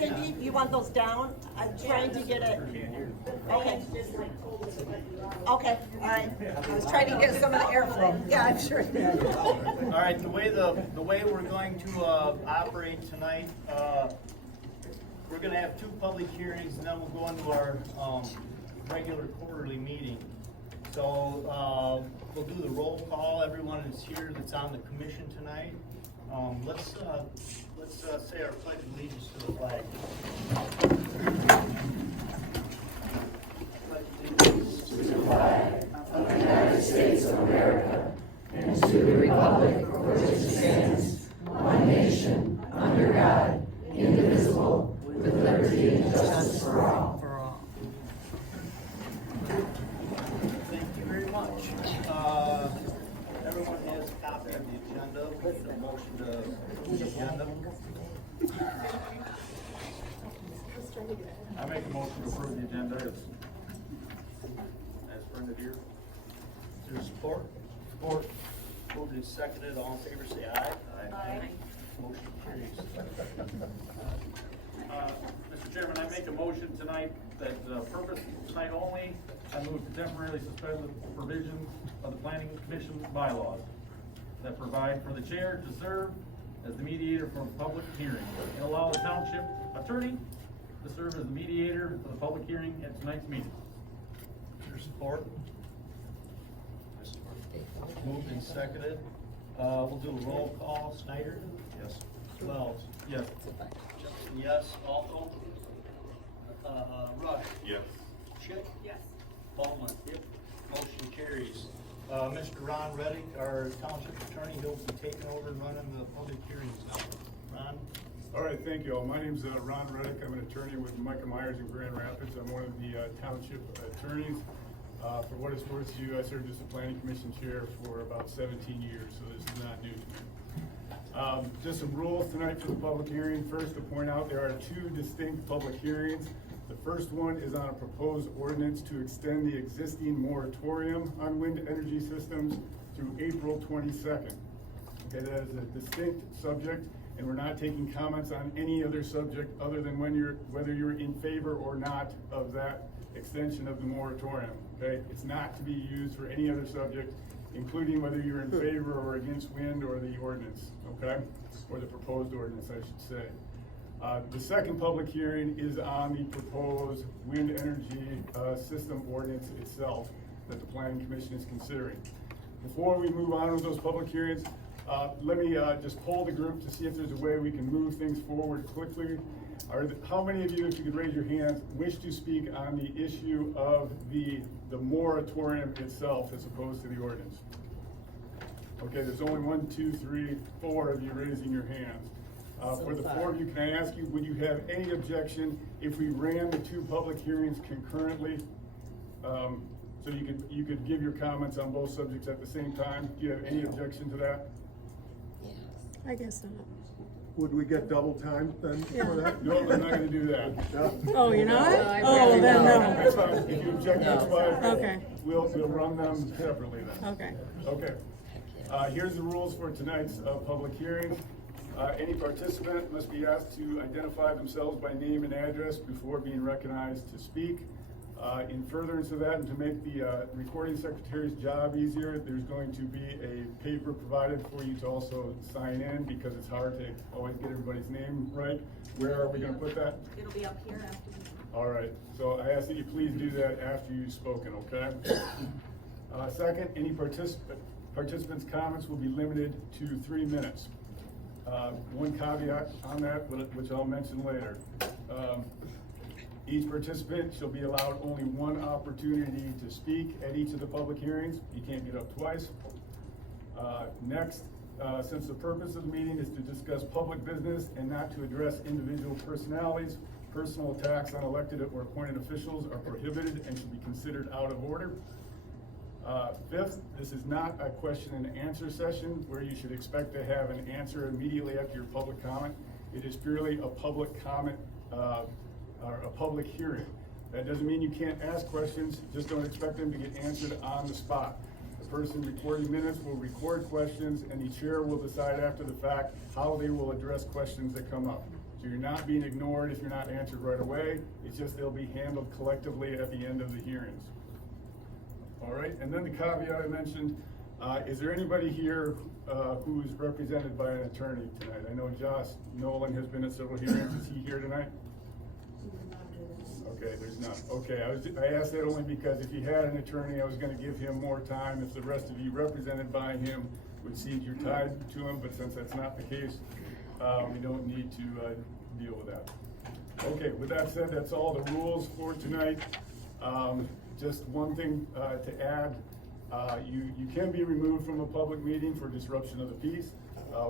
Cindy, you want those down? I'm trying to get it. Okay. Okay, all right. I was trying to get some of the airflow. Yeah, I'm sure. All right, the way we're going to operate tonight, we're going to have 2 public hearings, and then we'll go into our regular quarterly meeting. So we'll do the roll call. Everyone is here that's on the commission tonight. Let's say our pledge of allegiance to the flag. To the flag of the United States of America and to the republic for which it stands, one nation, under God, indivisible, with liberty and justice for all. Thank you very much. Everyone has a copy of the agenda. We need a motion to approve the agenda. I make a motion to approve the agenda as printed here. Is there support? Support. Moved and seconded. All in favor, say aye. Aye. Motion carries. Mr. Chairman, I make a motion tonight that purpose tonight only, I move to temporarily suspend the provisions of the Planning Commission bylaws that provide for the chair to serve as the mediator for a public hearing and allow the township attorney to serve as the mediator for the public hearing at tonight's meeting. Is there support? Moved and seconded. We'll do a roll call. Snyder? Yes. Wells? Yes. Jefferson, yes. Alto? Rush? Yes. Chick? Yes. Ballman? Yep. Motion carries. Mr. Ron Reddick, our township attorney, he'll be taking over and running the public hearings now. Ron? All right, thank you all. My name's Ron Reddick. I'm an attorney with Micah Myers in Grand Rapids. I'm one of the township attorneys. For what it's worth to you, I served as the planning commission chair for about 17 years, so this is not new to me. Just some rules tonight for the public hearing. First, to point out, there are 2 distinct public hearings. The first one is on a proposed ordinance to extend the existing moratorium on wind energy systems through April 22nd. Okay, that is a distinct subject, and we're not taking comments on any other subject other than whether you're in favor or not of that extension of the moratorium. Okay, it's not to be used for any other subject, including whether you're in favor or against wind or the ordinance. Okay, or the proposed ordinance, I should say. The second public hearing is on the proposed wind energy system ordinance itself that the Planning Commission is considering. Before we move on with those public hearings, let me just poll the group to see if there's a way we can move things forward quickly. How many of you, if you could raise your hands, wish to speak on the issue of the moratorium itself as opposed to the ordinance? Okay, there's only 1, 2, 3, 4 of you raising your hands. For the 4 of you, can I ask you, would you have any objection if we ran the 2 public hearings concurrently? So you could give your comments on both subjects at the same time? Do you have any objection to that? I guess not. Would we get double time then for that? No, I'm not gonna do that. Oh, you're not? Oh, then That's no. fine. If you object, that's fine. Okay. We'll run them separately then. Okay. Okay. Here's the rules for tonight's public hearing. Any participant must be asked to identify themselves by name and address before being recognized to speak. In furtherance of that, and to make the recording secretary's job easier, there's going to be a paper provided for you to also sign in, because it's hard to always get everybody's name right. Where are we going to put that? It'll be up here after you. All right, so I ask that you please do that after you've spoken, okay? Second, any participant's comments will be limited to 3 minutes. One caveat on that, which I'll mention later. Each participant shall be allowed only 1 opportunity to speak at each of the public hearings. You can't get up twice. Next, since the purpose of the meeting is to discuss public business and not to address individual personalities, personal attacks on elected or appointed officials are prohibited and should be considered out of order. Fifth, this is not a question and answer session where you should expect to have an answer immediately after your public comment. It is purely a public comment or a public hearing. That doesn't mean you can't ask questions, just don't expect them to get answered on the spot. The person recording minutes will record questions, and the chair will decide after the fact how they will address questions that come up. So you're not being ignored if you're not answered right away. It's just they'll be handled collectively at the end of the hearings. All right, and then the caveat I mentioned, is there anybody here who's represented by an attorney tonight? I know Josh Nolan has been at several hearings. Is he here tonight? Okay, there's none. Okay, I asked that only because if you had an attorney, I was gonna give him more time. If the rest of you represented by him would cede your time to him, but since that's not the case, we don't need to deal with that. Okay, with that said, that's all the rules for tonight. Just one thing to add, you can be removed from a public meeting for disruption of the peace,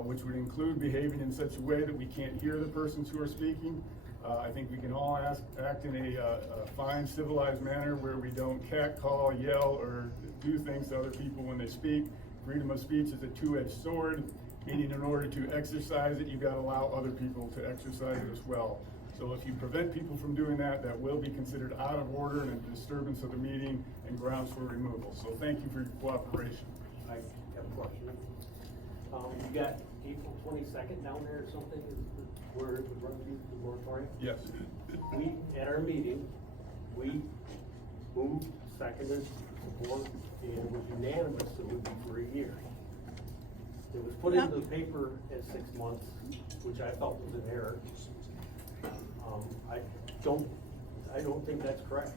which would include behaving in such a way that we can't hear the persons who are speaking. I think we can all act in a fine, civilized manner where we don't catcall, yell, or do things to other people when they speak. Freedom of speech is a two-edged sword, meaning in order to exercise it, you gotta allow other people to exercise it as well. So if you prevent people from doing that, that will be considered out of order and a disturbance of the meeting and grounds for removal. So thank you for your cooperation. I have a question. You got April 22nd down there or something, where it would run through the moratorium? Yes. We, at our meeting, we moved, seconded, support, and it was unanimous that it would be for a year. It was put into the paper as 6 months, which I felt was an error. I don't think that's correct.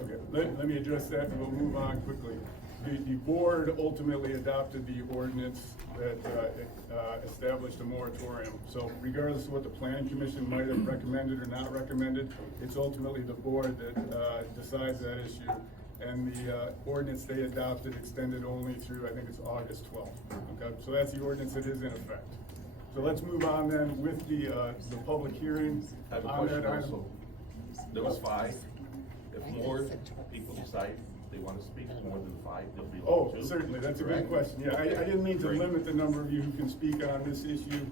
Okay, let me address that and we'll move on quickly. The board ultimately adopted the ordinance that established a moratorium. So regardless of what the planning commission might have recommended or not recommended, it's ultimately the board that decides that issue. And the ordinance they adopted extended only through, I think it's August 12th. Okay, so that's the ordinance that is in effect. So let's move on then with the public hearing. I have a on that question item. also. There was 5. If more people decide they want to speak, more than 5, they'll be Oh, allowed to. certainly, that's a Correct? good question. Yeah, I didn't mean to Great. limit the number of you who can speak on this issue.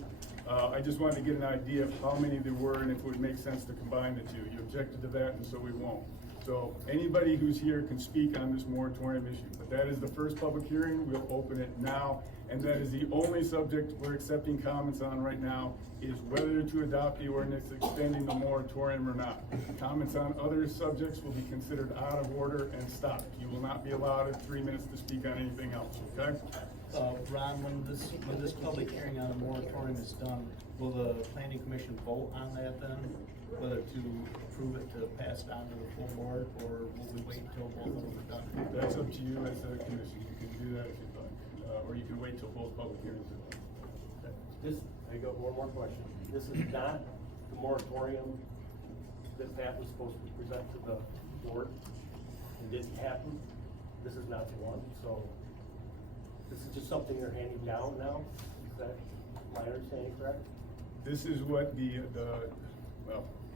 I just wanted to get an idea of how many there were and if it would make sense to combine the two. You objected to that, and so we won't. So anybody who's here can speak on this moratorium issue, but that is the first public hearing. We'll open it now, and that is the only subject we're accepting comments on right now, is whether to adopt the ordinance extending the moratorium or not. Comments on other subjects will be considered out of order and stopped. You will not be allowed at 3 minutes to speak on anything else, okay? Ron, when this public hearing on the moratorium is done, will the planning commission vote on that then? Whether to approve it to pass it on to the full board, or will we wait until both of them are done? That's up to you as a commission. You can do that if you'd like, or you can wait till both public hearings are done. Okay. I got one more question. This is not the moratorium that Pat was supposed to present to the board and didn't happen. This is not the one, so this is just something they're handing down now? Is that my understanding correct? This is what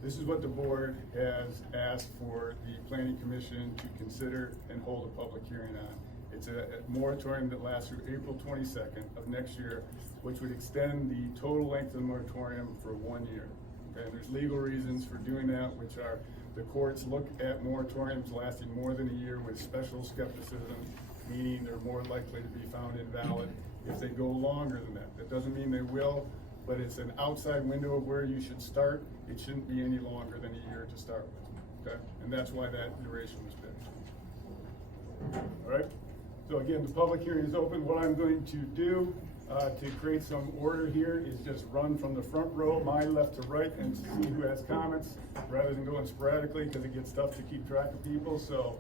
this is what the board has asked for the planning commission to consider and hold a public hearing on. It's a moratorium that lasts through April 22nd of next year, which would extend the total length of the moratorium for 1 year. Okay, and there's legal reasons for doing that, which are the courts look at moratoriums lasting more than a year with special skepticism, meaning they're more likely to be found invalid if they go longer than that. That doesn't mean they will, but it's an outside window of where you should start. It shouldn't be any longer than a year to start with, okay? And that's why that duration was picked. All right? So again, the public hearing is open. What I'm going to do to create some order here is just run from the front row, my left to right, and see who has comments, rather than going sporadically, because it gets tough to keep track of people. So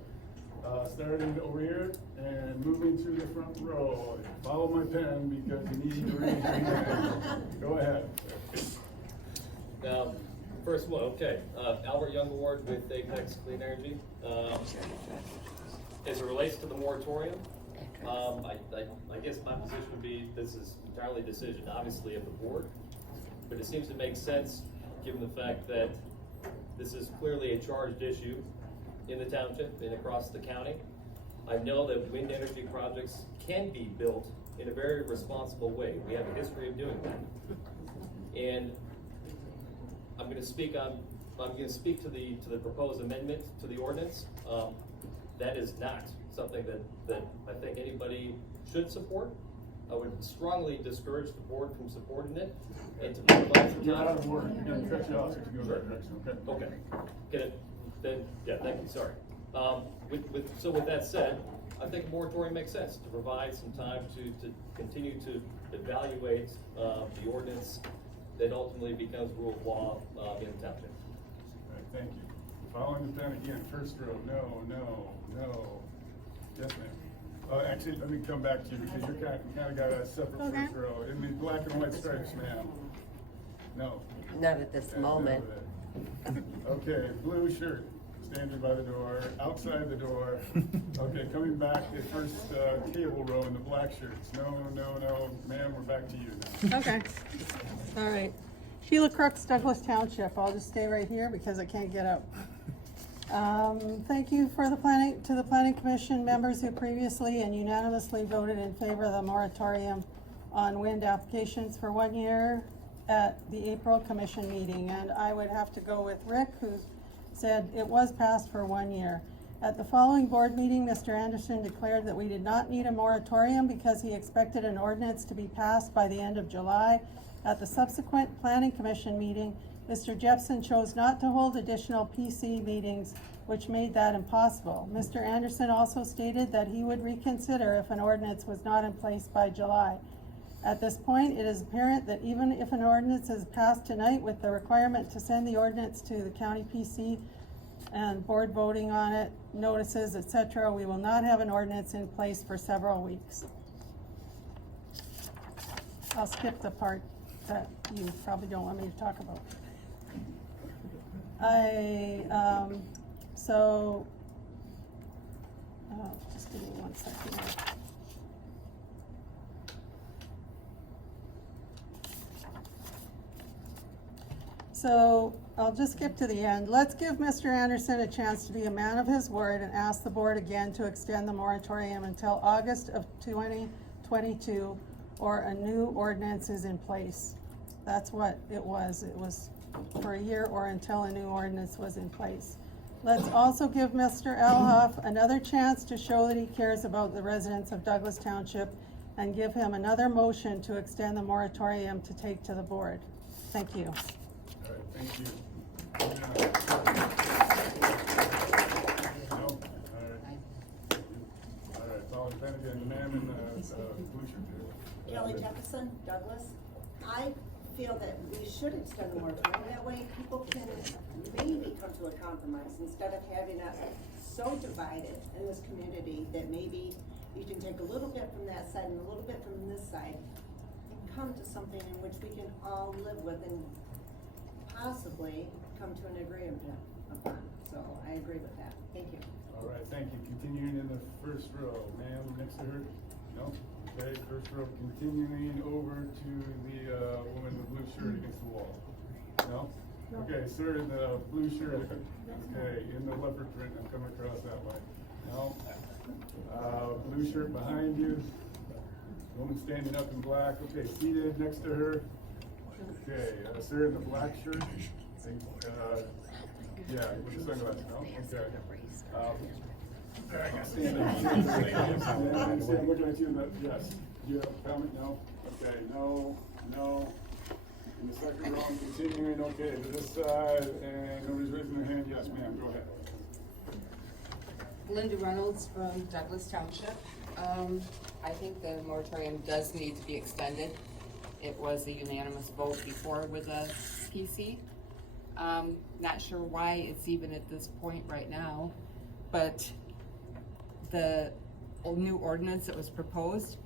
starting over here and moving through the front row. Follow my pen because you need to raise your hand. Go ahead. First one, okay. Albert Young Award with Apex Clean Energy. As it relates to the moratorium, I guess my position would be this is entirely a decision, obviously, of the board. But it seems to make sense given the fact that this is clearly a charged issue in the township and across the county. I know that wind energy projects can be built in a very responsible way. We have a history of doing that. And I'm going to speak to the proposed amendment to the ordinance. That is not something that I think anybody should support. I would strongly discourage the board from supporting it and to provide some You're out time. of order, you're gonna cut you off if you go that direction, okay? Okay, get it, then, yeah, thank you, sorry. So with that said, I think a moratorium makes sense to provide some time to continue to evaluate, the ordinance that ultimately becomes rule of law, in the township. All right, thank you. Following the pen again, first row, no, no, no. Yes, ma'am. Actually, let me come back to you because you're kind of got a separate Okay. first row. In the black and white stripes, ma'am. No. Not at this Yeah, moment. no, okay, blue shirt, standing by the door, outside the door. Okay, coming back, the first table row in the black shirts. No, no, no, ma'am, we're back to you now. Okay. All right. Sheila Crooks, Douglas Township. I'll just stay right here because I can't get up. Thank you to the planning commission members who previously and unanimously voted in favor of the moratorium on wind applications for 1 year at the April commission meeting. And I would have to go with Rick, who said it was passed for 1 year. At the following board meeting, Mr. Anderson declared that we did not need a moratorium because he expected an ordinance to be passed by the end of July. At the subsequent planning commission meeting, Mr. Jepson chose not to hold additional PC meetings, which made that impossible. Mr. Anderson also stated that he would reconsider if an ordinance was not in place by July. At this point, it is apparent that even if an ordinance is passed tonight with the requirement to send the ordinance to the county PC and board voting on it, notices, etc., we will not have an ordinance in place for several weeks. I'll skip the part that you probably don't want me to talk about. Just give me 1 second here. So I'll just skip to the end. Let's give Mr. Anderson a chance to be a man of his word and ask the board again to extend the moratorium until August of 2022 or a new ordinance is in place. That's what it was. It was for a year or until a new ordinance was in place. Let's also give Mr. Elhoff another chance to show that he cares about the residents of Douglas Township and give him another motion to extend the moratorium to take to the board. Thank you. All right, thank you. No? All right. All right, follow the pen again, ma'am in the blue shirt there. Kelly Jefferson, Douglas. I feel that we should extend the moratorium. That way people can maybe come to a compromise instead of having us so divided in this community that maybe you can take a little bit from that side and a little bit from this side and come to something in which we can all live with and possibly come to an agreement upon. So I agree with that. Thank you. All right, thank you. Continuing in the first row, ma'am, next to her? No? Okay, first row, continuing over to the woman in the blue shirt against the wall. No? Okay, sir in the blue shirt. Okay, in the leopard print, I'm coming across that way. No? Blue shirt behind you. Woman standing up in black. Okay, seated next to her. Okay, sir in the black shirt. Yeah, with the sunglasses, no? Okay. I'm looking at you, yes. Do you have a comment? No? Okay, no, no. In the second row, continuing, okay, to this side, and nobody's raising their hand. Yes, ma'am, go ahead. Linda Reynolds from Douglas Township. I think the moratorium does need to be extended. It was a unanimous vote before with the PC. Not sure why it's even at this point right now, but the new ordinance that was proposed,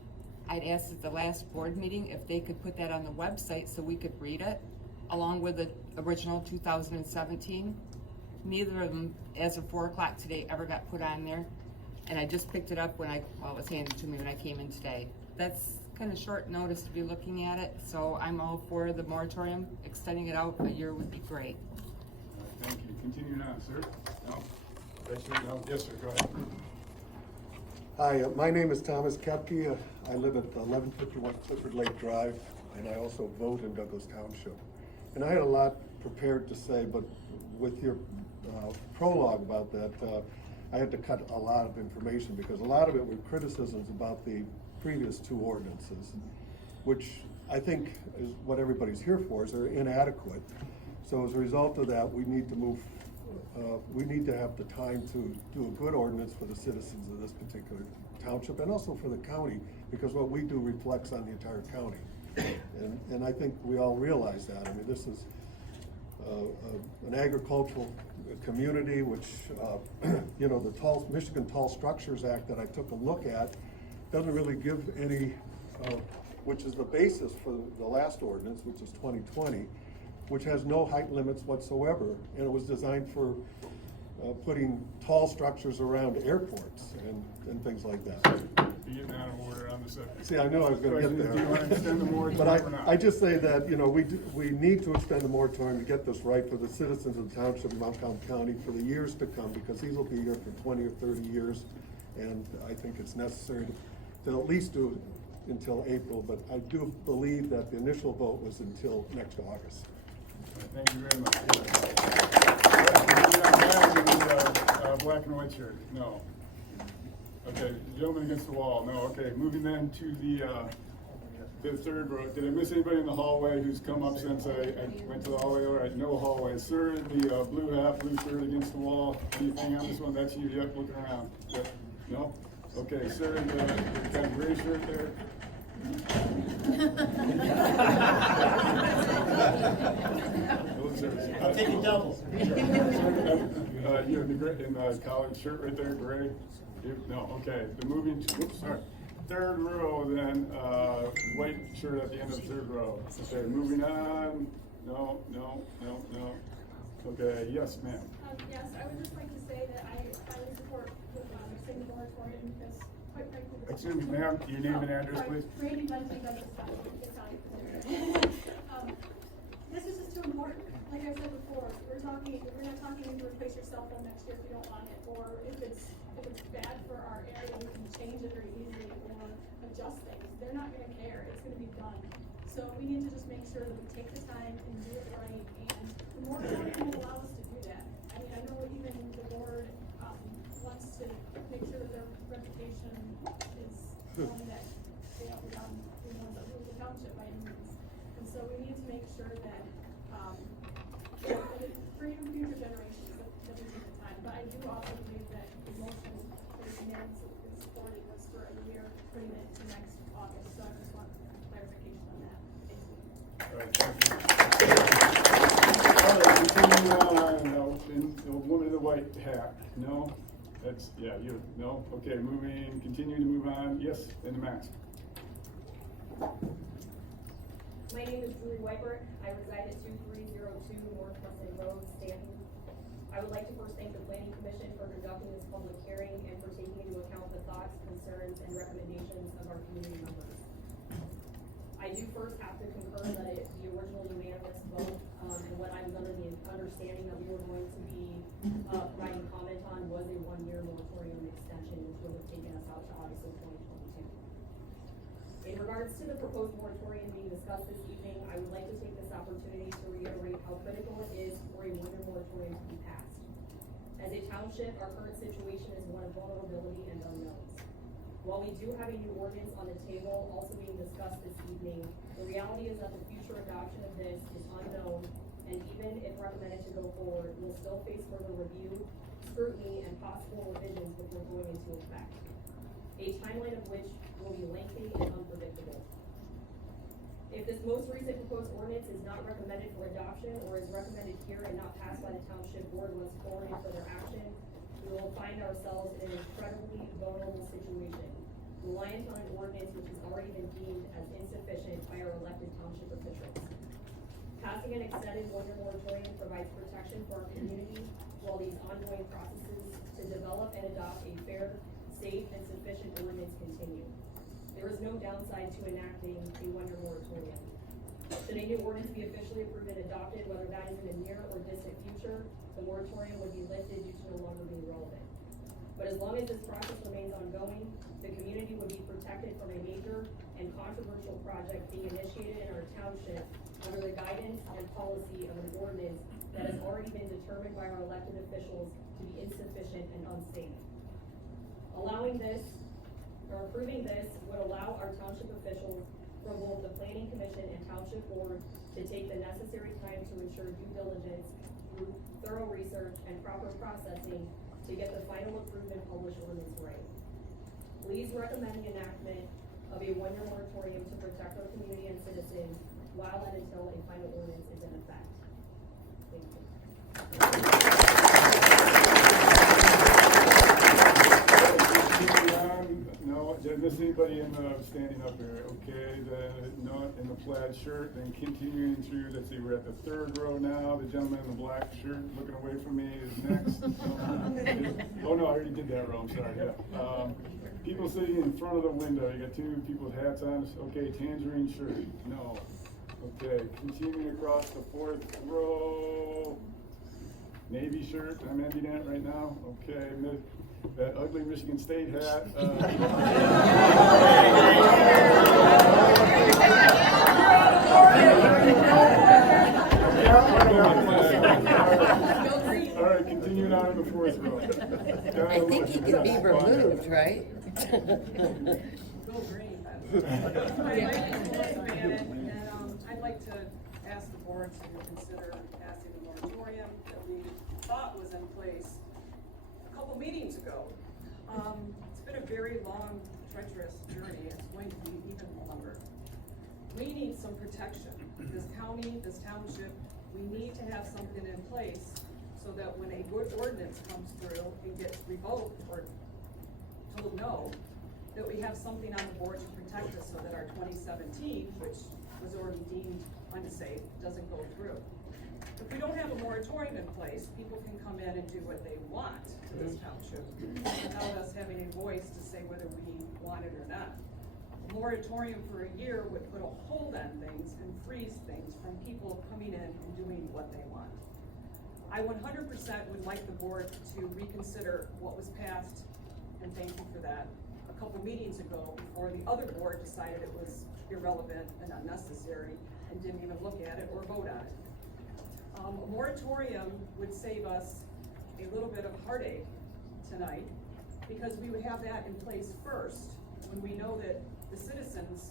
I'd asked at the last board meeting if they could put that on the website so we could read it, along with the original 2017. Neither of them, as of 4 o'clock today, ever got put on there. And I just picked it up when it was handed to me when I came in today. That's kind of short notice to be looking at it, so I'm all for the moratorium. Extending it out a year would be great. Thank you. Continuing on, sir. No? That's your, no? Yes, sir, go ahead. Hi, my name is Thomas Kepke. I live at 1151 Clifford Lake Drive, and I also vote in Douglas Township. And I had a lot prepared to say, but with your prologue about that, I had to cut a lot of information because a lot of it were criticisms about the previous two ordinances, which I think is what everybody's here for, is they're inadequate. So as a result of that, we need to have the time to do a good ordinance for the citizens of this particular township and also for the county, because what we do reflects on the entire county. And I think we all realize that. I mean, this is an agricultural community, which, you know, the Michigan Tall Structures Act that I took a look at doesn't really give any, which is the basis for the last ordinance, which is 2020, which has no height limits whatsoever, and it was designed for putting tall structures around airports and things like that. You're getting out of order on the subject. See, I knew I was gonna get there. Do you want to extend the moratorium But or not? I just say that, you know, we need to extend the moratorium to get this right for the citizens of the township of Mount Calhoun County for the years to come, because these will be here for 20 or 30 years. And I think it's necessary to at least do it until April, but I do believe that the initial vote was until next August. Thank you very much. Black and white shirt, no. Okay, gentleman against the wall, no. Okay, moving then to the third row. Did I miss anybody in the hallway who's come up since I went to the hallway? All right, no hallway. Sir, the blue hat, blue shirt against the wall. Anything on this one? That's you. Yep, looking around. Yep. No? Okay, sir, the got a gray shirt there. I'll take it double. You're in the collared shirt right there, gray. No, okay. The moving to, whoops, sorry. Third row, then white shirt at the end of the third row. Okay, moving on. No. Okay, yes, ma'am. Yes, I would just like to say that I highly support extending the moratorium because, quite frankly. Excuse me, ma'am, your name and address, please. Randy Bunting, Douglas Township. This is just too important. Like I said before, we're not talking to replace your cell phone next year if you don't want it, or if it's bad for our area, we can change it very easily or adjust things. They're not gonna care. It's gonna be done. So we need to just make sure that we take the time and do it right, and the moratorium will allow us to do that. I mean, I know even the board wants to make sure that their reputation is one that they don't become the ones that rule the township by any means. And so we need to make sure that for even future generations that we take the time. But I do also believe that the motion that is unanimously supported was for a year, putting it to next August. So I just want clarification on that. Thank you. All right, thank you. All right, continuing on, the woman in the white hat, no? That's, yeah, you, no? Okay, continuing to move on, yes, in the max. My name is Julie Weibert. I reside at 2302 North Weston Road, Stanton. I would like to first thank the Planning Commission for conducting this public hearing and for taking into account the thoughts, concerns, and recommendations of our community members. I do first have to concur that the original unanimous vote, and what I was under the understanding that we were going to be providing comment on was a one-year moratorium extension, which would have taken us out to August of 2022. In regards to the proposed moratorium being discussed this evening, I would like to take this opportunity to reiterate how critical it is for a one-year moratorium to be passed. As a township, our current situation is one of vulnerability and unknowns. While we do have a new ordinance on the table also being discussed this evening, the reality is that the future adoption of this is unknown, and even if recommended to go forward, we'll still face further review, scrutiny, and possible revisions before going into effect. A timeline of which will be lengthy and unpredictable. If this most recent proposed ordinance is not recommended for adoption or is recommended here and not passed by the township board once forwarded for their action, we will find ourselves in an incredibly vulnerable situation, reliant on an ordinance which has already been deemed as insufficient by our elected township officials. Passing an extended one-year moratorium provides protection for our community while these ongoing processes to develop and adopt a fair, safe, and sufficient ordinance continue. There is no downside to enacting a one-year moratorium. Should a new ordinance be officially approved and adopted, whether that is in the near or distant future, the moratorium would be lifted due to no longer being relevant. But as long as this process remains ongoing, the community would be protected from a major and controversial project being initiated in our township under the guidance and policy of an ordinance that has already been determined by our elected officials to be insufficient and unsafe. Allowing this or approving this would allow our township officials from both the planning commission and township board to take the necessary time to ensure due diligence through thorough research and proper processing to get the final approved and published ordinance right. Please recommend the enactment of a one-year moratorium to protect our community and citizens while and until a final ordinance is in effect. Thank you. No, did I miss anybody in the standing up here? Okay, no, in the plaid shirt, then continuing through, let's see, we're at the third row now. The gentleman in the black shirt looking away from me is next. Oh no, I already did that row, I'm sorry, yeah. People sitting in front of the window, you got two people with hats on. Okay, tangerine shirt, no. Okay, continuing across the fourth row. Navy shirt, I'm ending that right now. Okay, that ugly Michigan State hat. All right, continuing on in the fourth row. I think he could be removed, right? Go green. My name is Melissa Bannon, and I'd like to ask the board to consider passing the moratorium that we thought was in place a couple meetings ago. It's been a very long, treacherous journey. It's going to be even longer. We need some protection. This county, this township, we need to have something in place so that when a good ordinance comes through and gets revoked or told no, that we have something on the board to protect us so that our 2017, which was already deemed unsafe, doesn't go through. If we don't have a moratorium in place, people can come in and do what they want to this township without us having a voice to say whether we want it or not. A moratorium for a year would put a hold on things and freeze things from people coming in and doing what they want. I 100% would like the board to reconsider what was passed, and thank you for that, a couple meetings ago before the other board decided it was irrelevant and unnecessary and didn't even look at it or vote on it. A moratorium would save us a little bit of heartache tonight because we would have that in place first when we know that the citizens'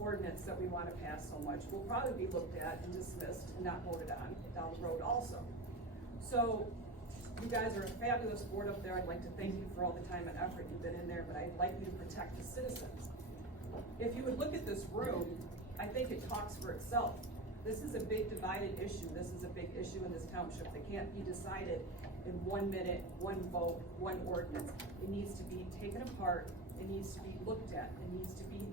ordinance that we want to pass so much will probably be looked at and dismissed and not voted on down the road also. So you guys are a fabulous board up there. I'd like to thank you for all the time and effort you've been in there, but I'd like you to protect the citizens. If you would look at this room, I think it talks for itself. This is a big divided issue. This is a big issue in this township that can't be decided in 1 minute, one vote, one ordinance. It needs to be taken apart. It needs to be looked at. It needs to be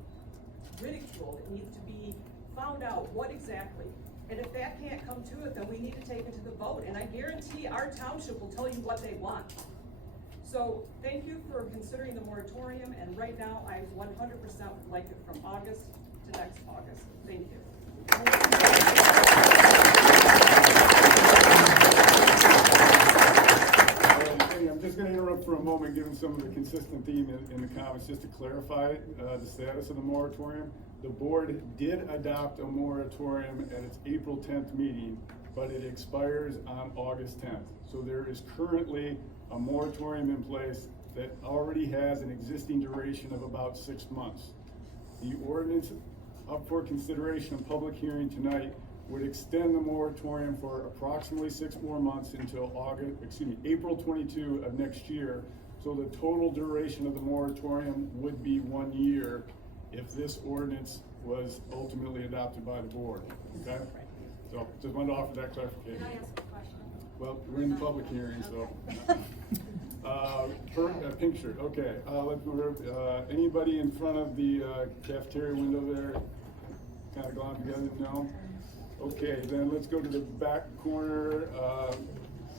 ridiculed. It needs to be found out what exactly. And if that can't come to it, then we need to take it to the vote. And I guarantee our township will tell you what they want. So thank you for considering the moratorium. And right now, I 100% would like it from August to next August. Thank you. I'm just going to interrupt for a moment, given some of the consistent theme in the comments, just to clarify the status of the moratorium. The board did adopt a moratorium at its April 10th meeting, but it expires on August 10th. So there is currently a moratorium in place that already has an existing duration of about 6 months. The ordinance up for consideration and public hearing tonight would extend the moratorium for approximately 6 more months until April 22 of next year. So the total duration of the moratorium would be 1 year if this ordinance was ultimately adopted by the board, okay? So just wanted to offer that clarification. Can I ask a question? Well, we're in the public hearing, so. Pink shirt, okay. Let's go, anybody in front of the cafeteria window there? Kind of gone together, no? Okay, then let's go to the back corner.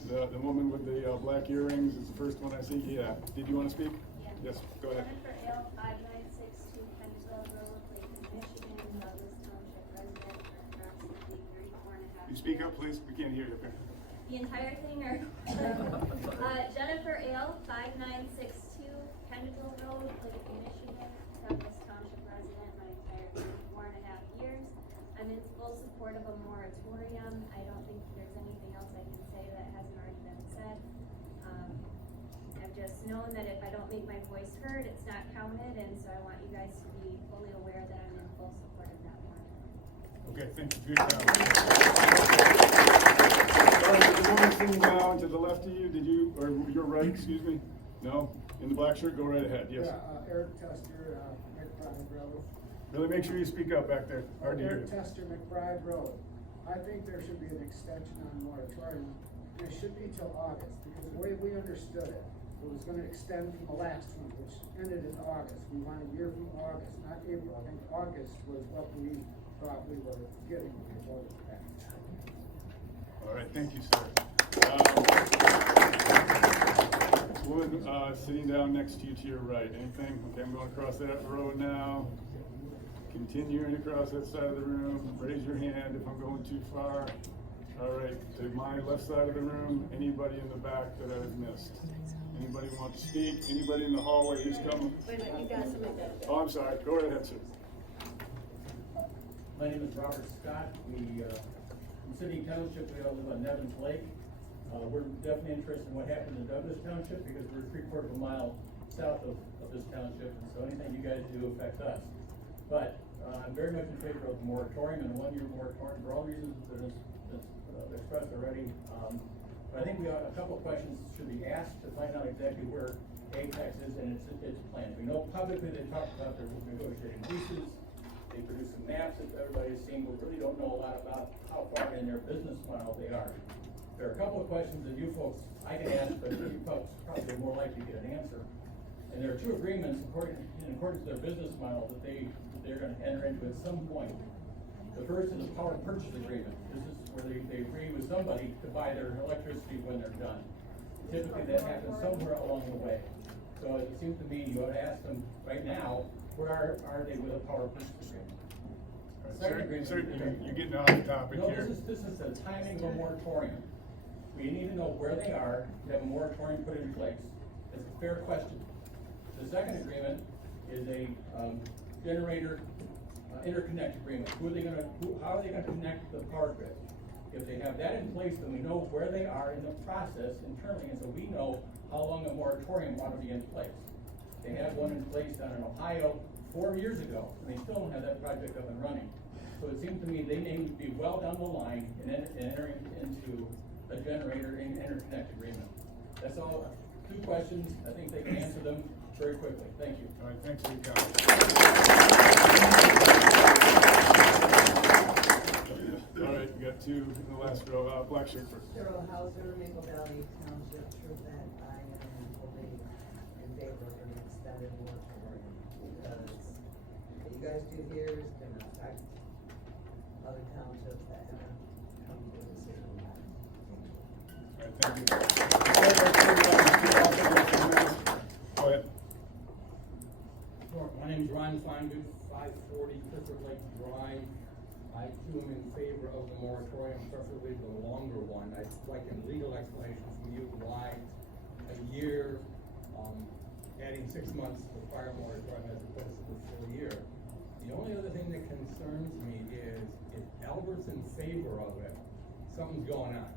The woman with the black earrings is the first one I see. Yeah. Did you want to speak? Yeah. Yes, go ahead. Jennifer Ale, 5962 Kendall Road, Lakeland, Michigan, Douglas Township resident for approximately 34.5 You speak up, years. please. We can't hear you. The entire thing, or Jennifer Ale, 5962 Kendall Road, Lakeland, Michigan, Douglas Township resident my entire 34.5 years. I'm in full support of a moratorium. I don't think there's anything else I can say that hasn't already been said. I've just known that if I don't don't make my voice heard, it's not counted, and so I want you guys to be fully aware that I'm in full support of that moratorium. Okay, thank you for your time. All right, the woman sitting down to the left of you, or your right, excuse me? No? In the black shirt, go right ahead, yes. Yeah, Eric Tester, McBride Road. Really make sure you speak up back there, hard to hear Eric you. Tester, McBride Road. I think there should be an extension on moratorium, and it should be till August, because the way we understood it, it was gonna extend from the last one, which ended in August. We want a year from August, not April. I think August was what we thought we were getting when we voted back. All right, thank you, sir. Woman, sitting down next to you to your right, anything? Okay, I'm going across that road now. Continuing across that side of the room, raise your hand if I'm going too far. All right, to my left side of the room, anybody in the back that I've missed? Anybody want to speak? Anybody in the hallway who's coming? Wait a minute, you got something there. Oh, I'm sorry, go right ahead, sir. My name is Robert Scott. We, in City Township, we all live on Nevins Lake. We're definitely interested in what happened in Douglas Township because we're 3/4 of a mile south of this township, and so anything you guys do affects us. But I'm very much in favor of the moratorium and a 1-year moratorium for all reasons that is expressed already. But I think a couple of questions should be asked to find out exactly where Apex is and its plans. We know publicly they talked about their negotiating leases. They produced some maps that everybody's seen, but really don't know a lot about how far in their business model they are. There are a couple of questions that you folks, I can ask, but you folks probably are more likely to get an answer. And there are 2 agreements in accordance to their business model that they're gonna enter into at some point. The first is a power purchase agreement. This is where they agree with somebody to buy their electricity when they're done. Typically that happens somewhere along the way. So it seems to me you ought to ask them right now, where are they with a power purchase agreement? Second agreement. Sir, you're getting off the topic No, here. this is the timing of a moratorium. We need to know where they are to have a moratorium put in place. It's a fair question. The second agreement is a generator interconnect agreement. How are they gonna connect the power grid? If they have that in place, then we know where they are in the process internally, and so we know how long a moratorium ought to be in place. They had one in place down in Ohio 4 years ago, and they still don't have that project up and running. So it seems to me they need to be well down the line and entering into a generator interconnect agreement. That's all. 2 questions. I think they can answer them very quickly. Thank you. All right, thanks for your comment. All right, we got 2 in the last row. Black shirt first. Cheryl Hauser, Maple Valley Township, true that I am fully in favor of an extended moratorium because what you guys do here is going to affect other townships that haven't come to a decision yet. All right, thank you. Go ahead. Sure. My name is Ron Feingood, 540 Clifford Lake Drive. I too am in favor of the moratorium, preferably the longer one. I'd like a legal explanation from you why a year, adding 6 months to the prior moratorium as opposed to the full year. The only other thing that concerns me is if Albert's in favor of it, something's going on.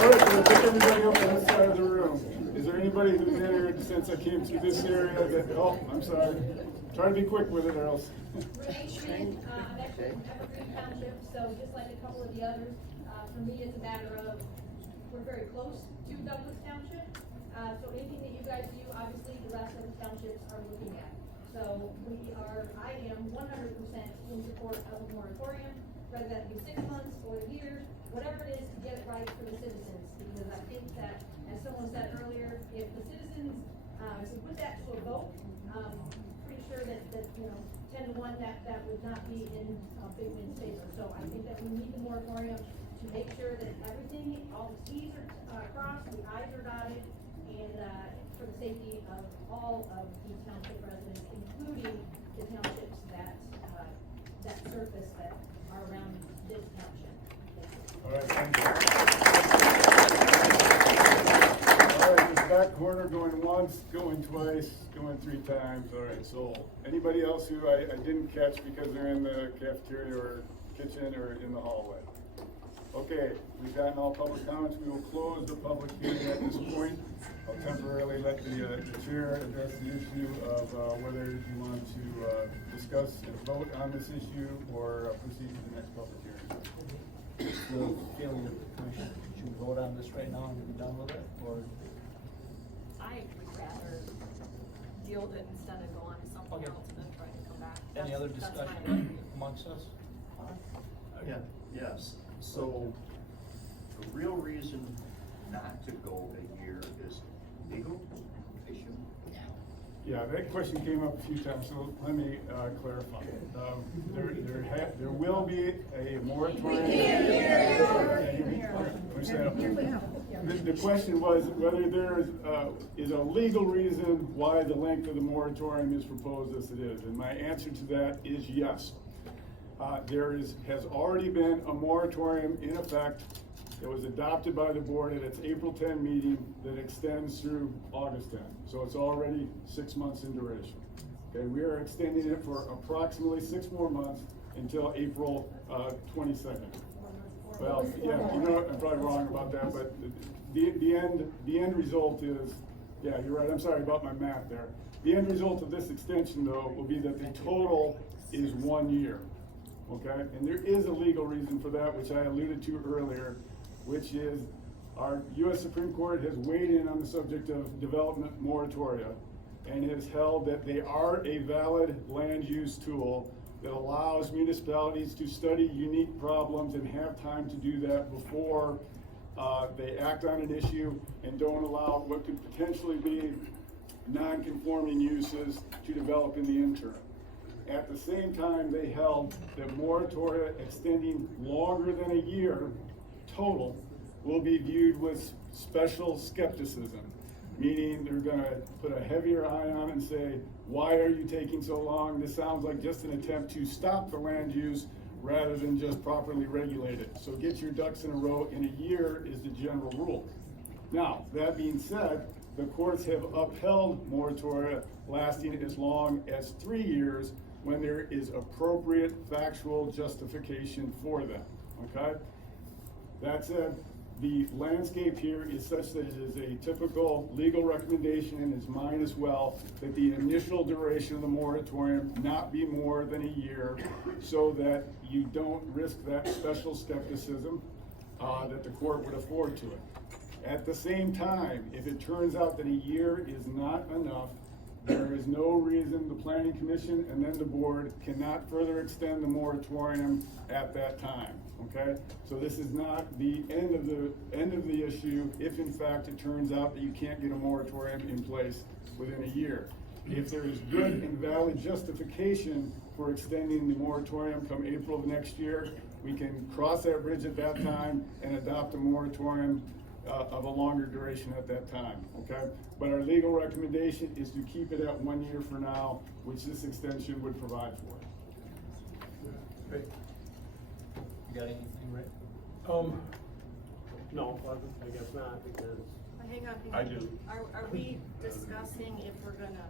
All right, we'll pick everybody up on this side of the room. Is there anybody who's in here since I came through this area that, oh, I'm sorry. Try to be quick with it or else. Renee Schmidt, I'm actually from Evergreen Township, so just like a couple of the others, for me it's a matter of, we're very close to Douglas Township. So anything that you guys do, obviously the rest of the townships are looking at. So I am 100% in support of a moratorium, whether that be 6 months or a year, whatever it is to get it right for the citizens. Because I think that, as someone said earlier, if the citizens, to put that to a vote, pretty sure that 10 to 1, that would not be in Big Wind's favor. So I think that we need the moratorium to make sure that everything, all the T's are crossed, the I's are dotted, and for the safety of all of the township residents, including the townships that surface that are around this township. All right, thank you. All right, this back corner going once, going twice, going 3 times. All right, so anybody else who I didn't catch because they're in the cafeteria or kitchen or in the hallway? Okay, we've gotten all public comments. We will close the public hearing at this point. I'll temporarily let the chair address the issue of whether you want to discuss and vote on this issue or proceed to the next public hearing. The feeling of the commission, should we vote on this right now and be done with it, or? I would rather deal with it instead of go on to something Okay. else and then try to come back. Any other That's my discussion opinion. amongst us? Yeah, yes, so the real reason not to go a year is legal issue? Yeah, that question came up a few times, so let me clarify. There will be a moratorium. The question was whether there is a legal reason why the length of the moratorium is proposed as it is, and my answer to that is yes. Has already been a moratorium in effect that was adopted by the board at its April 10 meeting that extends through August 10. So it's already 6 months in duration. Okay, we are extending it for approximately 6 more months until April 22nd. Well, yeah, you know, I'm probably wrong about that, but the end result is, yeah, you're right, I'm sorry about my math there. The end result of this extension, though, will be that the total is 1 year. Okay, and there is a legal reason for that, which I alluded to earlier, which is our U.S. Supreme Court has weighed in on the subject of development moratoria and has held that they are a valid land use tool that allows municipalities to study unique problems and have time to do that before they act on an issue and don't allow what could potentially be non-conforming uses to develop in the interim. At the same time, they held that moratoria extending longer than a year total will be viewed with special skepticism, meaning they're gonna put a heavier eye on it and say, why are you taking so long? This sounds like just an attempt to stop the land use rather than just properly regulate it. So get your ducks in a row in a year is the general rule. Now, that being said, the courts have upheld moratoria lasting as long as 3 years when there is appropriate factual justification for them, okay? That said, the landscape here is such that it is a typical legal recommendation and is mine as well, that the initial duration of the moratorium not be more than a year so that you don't risk that special skepticism that the court would afford to it. At the same time, if it turns out that a year is not enough, there is no reason the Planning Commission and then the board cannot further extend the moratorium at that time, okay? So this is not the end of the issue if in fact it turns out that you can't get a moratorium in place within a year. If there is good and valid justification for extending the moratorium come April of next year, we can cross that bridge at that time and adopt a moratorium of a longer duration at that time, okay? But our legal recommendation is to keep it at 1 year for now, which this extension would provide for. Great. You got anything, Rick? No, I guess not, because Hang on. I do. Are we discussing if we're gonna,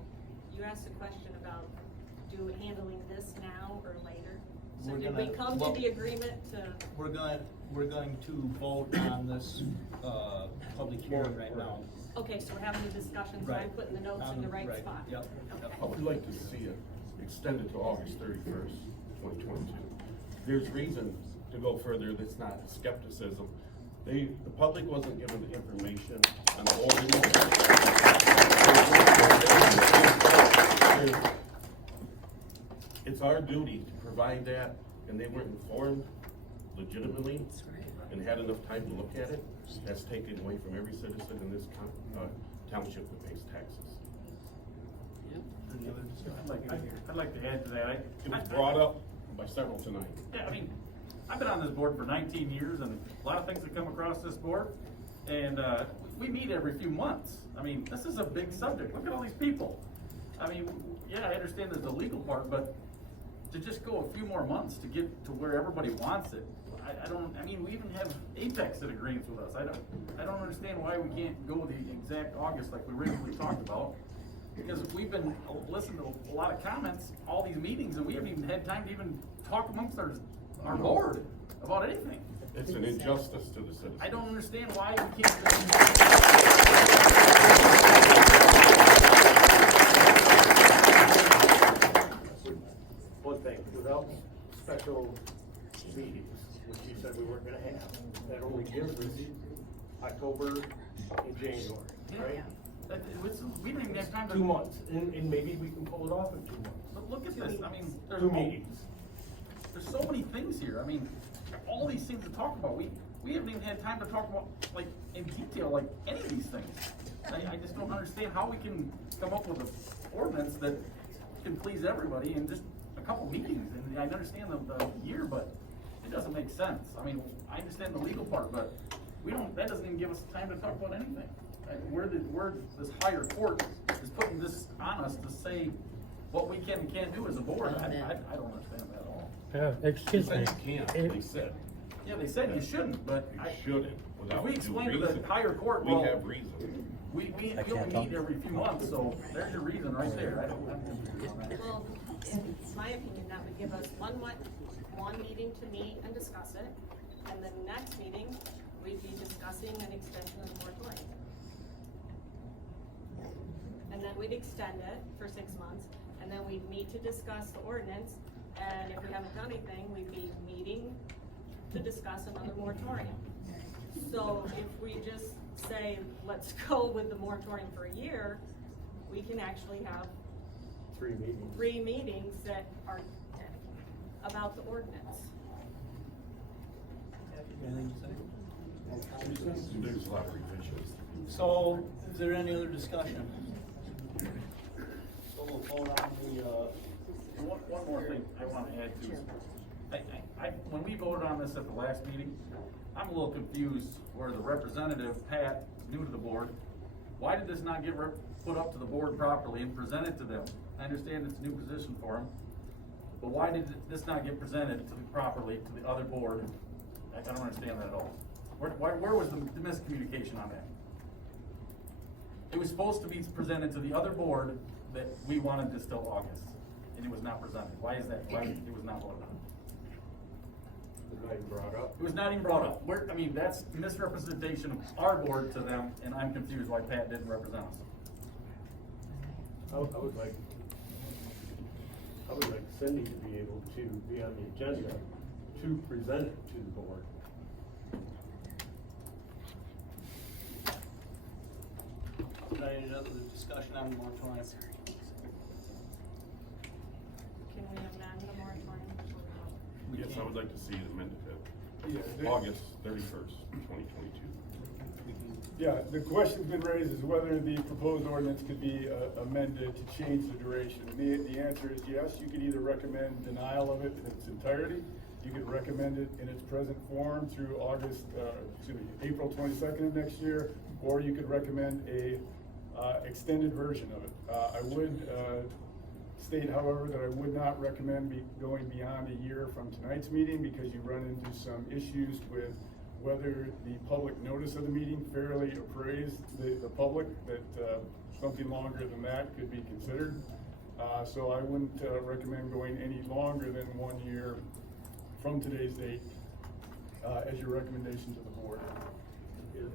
you asked a question about handling this now or later? So did we come to the agreement to? We're going to vote on this, public hearing right now. Okay, so we're having the discussion, so I'm Right. putting the notes in the right spot. Yep. Okay. I would like to see it extended to August 31st, 2022. There's reason to go further, that's not skepticism. The public wasn't given the information on the ordinance. It's our duty to provide that, and they weren't informed legitimately and had enough time to look at it. That's taken away from every citizen in this township that pays taxes. I'd like to add to that. It was brought up by several tonight. Yeah, I mean, I've been on this board for 19 years, and a lot of things that come across this board, and we meet every few months. I mean, this is a big subject. Look at all these people. I mean, yeah, I understand there's the legal part, but to just go a few more months to get to where everybody wants it, I mean, we even have Apex that agrees with us. I don't understand why we can't go the exact August like we originally talked about. Because we've been listening to a lot of comments, all these meetings, and we haven't even had time to even talk amongst our board about anything. It's an injustice to the citizens. I don't understand why we can't. One thing, without special meetings, which you said we weren't gonna have, that only gives us October and January, right? We didn't even have time to. 2 months, and maybe we can pull it off in 2 months. But look at this, I mean, there's 2 meetings. There's so many things here, I mean, all these things to talk about, we haven't even had time to talk about, like, in detail, like, any of these things. I just don't understand how we can come up with an ordinance that can please everybody in just a couple meetings, and I understand the year, but it doesn't make sense. I mean, I understand the legal part, but that doesn't even give us time to talk about anything. This higher court is putting this on us to say what we can and can't do as a board. I don't understand that at all. Excuse me. You can't, they said. Yeah, they said you shouldn't, but You shouldn't, if without we due explain to the reason. higher court, We well, have reason. we only meet every few months, so there's your reason right there. I'm confused on that. Well, in my opinion, that would give us one meeting to meet and discuss it, and then the next meeting, we'd be discussing an extension of the moratorium. And then we'd extend it for 6 months, and then we'd meet to discuss the ordinance, and if we haven't done anything, we'd be meeting to discuss another moratorium. So if we just say, let's go with the moratorium for a year, we can actually have 3 meetings. 3 meetings that are about the ordinance. There's a lot of revisions. So, is there any other discussion? So we'll vote on the, One more thing I want to add to, when we voted on this at the last meeting, I'm a little confused where the representative, Pat, is new to the board. Why did this not get put up to the board properly and presented to them? I understand it's a new position for him, but why did this not get presented properly to the other board? I don't understand that at all. Where was the miscommunication on that? It was supposed to be presented to the other board that we wanted this till August, and it was not presented. Why is that? Why it was not voted on? It was not even brought up. It was not even brought up. I mean, that's misrepresentation of our board to them, and I'm confused why Pat didn't represent us. I would like Cindy to be able to be on the agenda to present it to the board. any other discussion on the moratorium? Can we amend the moratorium? Yes, I would like to see it amended to August 31st, 2022. Yeah, the question's been raised is whether the proposed ordinance could be amended to change the duration. The answer is yes. You could either recommend denial of it in its entirety. You could recommend it in its present form through April 22nd of next year, or you could recommend a extended version of it. I would state, however, that I would not recommend going beyond a year from tonight's meeting because you run into some issues with whether the public notice of the meeting fairly appraised the public, that something longer than that could be considered. So I wouldn't recommend going any longer than 1 year from today's date as your recommendation to the board.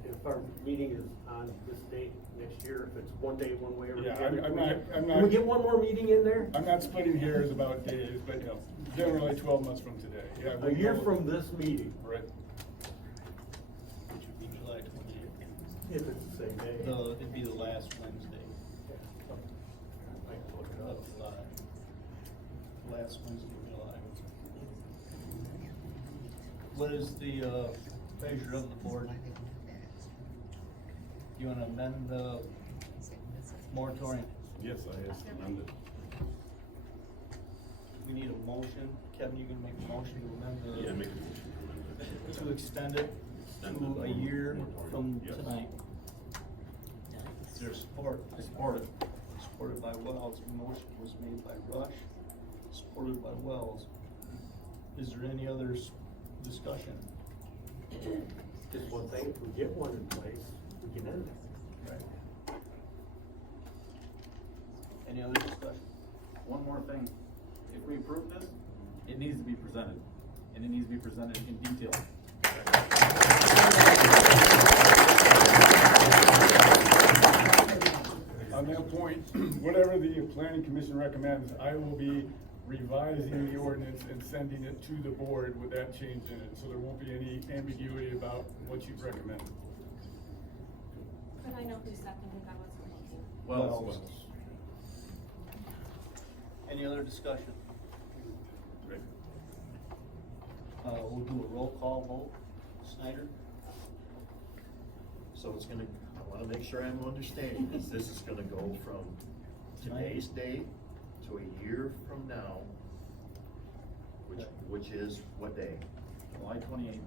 If our meeting is on this date next year, if it's 1 day, one way, or Yeah, the other, I'm not. can we get one more meeting in there? I'm not splitting hairs about days, but generally 12 months from today. Yeah, A year from this meeting. Right. Which would be July 28th. If it's the same day. No, it'd be the last Wednesday. I can look it up. Of July. Last Wednesday of July. What is the pleasure of the board? You want to amend the moratorium? Yes, I asked to amend it. We need a motion. Kevin, you can make a motion to amend the. Yeah, make a motion to amend it. To extend it to a year from tonight. Is there support? I support it. Supported by Wells. Motion was made by Rush, supported by Wells. Is there any other discussion? Just one thing, if we get one in place, we can end it. Right. Any other discussion? One more thing, if we approve this, it needs to be presented. and it needs to be presented in detail. On that point, whatever the planning commission recommends, I will be revising the ordinance and sending it to the board with that change in it, so there won't be any ambiguity about what you've recommended. But I know who seconded, I wasn't looking. Well. Any other discussion? We'll do a roll call vote. Snyder? So it's gonna, I wanna make sure I'm understanding this, this is gonna go from today's date to a year from now, which is what day? July 28th.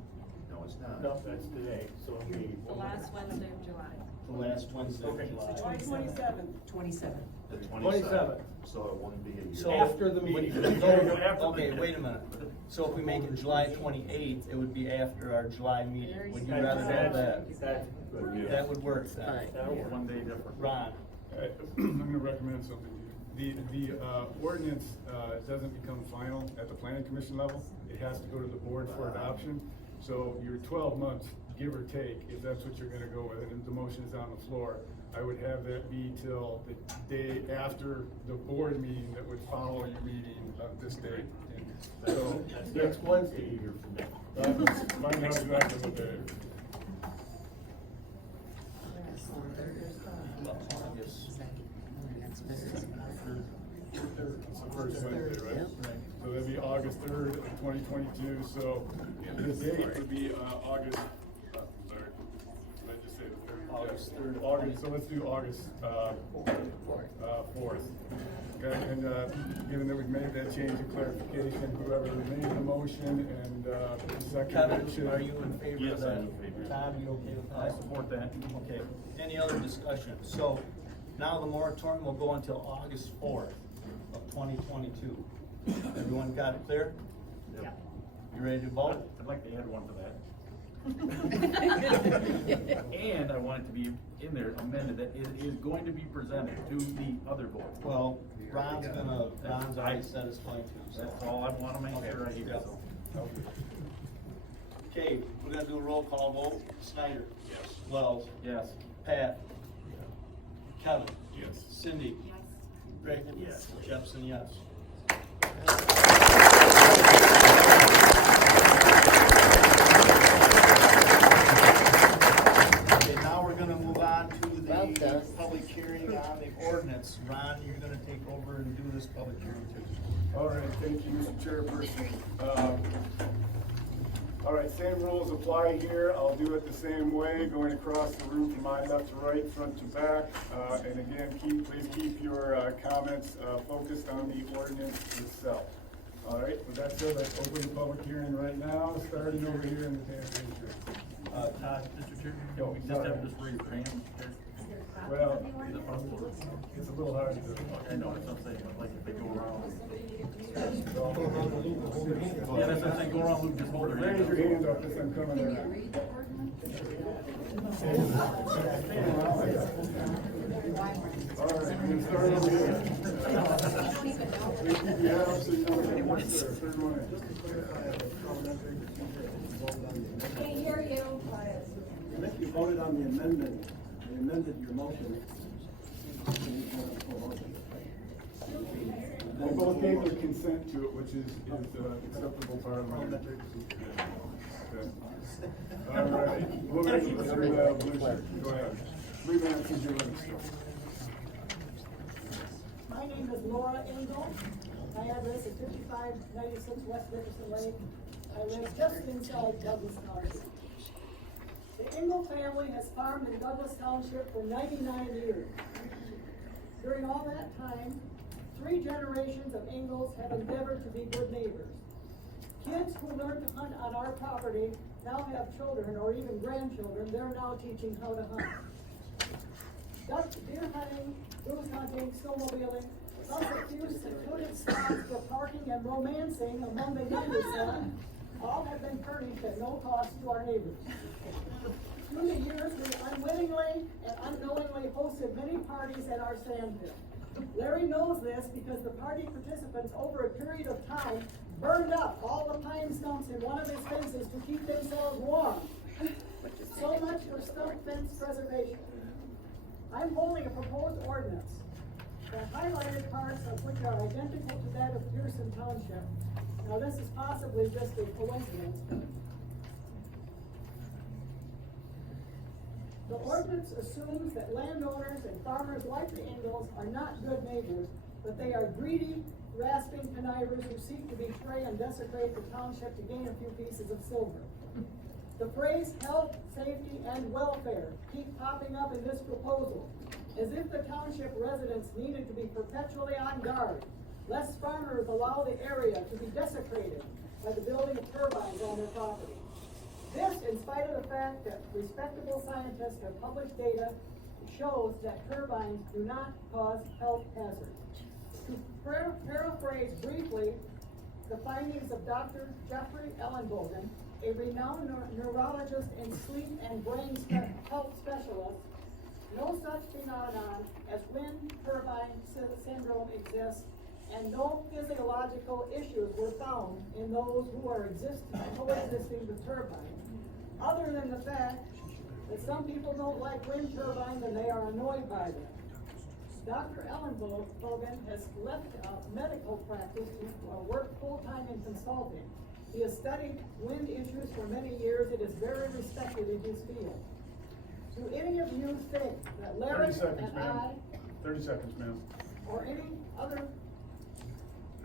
No, it's not. No, that's today, so it'll be. The last Wednesday of July. The last Wednesday of July. July 27th. 27. The 27th. So it wouldn't be a year. So After the meeting. Okay, wait a minute. So if we make it July 28th, it would be after our July meeting. Would you rather have that? That would work then. That was 1 day different. Ron? I'm gonna recommend something to you. The ordinance, doesn't become final at the planning commission level. It has to go to the board for adoption. So your 12 months, give or take, if that's what you're gonna go with, and the motion is on the floor, I would have that be till the day after the board meeting that would follow your meeting of this date. And so Next Wednesday, a year from now. Find out exactly what that is. First Wednesday, right? So that'd be August 3rd of 2022, so the date would be August, sorry, did I just say the 3rd? August 3rd. August, so let's do August 4th. Okay, and given that we've made that change of clarification, whoever made the motion and seconded Kevin, it should. are you in favor Yes, of that? I'm in favor. Tom, you okay with that? I support that. Okay, any other discussion? So now the moratorium will go until August 4th of 2022. Everyone got it clear? Yep. You ready to vote? I'd like to add one to that. And I want it to be in there amended that it is going to be presented to the other board. Well, Ron's already said it's going to. So. That's all I want to make Okay. sure I hear. Yep. Okay, we're gonna do a roll call vote. Snyder? Yes. Wells? Yes. Pat? Kevin? Yes. Cindy? Yes. Greg? Yes. Jepson, yes. Okay, now we're gonna move on to the public hearing on the ordinance. Ron, you're gonna take over and do this public hearing too. All right, thank you, Mr. Chairperson. All right, same rules apply here. I'll do it the same way, going across the room from my left to right, front to back. And again, please keep your comments focused on the ordinance itself. All right, with that said, let's open the public hearing right now, starting over here in the pantry. Todd, Mr. Chair? Yo, We just have this raise your hand. Well, it's a little hard to. I know, that's what I'm saying, but like if they go around. Yeah, that's what I'm saying, go around, Luke, just hold their hand. Raise your hand up as I'm coming there. All right, we're gonna start over here. Yeah, so you know, what's the third one? Can't hear you. I think you voted on the amendment, you amended your motion. They both gave their consent to it, which is acceptable part of my. Okay. All right, moving to the blue shirt, go ahead. 3 minutes is your limit still. My name is Laura Engel. My address is 5596 West Dickerson Lane. I live just inside Douglas Township. The Engel family has farmed in Douglas Township for 99 years. During all that time, 3 generations of Engels have endeavored to be good neighbors. Kids who learned to hunt on our property now have children or even grandchildren they're now teaching how to hunt. Duck, deer hunting, goose hunting, snowmobiling, plus a few secluded spots for parking and romancing among the younger son, all have been furnished at no cost to our neighbors. Through the years, we unwittingly and unknowingly hosted many parties at our sandpit. Larry knows this because the party participants over a period of time burned up all the pine stumps in one of his fences to keep themselves warm. So much for stump fence preservation. I'm holding a proposed ordinance. The highlighted parts of which are identical to that of Pearson Township. Now, this is possibly just a coincidence. The ordinance assumes that landowners and farmers like the Ingalls are not good neighbors, but they are greedy, grasping connivers who seek to betray and desecrate the township to gain a few pieces of silver. The phrase health, safety, and welfare keep popping up in this proposal, as if the township residents needed to be perpetually on guard, lest farmers allow the area to be desecrated by the building of turbines on their property. This, in spite of the fact that respectable scientists have published data shows that turbines do not cause health hazards. To paraphrase briefly the findings of Dr. Jeffrey Ellenbogen, a renowned neurologist and sleep and brain health specialist, no such phenomenon as wind turbine syndrome exists, and no physiological issues were found in those who are coexisting with turbines, other than the fact that some people don't like wind turbines and they are annoyed by them. Dr. Ellenbogen has left medical practice to work full-time in consulting. He has studied wind issues for many years. It is very respected in his field. Do any of you think that Larry 30 seconds, and ma'am. 30 seconds, ma'am. or any other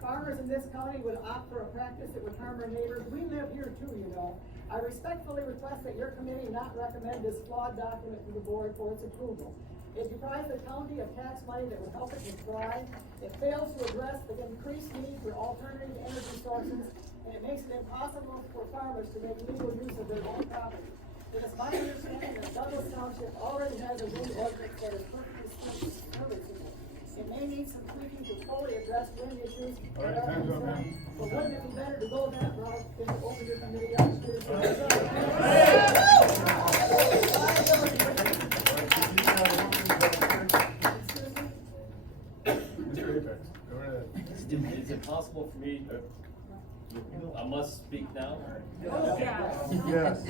farmers in this county would opt for a practice that would harm our neighbors? We live here too, you know. I respectfully request that your committee not recommend this flawed document to the board for its approval. It deprives the county of tax money that would help it to thrive. It fails to address the increased need for alternative energy sources, and it makes it impossible for farmers to make legal use of their own property. It is my understanding that Douglas Township already has a wind ordinance that is perfectly serviceable. It may need some tweaking to fully address wind issues. All right, time's up, ma'am. But wouldn't it be better to go that route than to open your committee up to Mr. Apex, go ahead. Is it possible for me, I must speak now? Yes.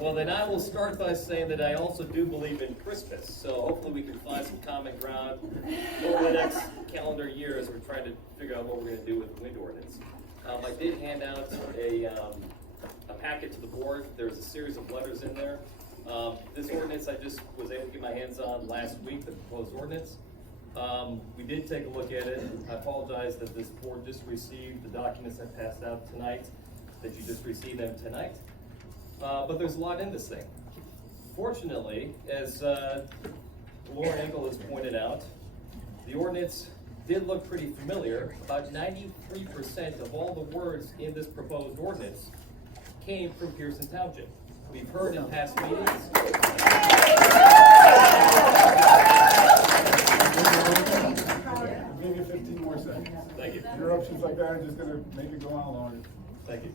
Well, then I will start by saying that I also do believe in Christmas, so hopefully we can find some common ground over the next calendar year as we're trying to figure out what we're gonna do with the wind ordinance. I did hand out a packet to the board. There's a series of letters in there. This ordinance I just was able to get my hands on last week, the proposed ordinance. We did take a look at it. I apologize that this board just received the documents I passed out tonight, that you just received them tonight. But there's a lot in this thing. Fortunately, as Laura Engel has pointed out, the ordinance did look pretty familiar. About 93% of all the words in this proposed ordinance came from Pearson Township. We've heard in past meetings. I'll give you 15 more seconds. Thank you. Interruptions like that are just gonna make it go on longer. Thank you.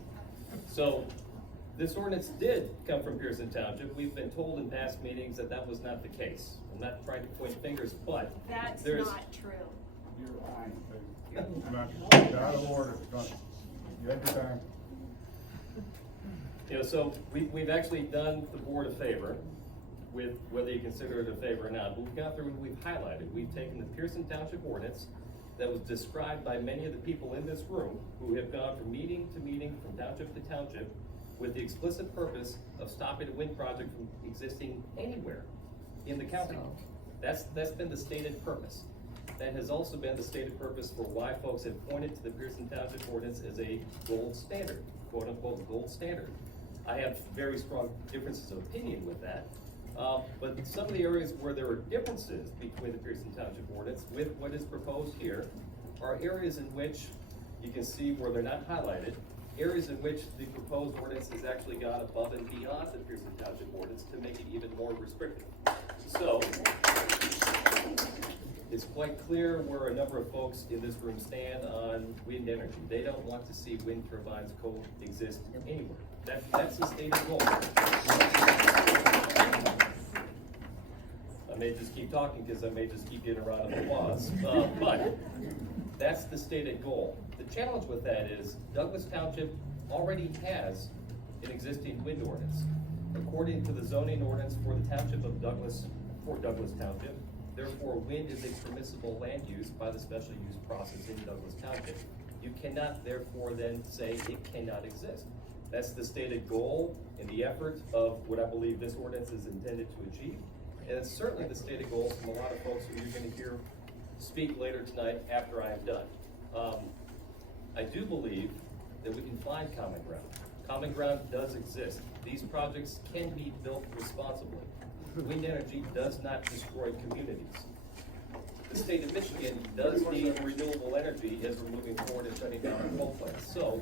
So, this ordinance did come from Pearson Township. We've been told in past meetings that that was not the case. I'm not trying to point fingers, but That's there's... not true. You're fine. You're out of order. Done. You have your time. You know, so we've actually done the board a favor with whether you consider it a favor or not. But we've gone through and we've highlighted. We've taken the Pearson Township ordinance that was described by many of the people in this room who have gone from meeting to meeting, from township to township, with the explicit purpose of stopping a wind project from existing anywhere in the county. That's been the stated purpose. That has also been the stated purpose for why folks have pointed to the Pearson Township ordinance as a gold standard, quote unquote gold standard. I have very strong differences of opinion with that. But some of the areas where there are differences between the Pearson Township ordinance with what is proposed here are areas in which you can see where they're not highlighted, areas in which the proposed ordinance has actually gone above and beyond the Pearson Township ordinance to make it even more restrictive. So, it's quite clear where a number of folks in this room stand on wind energy. They don't want to see wind turbines coexist anywhere. That's the stated goal. I may just keep talking because I may just keep getting around in the laws. But That's the stated goal. The challenge with that is Douglas Township already has an existing wind ordinance. According to the zoning ordinance for the Township of Douglas, for Douglas Township, therefore wind is a permissible land use by the special use process in Douglas Township. You cannot therefore then say it cannot exist. That's the stated goal and the effort of what I believe this ordinance is intended to achieve. And it's certainly the stated goal from a lot of folks who you're gonna hear speak later tonight after I am done. I do believe that we can find common ground. Common ground does exist. These projects can be built responsibly. Wind energy does not destroy communities. The state of Michigan does need renewable energy as we're moving forward and shutting down our coal plants. So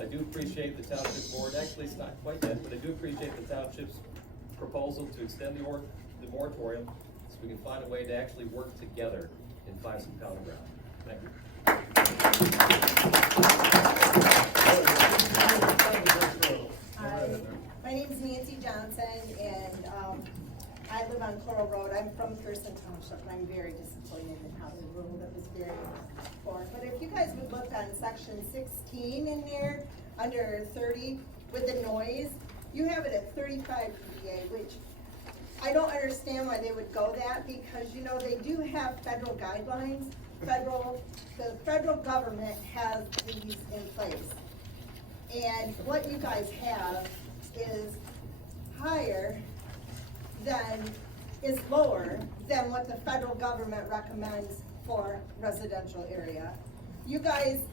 I do appreciate the township board, actually it's not quite yet, but I do appreciate the township's proposal to extend the moratorium so we can find a way to actually work together and find some common ground. Thank you. Hi, my name is Nancy Johnson, and I live on Coral Road. I'm from Pearson Township, and I'm very disappointed in how the rule that was very poor. But if you guys would look on section 16 in there, under 30, with the noise, you have it at 35 dBA, which I don't understand why they would go that, because you know they do have federal guidelines. The federal government has these in place. And what you guys have is lower than what the federal government recommends for residential area. You guys,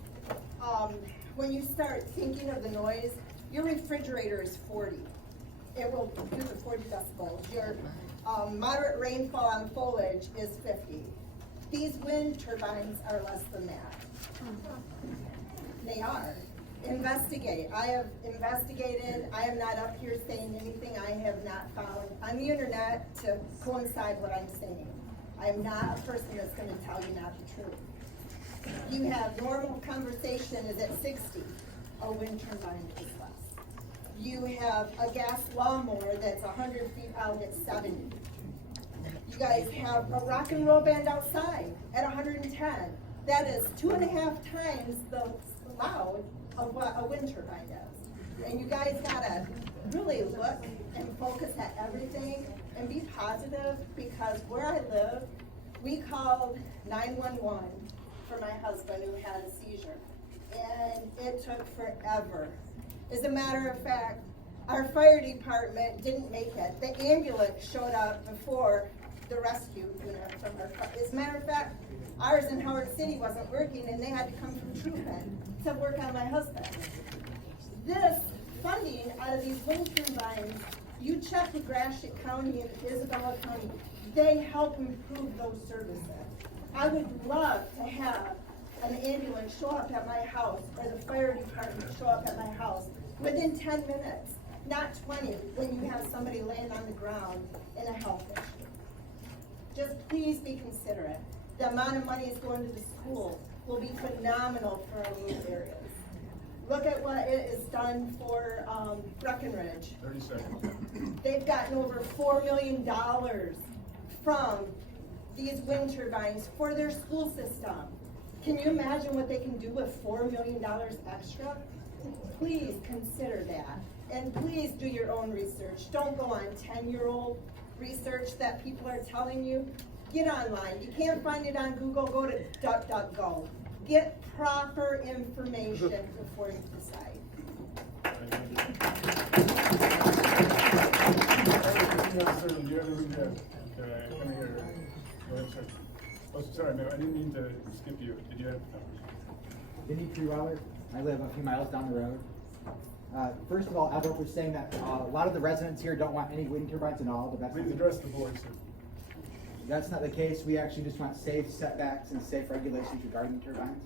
when you start thinking of the noise, your refrigerator is 40. It will do the 40 decibels. Your moderate rainfall on foliage is 50. These wind turbines are less than that. They are. Investigate. I have investigated. I am not up here saying anything I have not found on the internet to coincide what I'm saying. I am not a person that's going to tell you not the truth. You have normal conversation is at 60. A wind turbine is less. You have a gas lawnmower that's 100 feet out at 70. You guys have a rock and roll band outside at 110. That is 2.5 times the loud of what a wind turbine does. And you guys gotta really look and focus at everything and be positive, because where I live, we called 911 for my husband who had a seizure. And it took forever. As a matter of fact, our fire department didn't make it. The ambulance showed up before the rescue unit from our car. As a matter of fact, ours in Howard City wasn't working, and they had to come from Truman to work on my husband. This funding out of these wind turbines, you check with Gratiot County and Isabella County, they help improve those services. I would love to have an ambulance show up at my house, or the fire department show up at my house within 10 minutes, not 20, when you have somebody laying on the ground in a health issue. Just please be considerate. The amount of money is going to the schools will be phenomenal for our rural areas. Look at what it is done for Breckenridge. 30 seconds. They've gotten over $4 million from these wind turbines for their school system. Can you imagine what they can do with $4 million extra? Please consider that. And please do your own research. Don't go on 10-year-old research that people are telling you. Get online. You can't find it on Google, go to DuckDuckGo. Get proper information before you decide. Oh, sorry, ma'am, I didn't mean to skip you. Did you have? Vinny Treeweller. I live a few miles down the road. First of all, Albert was saying that a lot of the residents here don't want any wind turbines at all, but that's Please address the board, sir. That's not the case. We actually just want safe setbacks and safe regulations regarding turbines.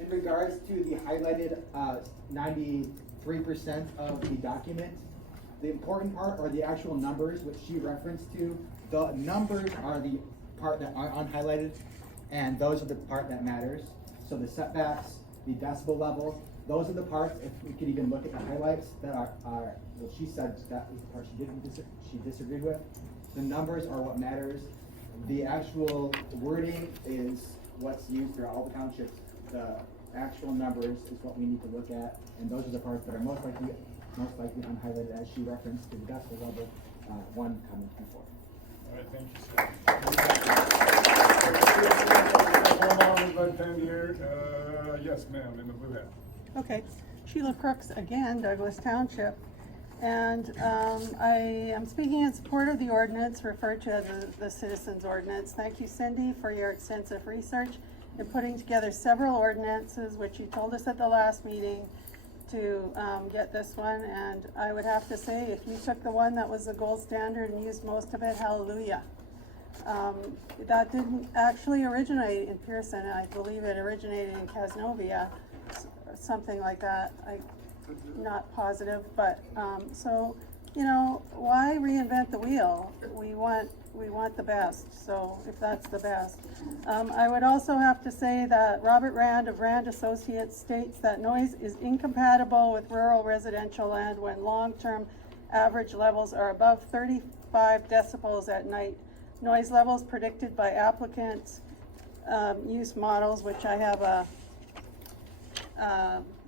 In regards to the highlighted 93% of the document, the important part are the actual numbers, which she referenced to. The numbers are the part that are unhighlighted, and those are the part that matters. So the setbacks, the decibel level, those are the parts, if we could even look at the highlights, that are well, she said that was the part she disagreed with. The numbers are what matters. The actual wording is what's used throughout all the townships, the actual numbers is what we need to look at, and those are the parts that are most likely unhighlighted, as she referenced to the decibel level, one comment before. All right, thank you, sir. Yes, ma'am, in the blue hat. Okay, Sheila Crooks again, Douglas Township. And I am speaking in support of the ordinance referred to as the citizens ordinance. Thank you, Cindy, for your extensive research in putting together several ordinances, which you told us at the last meeting to get this one. And I would have to say, if you took the one that was the gold standard and used most of it, hallelujah. That didn't actually originate in Pearson. I believe it originated in Casnovia, something like that. I'm not positive, but so, you know, why reinvent the wheel? We want the best, so if that's the best. I would also have to say that Robert Rand of Rand Associates states that noise is incompatible with rural residential land when long-term average levels are above 35 decibels at night. Noise levels predicted by applicants' use models, which I have a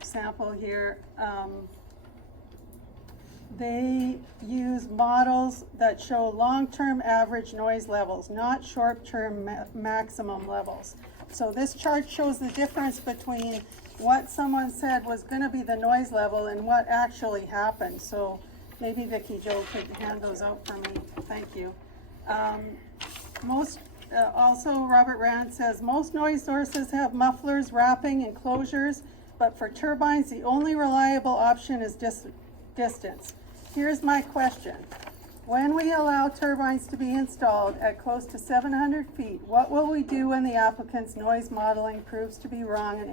sample here. They use models that show long-term average noise levels, not short-term maximum levels. So this chart shows the difference between what someone said was going to be the noise level and what actually happened. So maybe Vicki Jo could hand those out for me. Thank you. Also, Robert Rand says, most noise sources have mufflers, wrapping, enclosures, but for turbines, the only reliable option is distance. Here's my question. When we allow turbines to be installed at close to 700 feet, what will we do when the applicant's noise modeling proves to be wrong and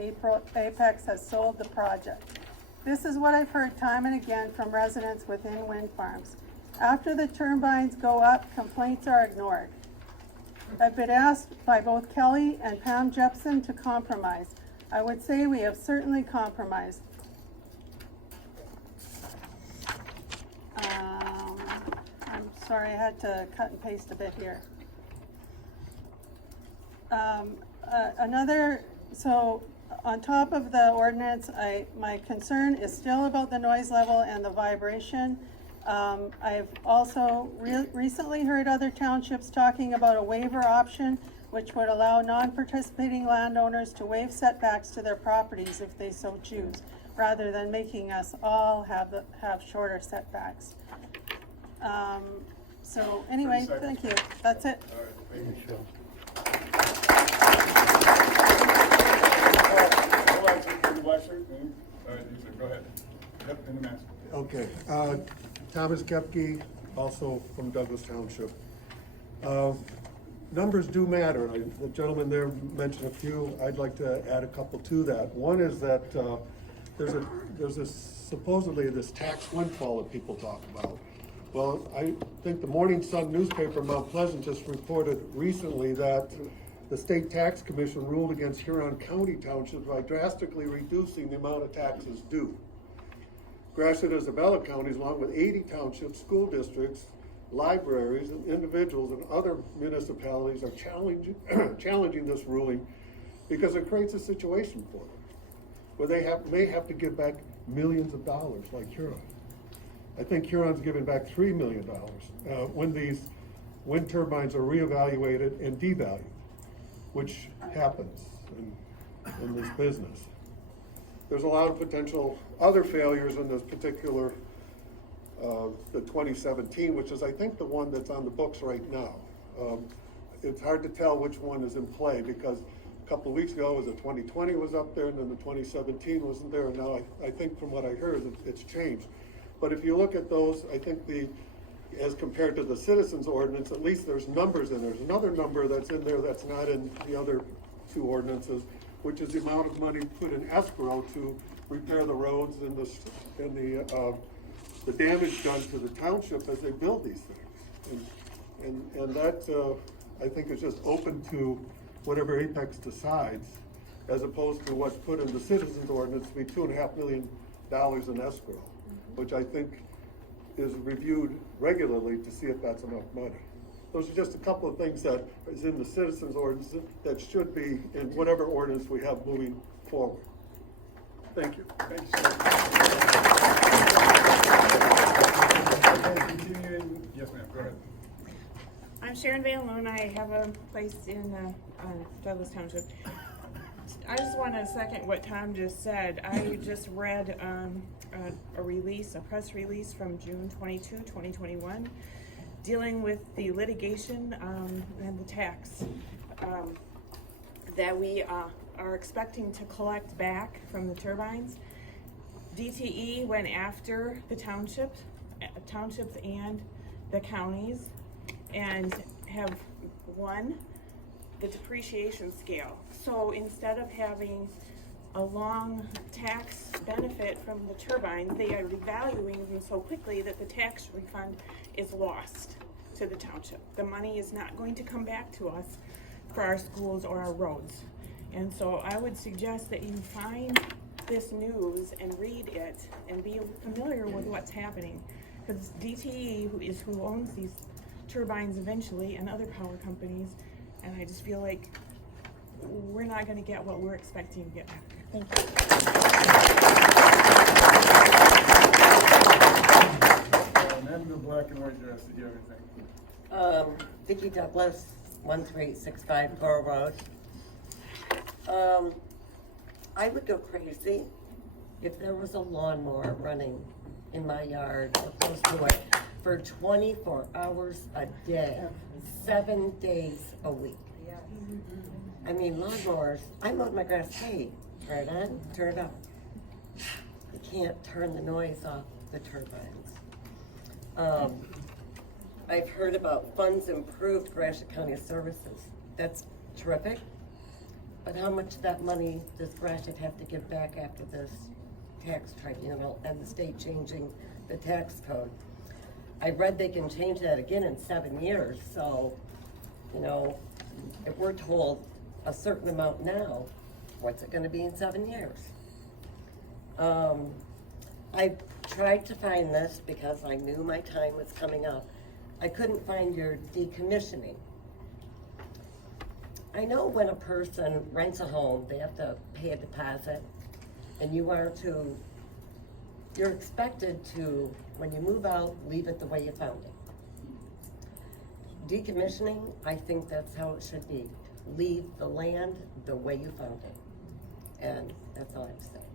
Apex has sold the project? This is what I've heard time and again from residents within wind farms. After the turbines go up, complaints are ignored. I've been asked by both Kelly and Pam Jepson to compromise. I would say we have certainly compromised. I'm sorry, I had to cut and paste a bit here. So on top of the ordinance, my concern is still about the noise level and the vibration. I've also recently heard other townships talking about a waiver option, which would allow non-participating landowners to waive setbacks to their properties if they so choose, rather than making us all have shorter setbacks. So anyway, thank you. That's it. All right, thank you, Cheryl. All right, you sir, go ahead. Yep, in the mask. Okay, Thomas Kepke, also from Douglas Township. Numbers do matter, and the gentleman there mentioned a few. I'd like to add a couple to that. One is that there's supposedly this tax windfall that people talk about. Well, I think the Morning Sun newspaper in Mount Pleasant just reported recently that the State Tax Commission ruled against Huron County townships by drastically reducing the amount of taxes due. Gratiot and Isabella counties, along with 80 townships, school districts, libraries, and individuals and other municipalities are challenging this ruling because it creates a situation for them where they may have to give back millions of dollars like Huron. I think Huron's giving back $3 million when these wind turbines are reevaluated and devalued, which happens in this business. There's a lot of potential other failures in this particular, the 2017, which is I think the one that's on the books right now. It's hard to tell which one is in play because a couple of weeks ago was the 2020 was up there and then the 2017 wasn't there. And now I think from what I heard, it's changed. But if you look at those, I think as compared to the citizens ordinance, at least there's numbers in there. There's another number that's in there that's not in the other two ordinances, which is the amount of money put in escrow to repair the roads and the damage done to the township as they build these things. And that, I think, is just open to whatever Apex decides, as opposed to what's put in the citizens ordinance to be $2.5 million in escrow, which I think is reviewed regularly to see if that's enough money. those are just a couple of things that is in the citizens ordinance that should be in whatever ordinance we have moving forward. Thank you. Thanks. Continuing, yes ma'am, go ahead. I'm Sharon Van Loon. I have a place in Douglas Township. I just want to second what Tom just said. I just read a press release from June 22, 2021, dealing with the litigation and the tax that we are expecting to collect back from the turbines. DTE went after the townships and the counties and have won the depreciation scale. So instead of having a long tax benefit from the turbines, they are revaluing them so quickly that the tax refund is lost to the township. The money is not going to come back to us for our schools or our roads. And so I would suggest that you find this news and read it and be familiar with what's happening. Because DTE who owns these turbines eventually, and other power companies, and I just feel like we're not going to get what we're expecting to get back. Thank you. And then the black and white dress, did you have anything? Vicki Douglas, 13865 Borough Road. I would go crazy if there was a lawnmower running in my yard or close to it for 24 hours a day, 7 days a week. I mean, lawnmowers, I mowed my grass, hey, turn it on, turn it off. You can't turn the noise off the turbines. I've heard about funds improved Gratiot County Services. That's terrific. But how much of that money does Gratiot have to give back after this tax tribunal and the state changing the tax code? I read they can change that again in 7 years, so, you know, if we're told a certain amount now, what's it gonna be in 7 years? I tried to find this because I knew my time was coming up. I couldn't find your decommissioning. I know when a person rents a home, they have to pay a deposit, and you're expected to, when you move out, leave it the way you found it. Decommissioning, I think that's how it should be. Leave the land the way you found it. And that's all I'm saying.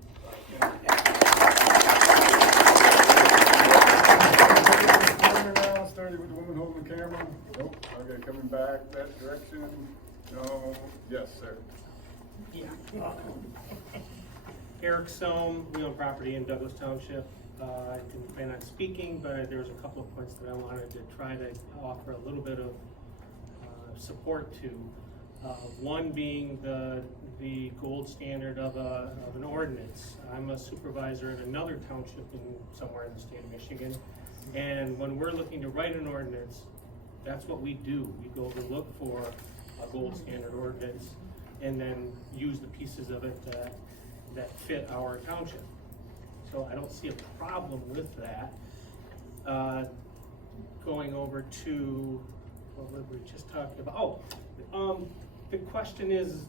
Now, starting with the woman holding the camera. Nope, okay, coming back that direction. No, yes, sir. Yeah. Eric Sohm, we own property in Douglas Township. I didn't plan on speaking, but there was a couple of points that I wanted to try to offer a little bit of support to. One being the gold standard of an ordinance. I'm a supervisor in another township somewhere in the state of Michigan, and when we're looking to write an ordinance, that's what we do. We go to look for a gold standard ordinance and then use the pieces of it that fit our township. So I don't see a problem with that. Going over to what were we just talking about? The question is,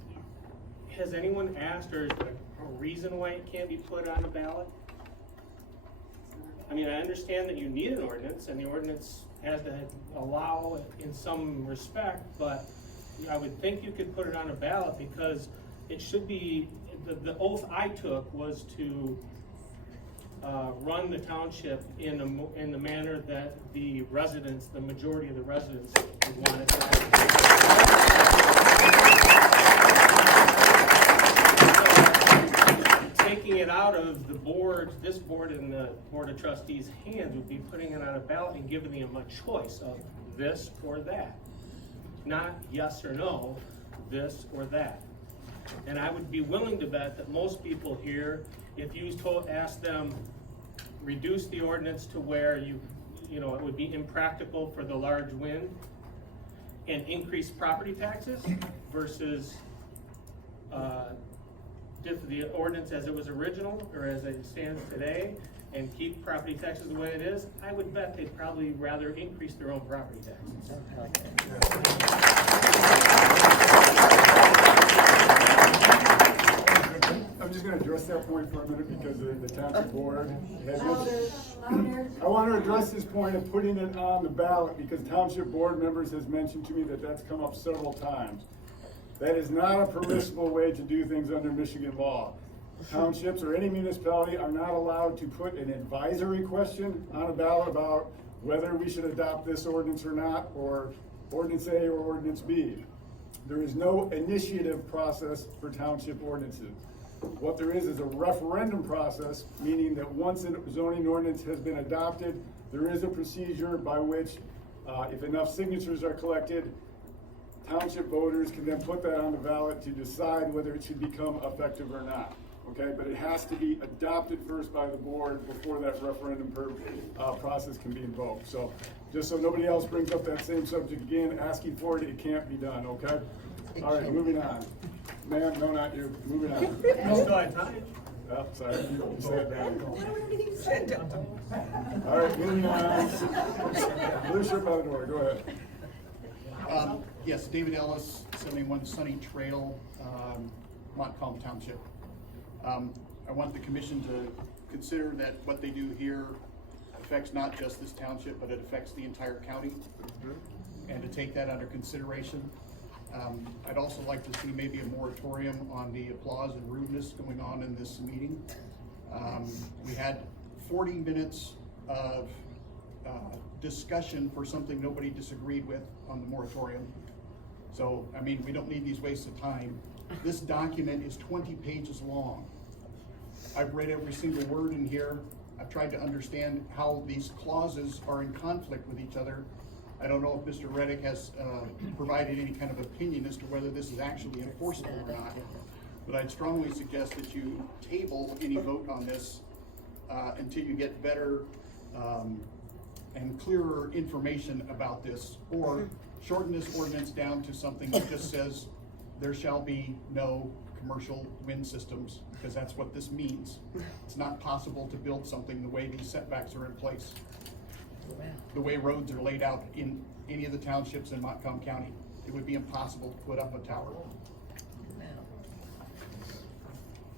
has anyone asked, or is there a reason why it can't be put on a ballot? I mean, I understand that you need an ordinance, and the ordinance has to allow it in some respect, but I would think you could put it on a ballot because it should be, the oath I took was to run the township in the manner that the residents, the majority of the residents would want it to taking it out of the board, this board and the Board of Trustees' hands would be putting it on a ballot and giving them a choice of this or that. Not yes or no, this or that. And I would be willing to bet that most people here, if you ask them, reduce the ordinance to where it would be impractical for the large wind and increase property taxes versus the ordinance as it was original or as it stands today, and keep property taxes the way it is, I would bet they'd probably rather increase their own property taxes. I'm just gonna address that point for a minute because the township board has I want to address this point of putting it on the ballot because township board members has mentioned to me that that's come up several times. That is not a permissible way to do things under Michigan law. Townships or any municipality are not allowed to put an advisory question on a ballot about whether we should adopt this ordinance or not, or ordinance A or ordinance B. There is no initiative process for township ordinances. What there is a referendum process, meaning that once a zoning ordinance has been adopted, there is a procedure by which, if enough signatures are collected, township voters can then put that on the ballot to decide whether it should become effective or not. Okay, but it has to be adopted first by the board before that referendum process can be invoked. So, just so nobody else brings up that same subject again, asking for it, it can't be done, okay? All right, moving on. Ma'am, no, not you. Moving on. Oh, sorry, you said that. All right, moving on. Blue shirt by the door, go ahead. Yes, David Ellis, 71 Sunny Trail, Montcalm Township. I want the commission to consider that what they do here affects not just this township, but it affects the entire county, and to take that under consideration. I'd also like to see maybe a moratorium on the applause and rudeness going on in this meeting. We had 40 minutes of discussion for something nobody disagreed with on the moratorium. So, I mean, we don't need these wastes of time. This document is 20 pages long. I've read every single word in here. I've tried to understand how these clauses are in conflict with each other. I don't know if Mr. Reddick has provided any kind of opinion as to whether this is actually enforceable or not. But I'd strongly suggest that you table any vote on this until you get better and clearer information about this, or shorten this ordinance down to something that just says there shall be no commercial wind systems, because that's what this means. It's not possible to build something the way these setbacks are in place, the way roads are laid out in any of the townships in Montcalm County. It would be impossible to put up a tower.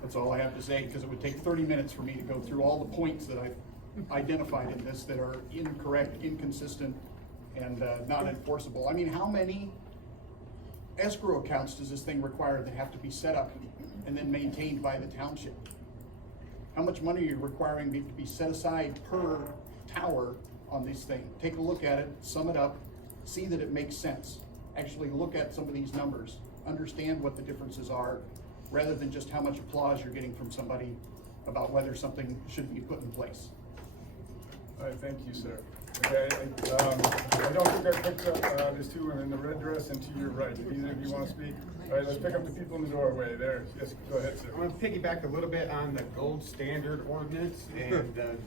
That's all I have to say, because it would take 30 minutes for me to go through all the points that I've identified in this that are incorrect, inconsistent, and not enforceable. I mean, how many escrow accounts does this thing require that have to be set up and then maintained by the township? How much money are you requiring to be set aside per tower on this thing? Take a look at it, sum it up, see that it makes sense. Actually look at some of these numbers, understand what the differences are, rather than just how much applause you're getting from somebody about whether something should be put in place. All right, thank you, sir. Okay, I don't think I picked up, there's two women in the red dress and to your right. If either of you want to speak? All right, let's pick up the people in the doorway there. Yes, go ahead, sir. I want to piggyback a little bit on the gold standard ordinance and the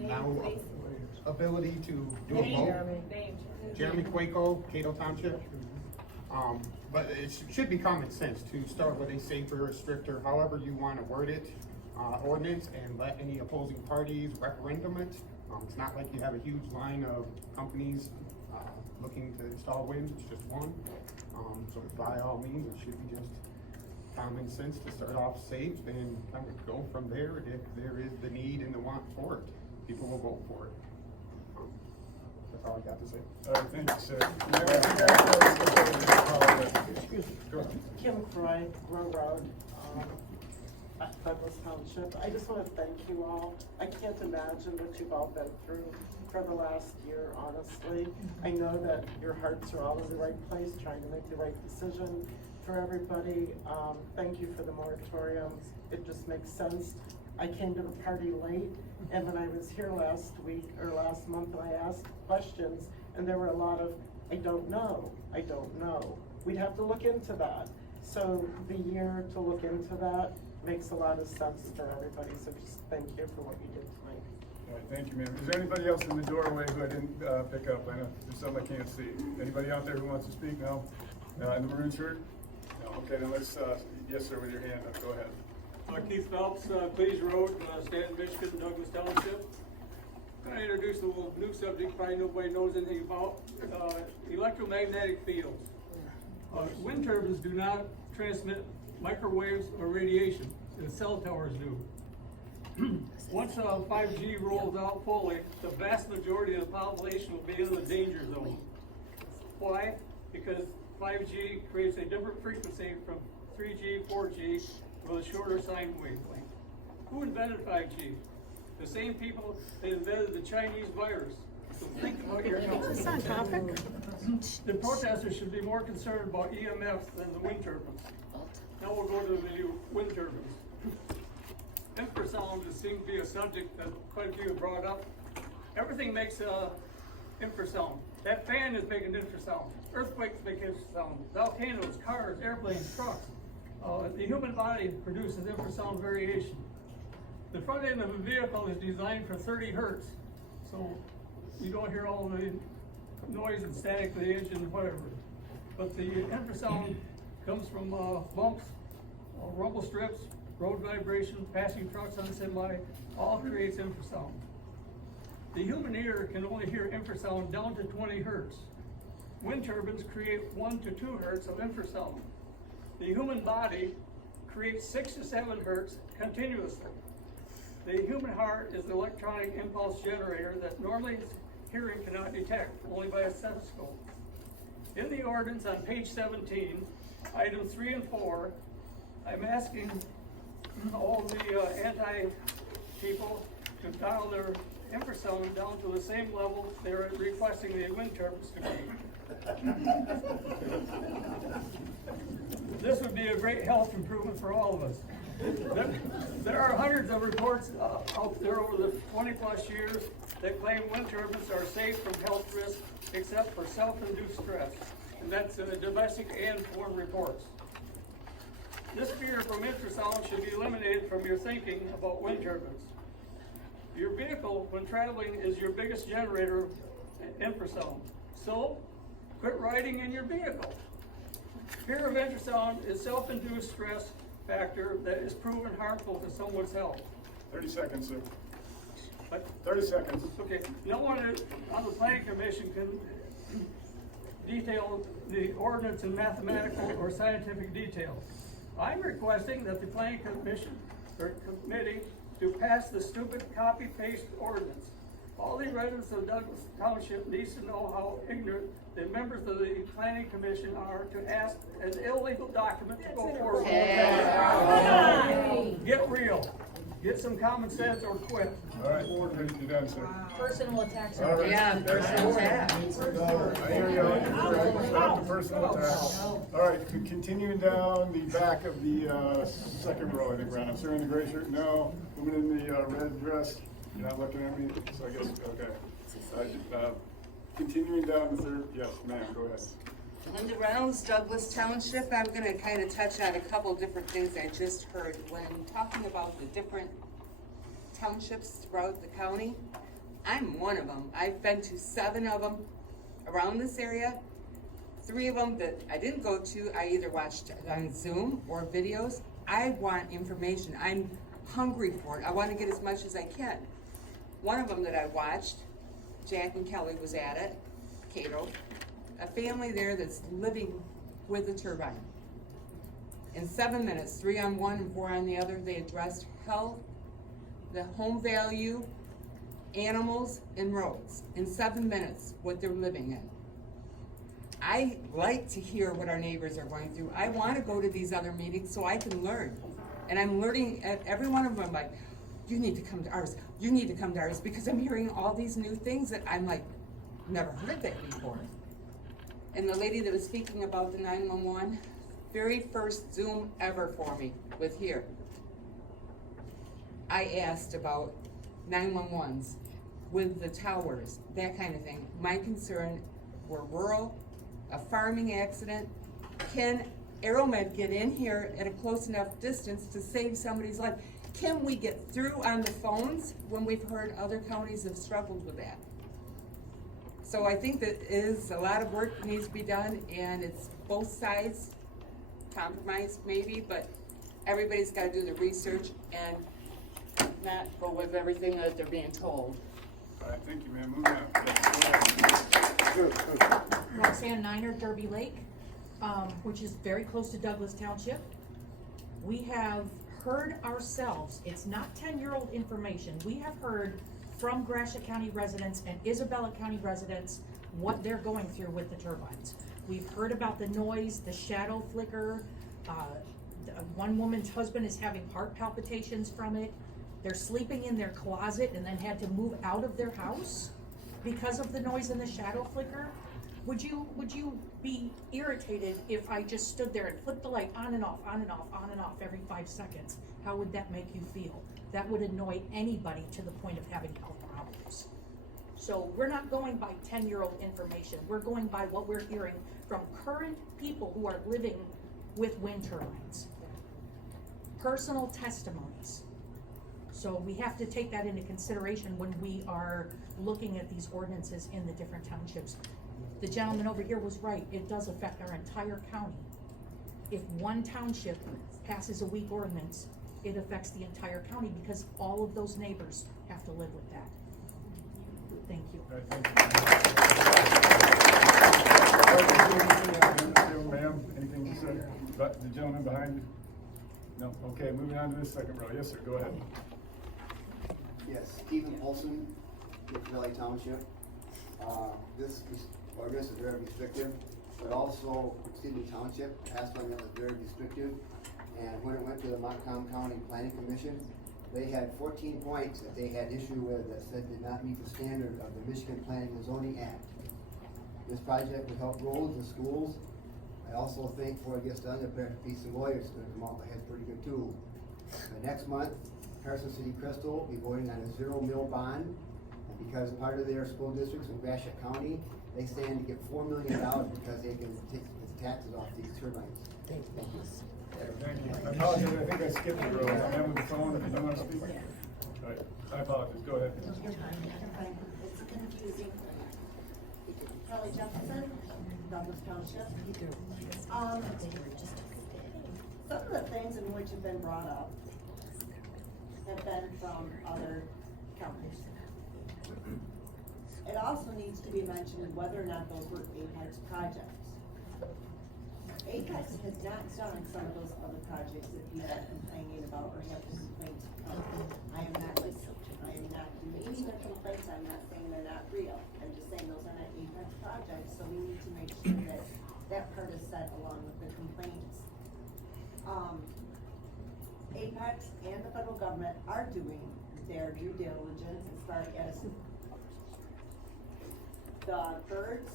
now ability to do a vote. Jeremy Quaco, Cato Township. But it should be common sense to start with a safer, stricter, however you want to word it, ordinance, and let any opposing parties referendum it. It's not like you have a huge line of companies looking to install wind, it's just one. So by all means, it should be just common sense to start off safe and kind of go from there. If there is the need and the want for it, people will vote for it. That's all I got to say. All right, thank you, sir. Kim Croy, Grove Road, Douglas Township. I just want to thank you all. I can't imagine what you've all been through for the last year, honestly. I know that your hearts are all in the right place, trying to make the right decision for everybody. Thank you for the moratorium. It just makes sense. I came to the party late, and when I was here last week or last month, I asked questions, and there were a lot of, I don't know. We'd have to look into that. So the year to look into that makes a lot of sense for everybody, so just thank you for what you did tonight. All right, thank you, ma'am. Is there anybody else in the doorway who I didn't pick up? I know there's some I can't see. Anybody out there who wants to speak? No? In the maroon shirt? No, okay, then let's, yes, sir, with your hand up, go ahead. Keith Phelps, Cleese Road, Stanton, Michigan, Douglas Township. I'm gonna introduce a little new subject probably nobody knows anything about, electromagnetic fields. Wind turbines do not transmit microwaves or radiation, as cell towers do. Once 5G rolls out fully, the vast majority of the population will be in the danger zone. Why? Because 5G creates a different frequency from 3G, 4G with a shorter sine wavelength. Who invented 5G? The same people that invented the Chinese virus. So think about your health. Is this on topic? The protesters should be more concerned about EMFs than the wind turbines. Now we'll go to the new wind turbines. Infrasound seems to be a subject that quite a few have brought up. Everything makes infrasound. That fan is making infrasound. Earthquakes make infrasound. Volcanoes, cars, airplanes, trucks. The human body produces infrasound variation. The front end of a vehicle is designed for 30 hertz, so you don't hear all the noise and static of the engine and whatever. But the infrasound comes from bumps, rumble strips, road vibration, passing trucks on semi, all creates infrasound. The human ear can only hear infrasound down to 20 hertz. Wind turbines create 1 to 2 hertz of infrasound. The human body creates 6 to 7 hertz continuously. The human heart is the electronic impulse generator that normally hearing cannot detect, only by a stethoscope. In the ordinance on page 17, items 3 and 4, I'm asking all the anti-people to dial their infrasound down to the same level they're requesting the wind turbines to be. This would be a great health improvement for all of us. There are hundreds of reports out there over the 20+ years that claim wind turbines are safe from health risks except for self-induced stress. And that's domestic and foreign reports. This fear from infrasound should be eliminated from your thinking about wind turbines. Your vehicle, when traveling, is your biggest generator of infrasound. So, quit riding in your vehicle. Fear of infrasound is self-induced stress factor that is proven harmful to someone's health. 30 seconds, sir. What? 30 seconds. Okay, no one on the planning commission can detail the ordinance in mathematical or scientific detail. I'm requesting that the planning commission or committee to pass the stupid copy-paste ordinance. All the residents of Douglas Township needs to know how ignorant the members of the planning commission are to ask an illegal document to go forward. Get real. Get some common sense or quit. All right, you're done, sir. Personal attacks. All right. Yeah, personal attacks. I hear you. Stop the personal attacks. All right, continuing down the back of the second row, I think, Ron. I'm sir in the gray shirt. No. Woman in the red dress. You're not looking at me, so I guess, okay. Continuing down the third, yes, ma'am, go ahead. Linda Reynolds, Douglas Township. I'm gonna kind of touch on a couple different things I just heard when talking about the different townships throughout the county. I'm one of them. I've been to 7 of them around this area. 3 of them that I didn't go to, I either watched on Zoom or videos. I want information. I'm hungry for it. I want to get as much as I can. One of them that I watched, Jack and Kelly was at it, Cato, a family there that's living with a turbine. In 7 minutes, 3 on one and 4 on the other, they addressed health, the home value, animals, and roads. In 7 minutes, what they're living in. I like to hear what our neighbors are going through. I want to go to these other meetings so I can learn. And I'm learning at every one of them. I'm like, you need to come to ours. You need to come to ours, because I'm hearing all these new things that I'm like, never heard that before. And the lady that was speaking about the 911, very first Zoom ever for me with here. I asked about 911s with the towers, that kind of thing. My concern, we're rural, a farming accident. Can AeroMed get in here at a close enough distance to save somebody's life? Can we get through on the phones when we've heard other counties have struggled with that? So I think that is a lot of work that needs to be done, and it's both sides, compromise maybe, but everybody's gotta do the research and not go with everything that they're being told. All right, thank you, ma'am. Moving on. Roxanne Niner, Derby Lake, which is very close to Douglas Township. We have heard ourselves, it's not 10-year-old information, we have heard from Gratiot County residents and Isabella County residents what they're going through with the turbines. We've heard about the noise, the shadow flicker, one woman's husband is having heart palpitations from it. They're sleeping in their closet and then had to move out of their house because of the noise and the shadow flicker. Would you be irritated if I just stood there and flipped the light on and off, on and off, on and off every 5 seconds? How would that make you feel? That would annoy anybody to the point of having health problems. So we're not going by 10-year-old information. We're going by what we're hearing from current people who are living with wind turbines. Personal testimonies. So we have to take that into consideration when we are looking at these ordinances in the different townships. The gentleman over here was right, it does affect our entire county. If one township passes a weak ordinance, it affects the entire county because all of those neighbors have to live with that. Thank you. Ma'am, anything you said about the gentleman behind you? No? Okay, moving on to this second row. Yes, sir, go ahead. Yes, Stephen Olson, with Valley Township. This ordinance is very restrictive, but also Stephen Township passed one that was very restrictive. And when it went to the Montcalm County Planning Commission, they had 14 points that they had issue with that said did not meet the standard of the Michigan Planning and Zoning Act. This project would help roads and schools. I also think before it gets done, the piece of lawyers is gonna come out ahead pretty good too. Next month, Carson City Crystal will be voting on a 0 mil bond. And because part of their school districts in Gratiot County, they stand to get $4 million because they can take the taxes off these turbines. Thank you. I apologize, I think I skipped the row. I'm on the phone if you don't want to speak. All right, I apologize, go ahead. It's confusing. Kelly Jefferson, Douglas Township. Some of the things in which have been brought up have been from other counties. It also needs to be mentioned whether or not those were Apex projects. Apex has not done some of those other projects that people are complaining about or have complaints about. I am not demeaning the complaints, I'm not saying they're not real. I'm just saying those are not Apex projects, so we need to make sure that that part is set along with the complaints. Apex and the federal government are doing their due diligence as far as the birds,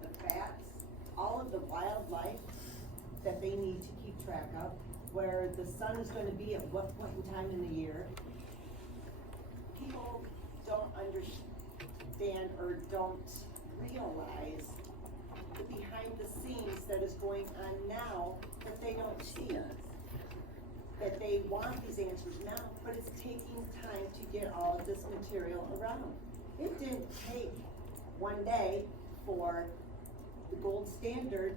the bats, all of the wildlife that they need to keep track of, where the sun is going to be at what point in time in the year. People don't understand or don't realize the behind the scenes that is going on now that they don't see. That they want these answers now, but it's taking time to get all of this material around. It didn't take one day for the gold standard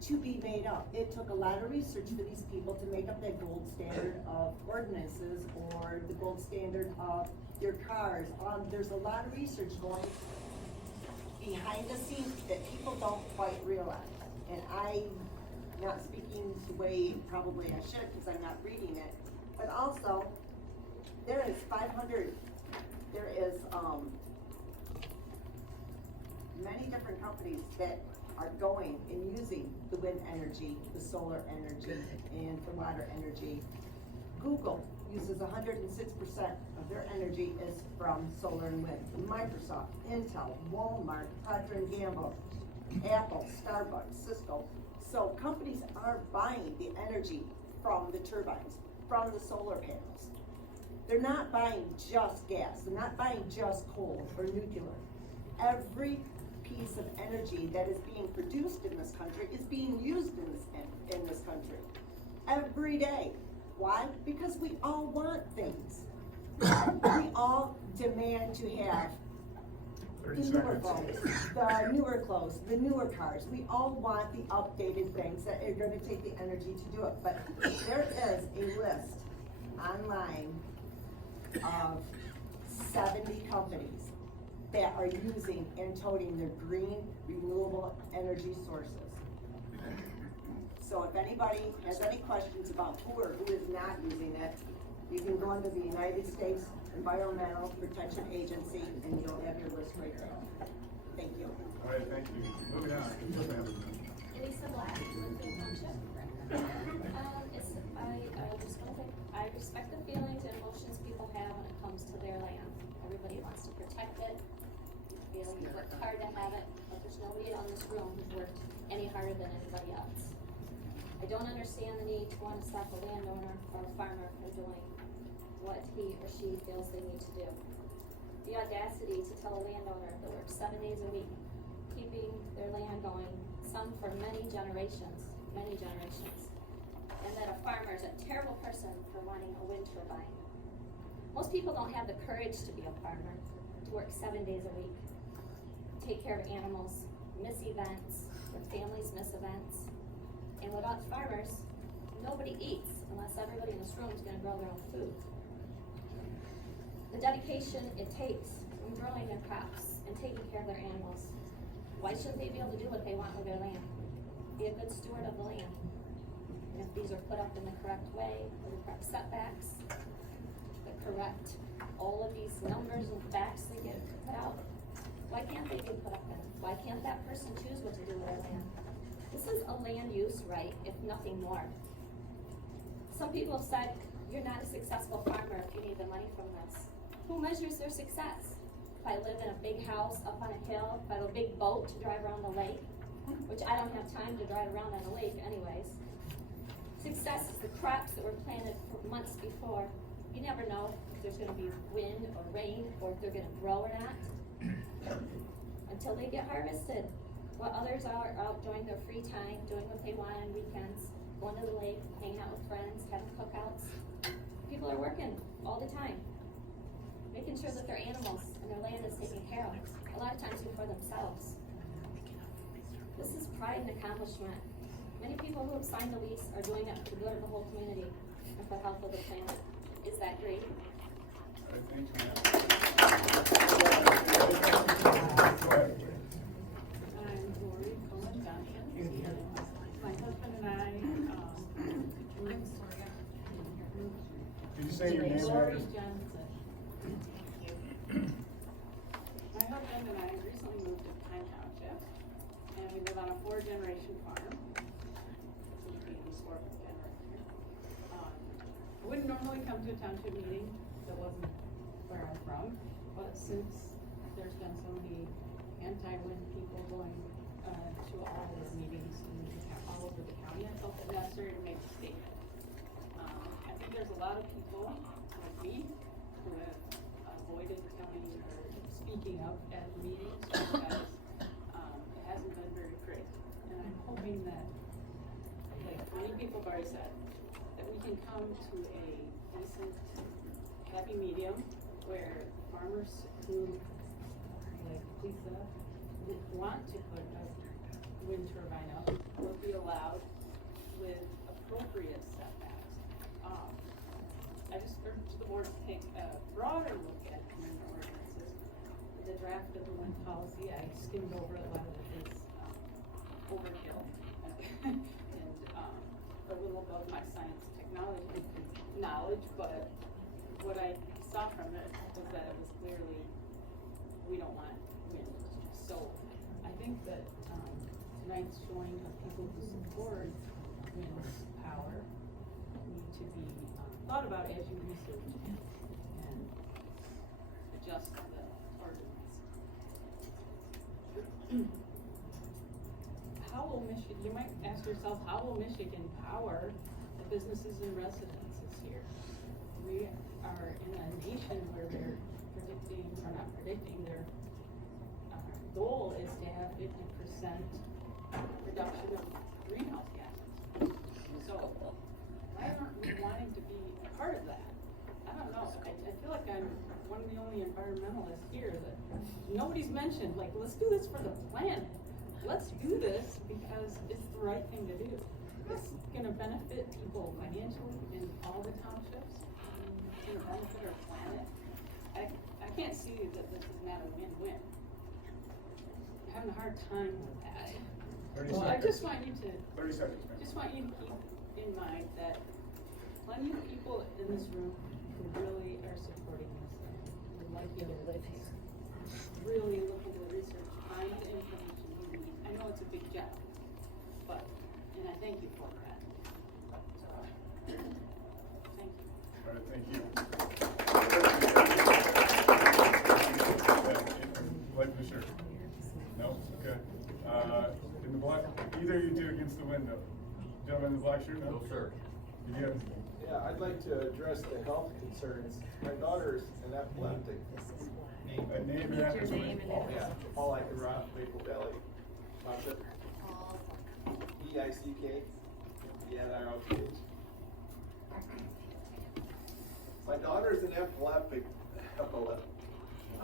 to be made up. It took a lot of research for these people to make up that gold standard of ordinances or the gold standard of your cars. There's a lot of research going behind the scenes that people don't quite realize. And I'm not speaking the way probably I should because I'm not reading it. But also, there is many different companies that are going and using the wind energy, the solar energy, and the water energy. Google uses 106% of their energy is from solar and wind. Microsoft, Intel, Walmart, Procter & Gamble, Apple, Starbucks, Cisco. So companies are buying the energy from the turbines, from the solar panels. They're not buying just gas. They're not buying just coal or nuclear. Every piece of energy that is being produced in this country is being used in this country every day. Why? Because we all want things. We all demand to have the newer phones, the newer clothes, the newer cars. We all want the updated things that are gonna take the energy to do it. But there is a list online of 70 companies that are using and toting their green renewable energy sources. So if anybody has any questions about who or who is not using it, you can go into the United States Environmental Protection Agency and you'll have your list right there. Thank you. All right, thank you. Moving on. Lisa Black, Linfield Township. I respect the feelings and emotions people have when it comes to their land. Everybody wants to protect it. You know, you worked hard to have it, but there's nobody on this room who's worked any harder than anybody else. I don't understand the need to want to stop a landowner or a farmer from doing what he or she feels they need to do. The audacity to tell a landowner that works 7 days a week, keeping their land going, some for many generations, and that a farmer is a terrible person for wanting a wind turbine. Most people don't have the courage to be a farmer, to work 7 days a week, take care of animals, miss events, their families miss events. And without farmers, nobody eats unless everybody in this room is gonna grow their own food. The dedication it takes from growing their crops and taking care of their animals. Why shouldn't they be able to do what they want with their land? Be a good steward of the land. And if these are put up in the correct way, with the correct setbacks, the correct, all of these numbers and facts they get put out, why can't they be put up in? Why can't that person choose what to do with their land? This is a land use right, if nothing more. Some people have said, you're not a successful farmer if you need the money from this. Who measures their success? If I live in a big house up on a hill, if I have a big boat to drive around the lake, which I don't have time to drive around on the lake anyways. Success is the crops that were planted for months before. You never know if there's gonna be wind or rain or if they're gonna grow or not until they get harvested. While others are out enjoying their free time, doing what they want on weekends, going to the lake, hanging out with friends, having cookouts. People are working all the time, making sure that their animals and their land is taken care of, a lot of times for themselves. This is pride and accomplishment. Many people who have signed the lease are doing it for the good of the whole community and for the health of the planet. Is that great? Thank you. My husband and I, Did you say your name? Lori Johnson. My husband and I recently moved to Pine Township, and we live on a 4-generation farm. This would be the 4th generation. I wouldn't normally come to a township meeting that wasn't where I'm from, but since there's been so many anti-wind people going to all of the meetings all over the county, I felt it necessary to make a statement. I think there's a lot of people like me who have avoided coming or speaking up at meetings because it hasn't been very great. And I'm hoping that, like many people have already said, that we can come to a decent, happy medium where farmers who, like Lisa, want to put a wind turbine up will be allowed with appropriate setbacks. I just urge the board to take a broader look at wind ordinances. The draft of the wind policy, I skimmed over a lot of it is overkill and a little above my science technology knowledge, but what I saw from it was that it was clearly we don't want wind. So I think that tonight's showing of people who support wind power need to be thought about as you research and adjust the ordinance. How will Michigan, you might ask yourself, how will Michigan power the businesses and residences here? We are in a nation where they're predicting, or not predicting, their goal is to have 50% reduction of greenhouse gases. So why aren't we wanting to be a part of that? I don't know, I feel like I'm one of the only environmentalists here that nobody's mentioned, like, let's do this for the planet. Let's do this because it's the right thing to do. It's gonna benefit people financially in all the townships. It's gonna benefit our planet. I can't see that this is not a win-win. I'm having a hard time with that. 30 Well, seconds. I just want you to, 30 seconds, ma'am. just want you to keep in mind that plenty of people in this room who really are supporting this, would like you to live here. Really look into the research, find the information you need. I know it's a big job, but, and I thank you for that. Thank you. All right, thank you. Like the shirt? No? Okay. In the black, either you two against the window. Gentleman in the black shirt, no? No, sir. You have, Yeah, I'd like to address the health concerns. My daughter's an epileptic. name and address. Yeah, Paul Eichenroth, Maple Valley Township. EICK, ENIROTH. My daughter's an epileptic. I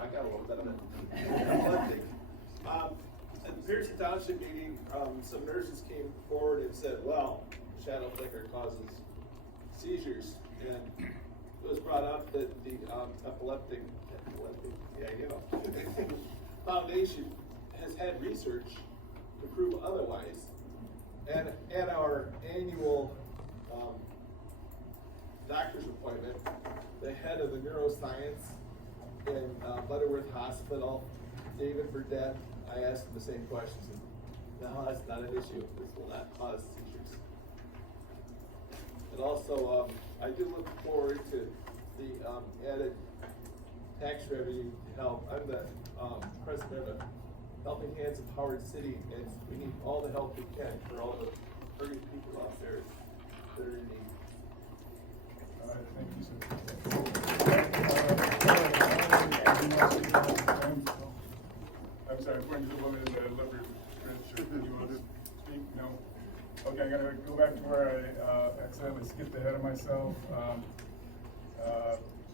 got a little bit of it. Epileptic. At the Pearson Township meeting, some nurses came forward and said, well, shadow flicker causes seizures. And it was brought up that the epileptic foundation has had research to prove otherwise. And at our annual doctor's appointment, the head of the neuroscience in Butterworth Hospital, David Burdett, I asked him the same questions. No, that's not an issue. This will not cause seizures. And also, I do look forward to the added tax revenue to help. I'm the president of Helping Hands of Howard City, and we need all the help we can for all the hurting people out there that are in need. All right, thank you, sir. I'm sorry, point to the woman in the leopard red shirt. Do you want to speak? No? Okay, I'm gonna go back to where I accidentally skipped ahead of myself.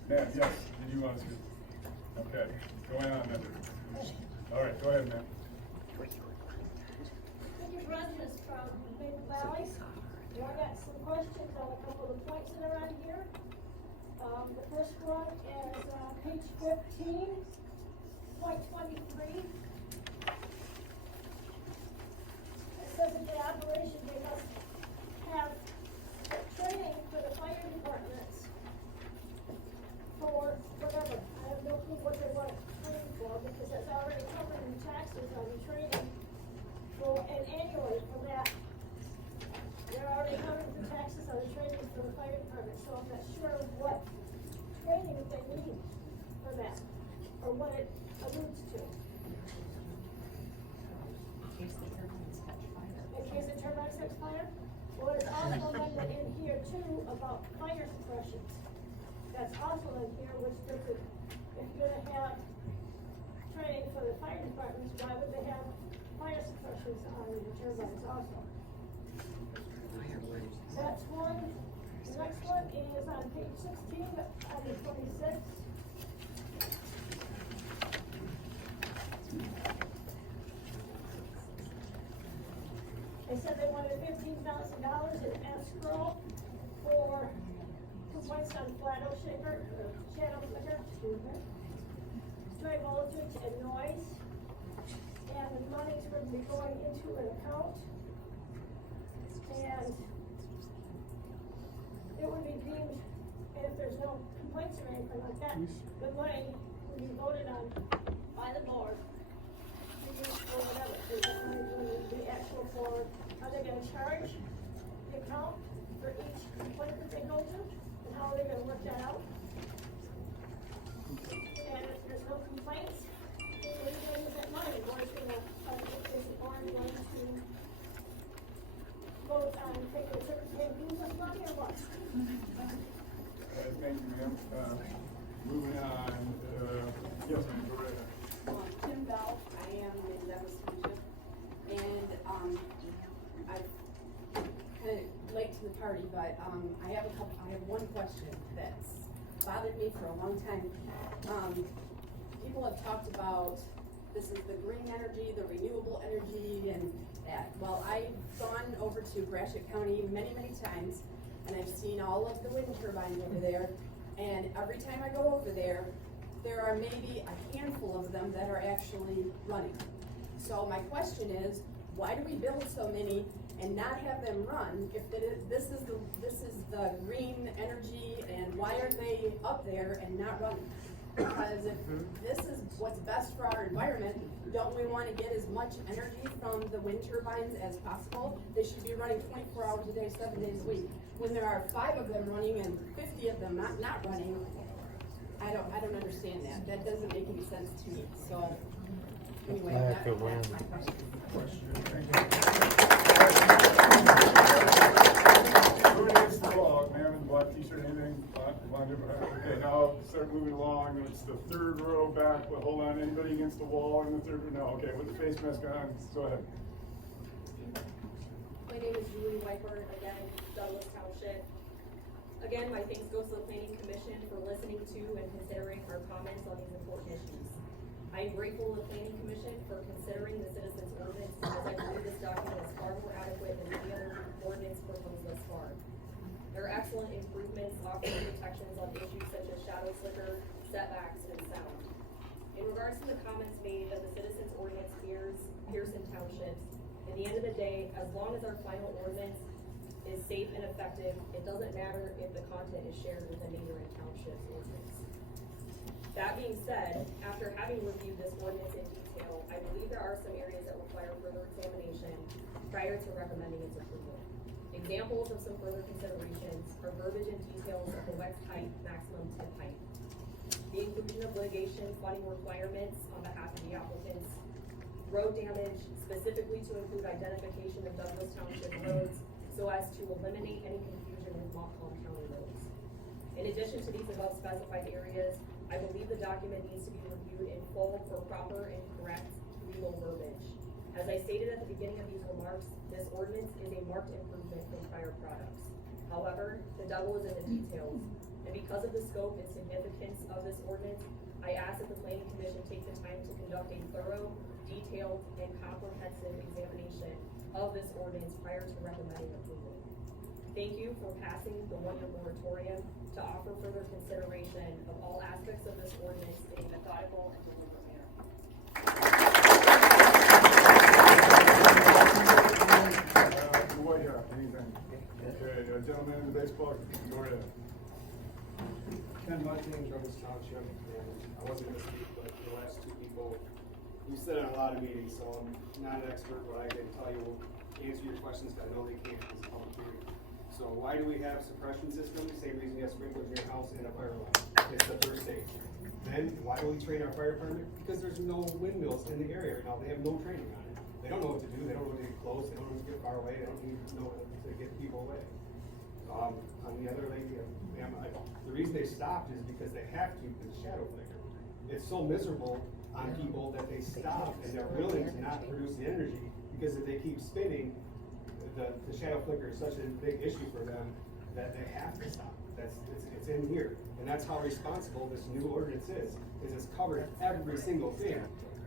Ma'am, yes, did you want to speak? Okay, going on then. All right, go ahead, ma'am. Cindy Rogers from Maple Valley. I got some questions on a couple of the points that are on here. The first one is page 15, point 23. It says that the operation, they must have training for the fire departments for whatever. I have no clue what they want training for, because that's already covered in taxes on the training for, and annually for that. They're already covered the taxes on the training for the fire department, so I'm not sure what training they need for that, or what it alludes to. In case the turbines catch fire? Well, it's also amended in here too about fire suppressions. That's also in here, which does it, if you're gonna have training for the fire departments, why would they have fire suppressions on the turbines also? That's one. The next one is on page 16, on the 26. They said they wanted $15,000 in escrow for complaints on shadow flicker, stray voltage and noise. And the money's going to be going into an account. And it would be deemed, and if there's no complaints or anything like that, the money would be voted on by the board to use for whatever. So the money would be actual for, are they gonna charge the account for each complaint that they go to? And how are they gonna work that out? And if there's no complaints, where are you gonna use that money? The board's gonna, is the board going to vote on taking a certain pay this money or what? Thank you, ma'am. Moving on, yes, ma'am, go right ahead. Kim Bell, I am in Douglas Township, and I'm kind of late to the party, but I have one question that's bothered me for a long time. People have talked about this is the green energy, the renewable energy, and that. Well, I've gone over to Gratiot County many, many times, and I've seen all of the wind turbines over there, and every time I go over there, there are maybe a handful of them that are actually running. So my question is, why do we build so many and not have them run if this is the green energy, and why are they up there and not running? Because if this is what's best for our environment, don't we want to get as much energy from the wind turbines as possible? They should be running 24 hours a day, 7 days a week. When there are 5 of them running and 50 of them not running, I don't understand that. That doesn't make any sense to me. So anyway, that's my Who needs the law? Man in black t-shirt, anything? Okay, now start moving along. It's the third row back. But hold on, anybody against the wall in the third row? No, okay, with the face mask on, go ahead. My name is Julie Wiper, again, Douglas Township. Again, my thanks goes to the Planning Commission for listening to and considering our comments on these important issues. I am grateful to the Planning Commission for considering the citizens ordinance, as I believe this document is far more adequate than any other ordinance proposed thus far. There are excellent improvements offering protections on issues such as shadow flicker, setbacks, and sound. In regards to the comments made that the citizens ordinance fears Pearson Townships, at the end of the day, as long as our final ordinance is safe and effective, it doesn't matter if the content is shared with a neighboring township's ordinance. That being said, after having reviewed this ordinance in detail, I believe there are some areas that require further examination prior to recommending its approval. Examples of some further considerations are verbiage and details of the wet height, maximum tip height, the inclusion of litigation funding requirements on behalf of the applicants, road damage, specifically to include identification of Douglas Township roads so as to eliminate any confusion with Montcalm County roads. In addition to these above specified areas, I believe the document needs to be reviewed in full for proper and correct legal verbiage. As I stated at the beginning of these remarks, this ordinance is a marked improvement from prior products. However, the devil is in the details, and because of the scope and significance of this ordinance, I ask that the Planning Commission take the time to conduct a thorough, detailed, and comprehensive examination of this ordinance prior to recommending approval. Thank you for passing the one-year moratorium to offer further consideration of all aspects of this ordinance in a methodical and deliberate manner. Okay, gentleman in the baseball, go ahead. Ken Bunting, Douglas Township, and I wasn't gonna speak, but the last two people, you sit on a lot of meetings, so I'm not an expert, but I can tell you, will answer your questions, I know they can't, it's a public hearing. So why do we have suppression systems? Same reason you have sprinklers in your house and a fire alarm. It's the first stage. Then, why do we train our fire department? Because there's no windmills in the area right now, they have no training on it. They don't know what to do, they don't know when to get close, they don't know when to get far away, they don't need to know to get people away. On the other lady, the reason they stopped is because they have to for the shadow flicker. It's so miserable on people that they stop and they're willing to not produce the energy, because if they keep spinning, the shadow flicker is such a big issue for them that they have to stop. It's in here, and that's how responsible this new ordinance is it's covered every single thing.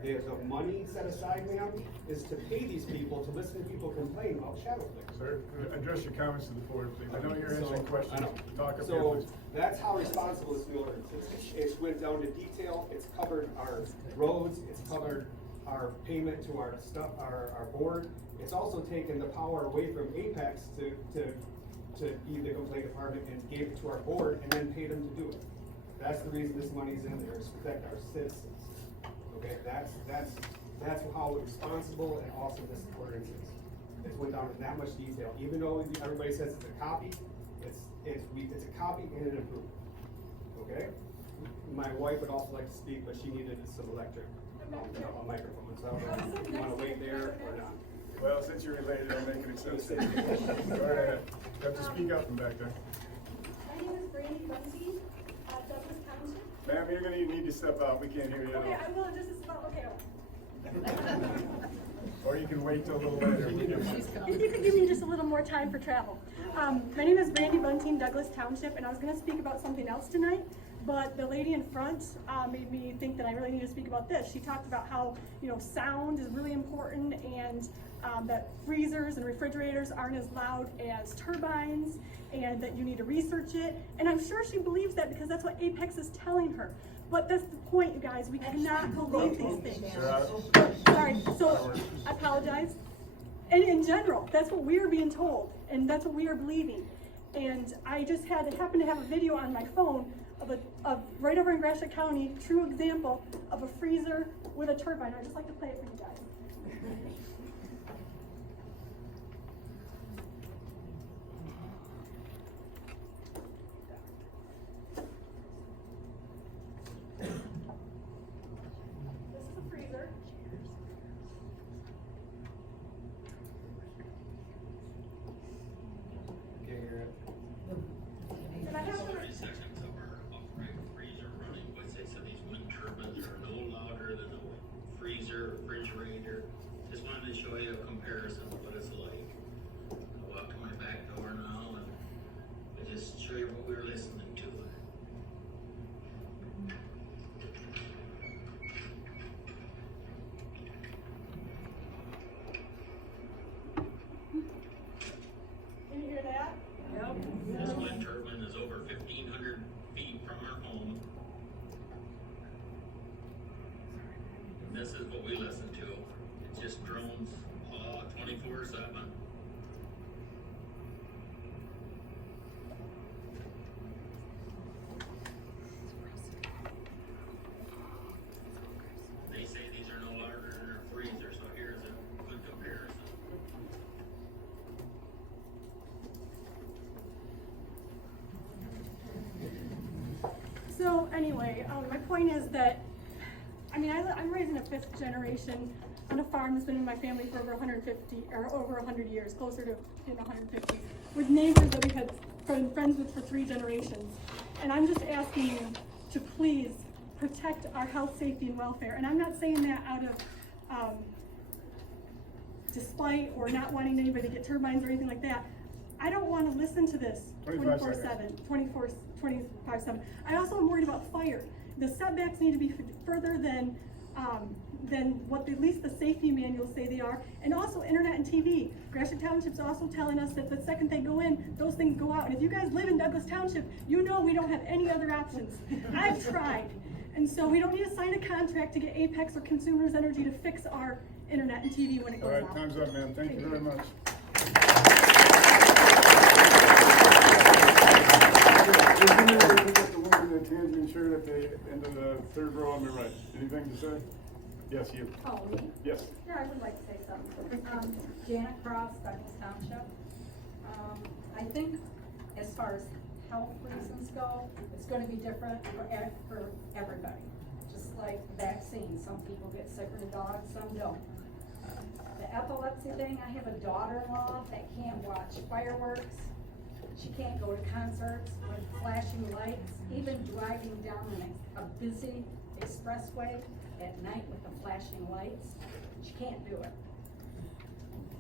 The money set aside, ma'am, is to pay these people to listen to people complain about shadow flickers. Sir, address your comments to the board, please. I know you're answering questions. Talk up here, So please. that's how responsible this new ordinance is. It's went down to detail. It's covered our roads. It's covered our payment to our stuff, our board. It's also taken the power away from Apex to be the complaint department and gave it to our board and then paid them to do it. That's the reason this money's in there, is to protect our citizens. Okay, that's how responsible and awesome this ordinance is. It's went down in that much detail. Even though everybody says it's a copy, it's a copy and an improvement. Okay? My wife would also like to speak, but she needed some electric on microphone, so I don't know if you want to wait there or not. Well, since you're related, I'll make an exception. Go ahead. You have to speak up from back there. My name is Brandy Bunty, Douglas Township. Ma'am, you're gonna need to step out. We can't hear you at all. Okay, I will, just about, okay. Or you you can wait till a little later. If you could give me just a little more time for travel. My name is Brandy Bunting, Douglas Township, and I was going to speak about something else tonight, but the lady in front made me think that I really need to speak about this. She talked about how, you know, sound is really important, and that freezers and refrigerators aren't as loud as turbines, and that you need to research it. And I'm sure she believes that because that's what Apex is telling her. But that's the point, you guys. We cannot believe these things. Sorry, so I apologize. And in general, that's what we are being told, and that's what we are believing. And I just happened to have a video on my phone of right over in Gratiot County, true example of a freezer with a turbine. I'd just like to play it for you guys. This is a freezer. And I have to freezer, refrigerator. Just wanted to show you a comparison of what it's like. I walk to my back door now and I just show you what we were listening to. Can you hear that? Yep. This wind turbine is over 1,500 feet from our home. And this is what we listen to. It just drones 24/7. They say these are no larger than a freezer, so here's a good comparison. So anyway, my point is that, I mean, I'm raising a 5th generation on a farm that's been in my family for over 150 or over 100 years, closer to 150, with neighbors that we've had been friends with for 3 generations. And I'm just asking you to please protect our health, safety, and welfare. And I'm not saying that out of despite or not wanting anybody to get turbines or anything like that. I don't want to listen to this 24/7, 25/7. I also am worried about fire. The setbacks need to be further than what at least the safety manuals say they are, and also internet and TV. Gratiot Township's also telling us that the second they go in, those things go out. And if you guys live in Douglas Township, you know we don't have any other options. I've tried. And so we don't need to sign a contract to get Apex or Consumers Energy to fix our internet and TV when it goes out. All right, time's up, ma'am. Thank you very much. The woman in the tangerine shirt at the end of the 3rd row on the right. Anything to say? Yes, you. Oh, me? Yes. Yeah, I would like to say something. Janet Cross, Douglas Township. I think as far as health reasons go, it's gonna be different for everybody. Just like vaccines, some people get sick with the dog, some don't. The epilepsy thing, I have a daughter-in-law that can't watch fireworks. She can't go to concerts with flashing lights, even driving down a busy expressway at night with the flashing lights. She can't do it.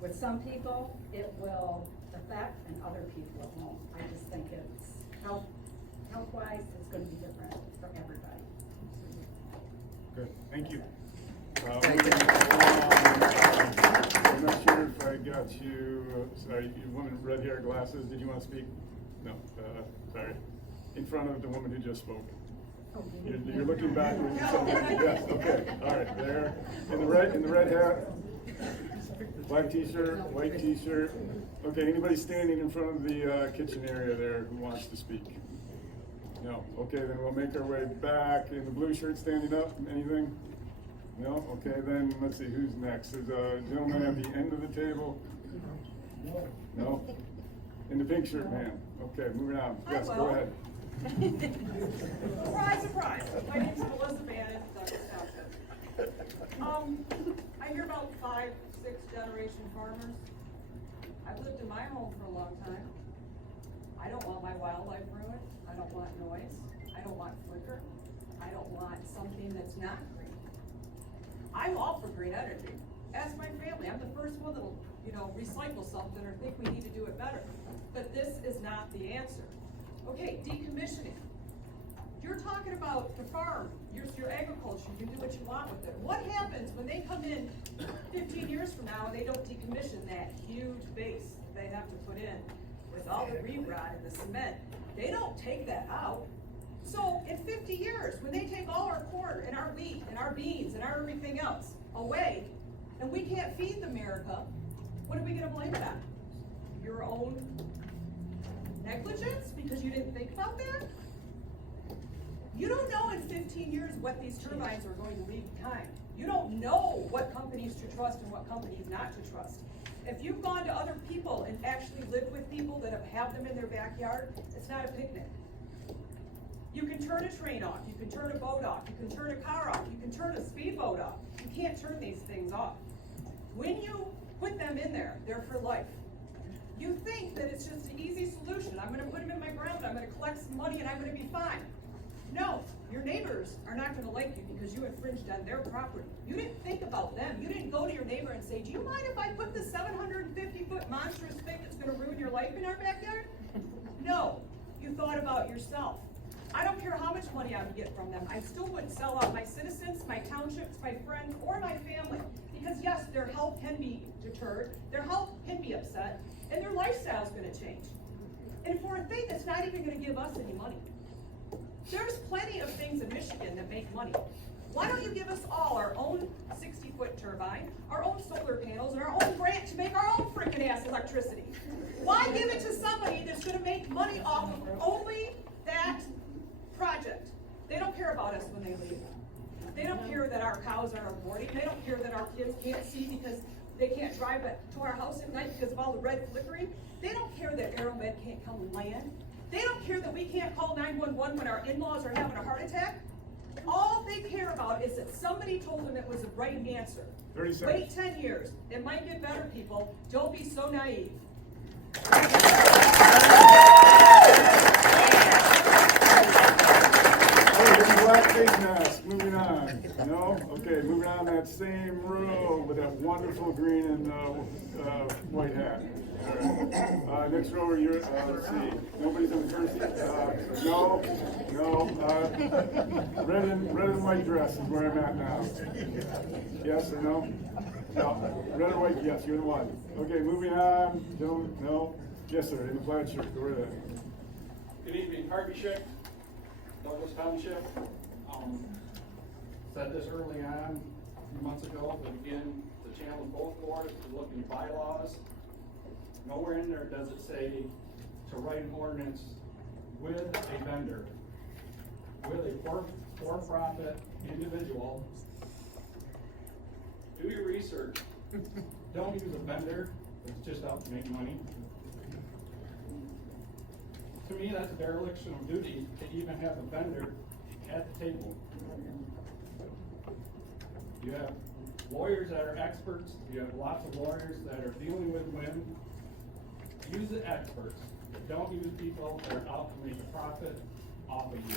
With some people, it will affect, and other people it won't. I just think it's health-wise, it's gonna be different for everybody. Good, thank you. I'm not sure if I got you, sorry, you woman with red hair, glasses, did you want to speak? No, sorry. In front of the woman who just spoke. You're looking backwards. Yes, okay, all right, there. In the red hat, black t-shirt, white t-shirt. Okay, anybody standing in front of the kitchen area there who wants to speak? No, okay, then we'll make our way back. In the blue shirt standing up, anything? No? Okay, then let's see, who's next? There's a gentleman at the end of the table. No? In the pink shirt, man. Okay, moving on. Yes, go ahead. Surprise, surprise. My name's Melissa Bannon, Douglas Township. I hear about 5, 6 generation farmers. I've lived in my home for a long time. I don't want my wildlife ruined. I don't want noise. I don't want flicker. I don't want something that's not green. I'm all for green energy. Ask my family, I'm the first one that'll, recycle something or think we need to do it better. But this is not the answer. Okay, decommissioning. You're talking about the farm, your agriculture, you can do what you want with it. What happens when they come in 15 years from now and they don't decommission that huge base they have to put in with all the re-rot and the cement? They don't take that out. So in 50 years, when they take all our corn and our wheat and our beans and our everything else away, and we can't feed America, what are we gonna blame it on? Your own negligence because you didn't think about that? You don't know in 15 years what these turbines are going to leave behind. You don't know what companies to trust and what companies not to trust. If you've gone to other people and actually lived with people that have them in their backyard, it's not a picnic. You can turn a train off, you can turn a boat off, you can turn a car off, you can turn a speedboat off. You can't turn these things off. When you put them in there, they're for life. You think that it's just an easy solution. I'm gonna put them in my ground, I'm gonna collect some money and I'm gonna be fine. No, your neighbors are not gonna like you because you infringed on their property. You didn't think about them. You didn't go to your neighbor and say, do you mind if I put this 750-foot monstrous thing that's gonna ruin your life in our backyard? No, you thought about yourself. I don't care how much money I would get from them. I still wouldn't sell out my citizens, my townships, my friends, or my family. Because yes, their health can be deterred, their health can be upset, and their lifestyle's gonna change. And for a thing that's not even gonna give us any money. There's plenty of things in Michigan that make money. Why don't you give us all our own 60-foot turbine, our own solar panels, and our own grant to make our own freaking ass electricity? Why give it to somebody that's gonna make money off of only that project? They don't care about us when they leave. They don't care that our cows are aborting. They don't care that our kids can't see because they can't drive to our house at night because of all the red flickering. They don't care that Aeromed can't come and land. They don't care that we can't call 911 when our in-laws are having a heart attack. All they care about is that somebody told them it was the right answer. 30 seconds. Wait 10 years. It might get better, people. Don't be so naive. Black face mask, moving on. No? Okay, moving on that same row with that wonderful green and white hat. All right. Next row, you're, let's see. Nobody's on the first seat? No. Red and white dress is where I'm at now. Yes or no? No. Red or white, yes, you're the one. Okay, moving on. No. Yes, sir, in the plaid shirt, go right ahead. Good evening, Harvey Schick, Douglas Township. Said this early on, a few months ago, but again, to challenge both boards to look in bylaws. Nowhere in there does it say to write an ordinance with a vendor, with a for-profit individual. Do your research. Don't use a vendor that's just out to make money. To me, that's a dereliction of duty to even have a vendor at the table. You have lawyers that are experts, you have lots of lawyers that are dealing with wind. Use the experts, but don't use people that are out to make a profit off of you.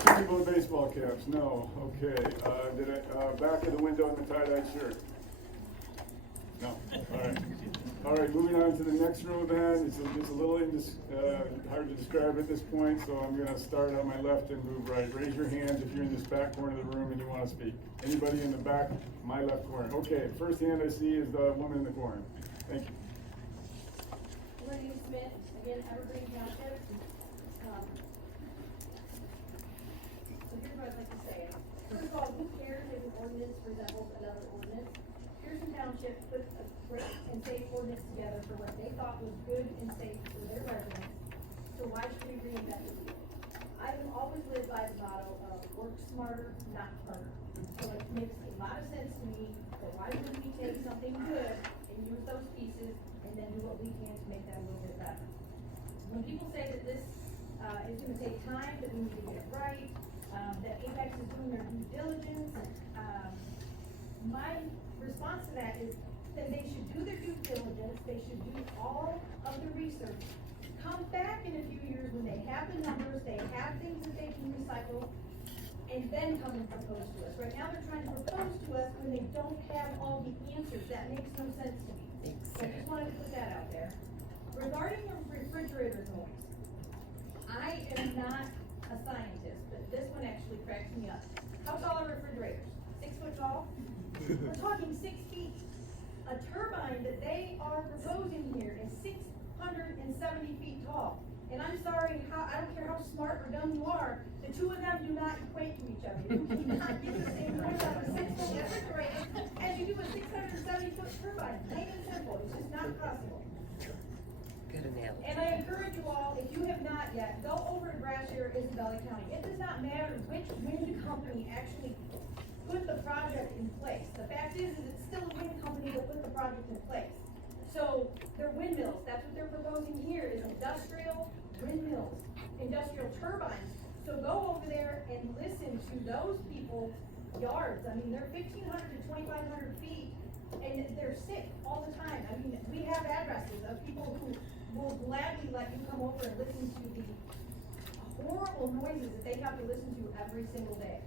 Two people with baseball caps, no, okay. Back of the window in the tie-dye shirt? No, all right, moving on to the next row then. It's a little hard to describe at this point, so I'm gonna start on my left and move right. Raise your hands if you're in this back corner of the room and you wanna speak. Anybody in the back, my left corner? Okay, first hand I see is the woman in the corner. Thank you. Lenny Smith, again, Evergreen Township. So here's what I'd like to say. First of all, who cares if an ordinance resembles another ordinance? Pearson Township put a great and safe ordinance together for what they thought was good and safe for their residents. So why should we reinvent the wheel? I have always lived by the motto of work smarter, not harder. So it makes a lot of sense to me that why wouldn't we take something good and use those pieces and then do what we can to make that a little bit better? When people say that this is going to take time, that we need to get it right, that Apex is doing their due diligence, my response to that is that they should do their due diligence, they should do all of the research, come back in a few years when they have the numbers, they have things that they can recycle. cycle and then come and propose to us. Right now, they're trying to propose to us when they don't have all the answers. That makes no sense to me. So I just wanted to put that out there. Regarding the refrigerator noise, I am not a scientist, but this one actually cracks me up. How tall are refrigerators? 6 foot tall? We're talking 6 feet. A turbine that they are proposing here is 670 feet tall. And I'm sorry, I don't care how smart or dumb you are, the two of them do not equate to each other. You cannot get the same noise out of a 6 foot refrigerator as you do a 670 foot turbine. Plain and simple, it's just not possible. Good analogy. And I encourage you all, if you have not yet, go over to Brashear, Isabella County. It does not matter which wind company actually put the project in place. The fact is it's still a wind company that put the project in place. So they're windmills. That's what they're proposing here is industrial windmills, industrial turbines. So go over there and listen to those people's yards. I mean, they're 1,500 to 2,500 feet, and they're sick all the time. I mean, we have addresses of people who will gladly let you come over and listen to the horrible noises that they have to listen to every single day.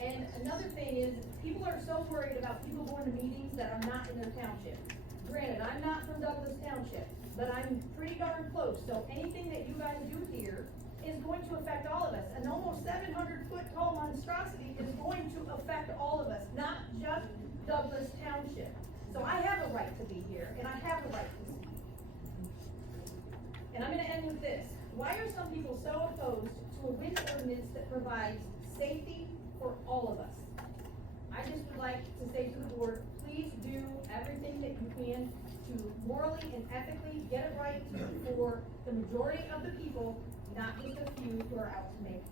And another thing is, people are so worried about people going to meetings that are not in their township. Granted, I'm not from Douglas Township, but I'm pretty darn close, so anything that you guys do here is going to affect all of us. An almost 700 foot tall monstrosity is going to affect all of us, not just Douglas Township. So I have a right to be here, and I have a right to speak. And I'm gonna end with this. Why are some people so opposed to a wind ordinance that provides safety for all of us? I just would like to say to the board, please do everything that you can to morally and ethically get it right for the majority of the people, not just a few who are out to make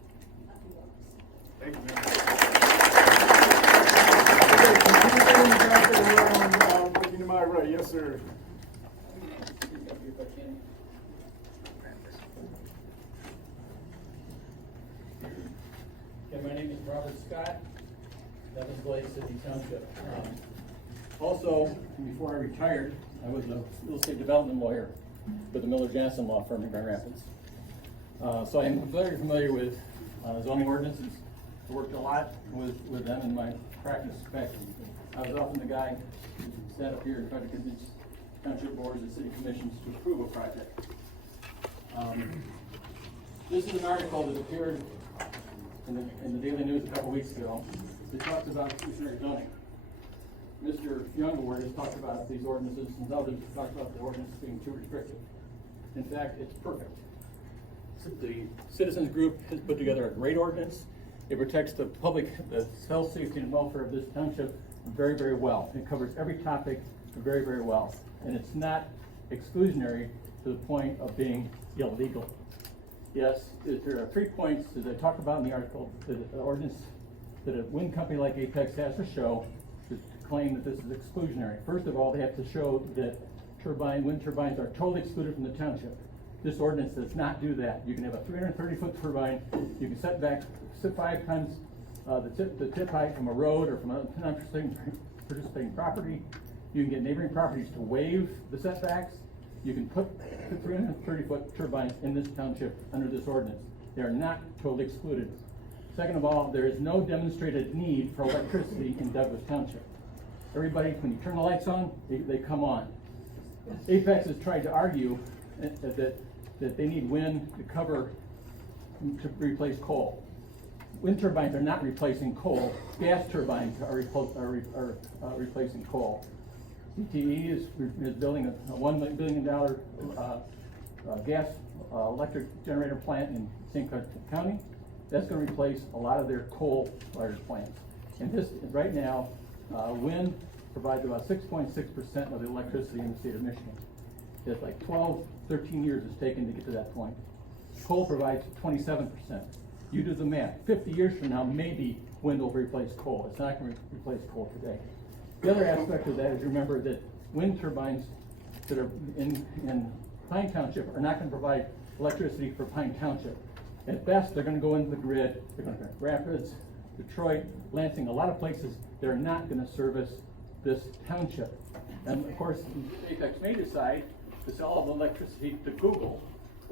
a few bucks. Thank you, ma'am. Looking to my right, yes, sir. Okay, my name is Robert Scott, Evans Glade City Township. Also, before I retired, I was a real estate development lawyer with the Miller Johnson Law Firm in Grand Rapids. So I am very familiar with zoning ordinances. I worked a lot with them in my practice. In fact, I was often the guy who sat up here and tried to convince township boards and city commissions to approve a project. This is an article that appeared in the Daily News a couple weeks ago. It talks about exclusionary zoning. Mr. Youngward has talked about these ordinances, and others have talked about the ordinance being too restrictive. In fact, it's perfect. The citizens group has put together a great ordinance. It protects the public, the health, safety, and welfare of this township very, very well. It covers every topic very, very well. And it's not exclusionary to the point of being illegal. Yes, there are 3 points that I talk about in the article that the ordinance that a wind company like Apex has to show to claim that this is exclusionary. First of all, they have to show that wind turbines are totally excluded from the township. This ordinance does not do that. You can have a 330-foot turbine. You can set back 5 times the tip height from a road or from a non-participating property. You can get neighboring properties to waive the setbacks. You can put 330-foot turbines in this township under this ordinance. They are not totally excluded. Second of all, there is no demonstrated need for electricity in Douglas Township. Everybody, when you turn the lights on, they come on. Apex has tried to argue that they need wind to replace coal. Wind turbines are not replacing coal. Gas turbines are replacing coal. CTE is building a $1 billion gas electric generator plant in St. Clair County. That's going to replace a lot of their coal-fired plants. And this, right now, wind provides about 6.6% of the electricity in the state of Michigan. It's like 12, 13 years it's taken to get to that point. Coal provides 27%. You do the math. 50 years from now, maybe wind will replace coal. It's not going to replace coal today. The other aspect of that is remember that wind turbines that are in Pine Township are not going to provide electricity for Pine Township. At best, they're going to go into the grid. They're going to go to Rapids, Detroit, Lansing, a lot of places. They're not going to service this township. And of course, Apex may decide to sell all the electricity to Google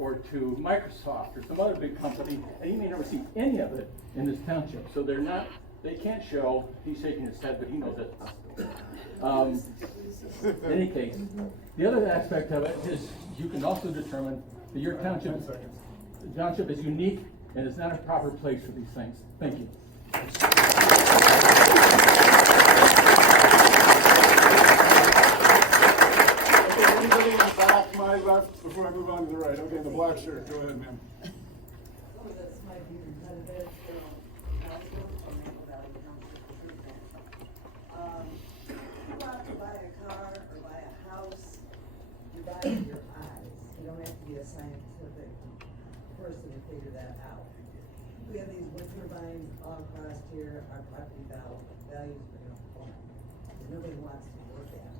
or to Microsoft or some other big company, and you may never see any of it in this township. So they can't show, he's shaking his head, but he knows that's possible. In any case, the other aspect of it is you can also determine that your township is unique and is not a proper place for these things. Thank you. Okay, anybody in the back, my left, before I move on to the right? Okay, the black shirt, go ahead, ma'am. Some of this might be repetitive, you go out to buy a car or buy a house, you buy it with your eyes. You don't have to be a scientific person to figure that out. We have these wind turbines all across here, our property values are gonna fall. Nobody wants to look at it.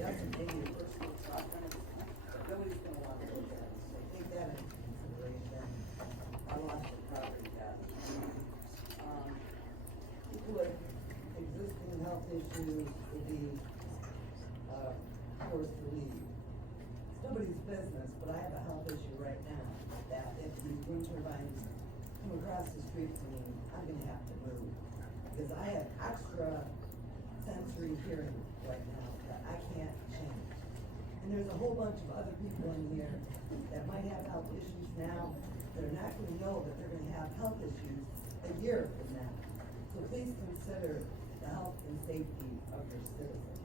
That's maybe a personal preference, but nobody's gonna want to look at it. So take that into consideration. I lost the property value. People with existing health issues will be forced to leave. It's nobody's business, but I have a health issue right now that if these wind turbines come across the street from me, I'm gonna have to move. Because I have extra sensory hearing right now that I can't change. And there's a whole bunch of other people in here that might have health issues now that are not gonna know that they're gonna have health issues a year from now. So please consider the health and safety of your citizens.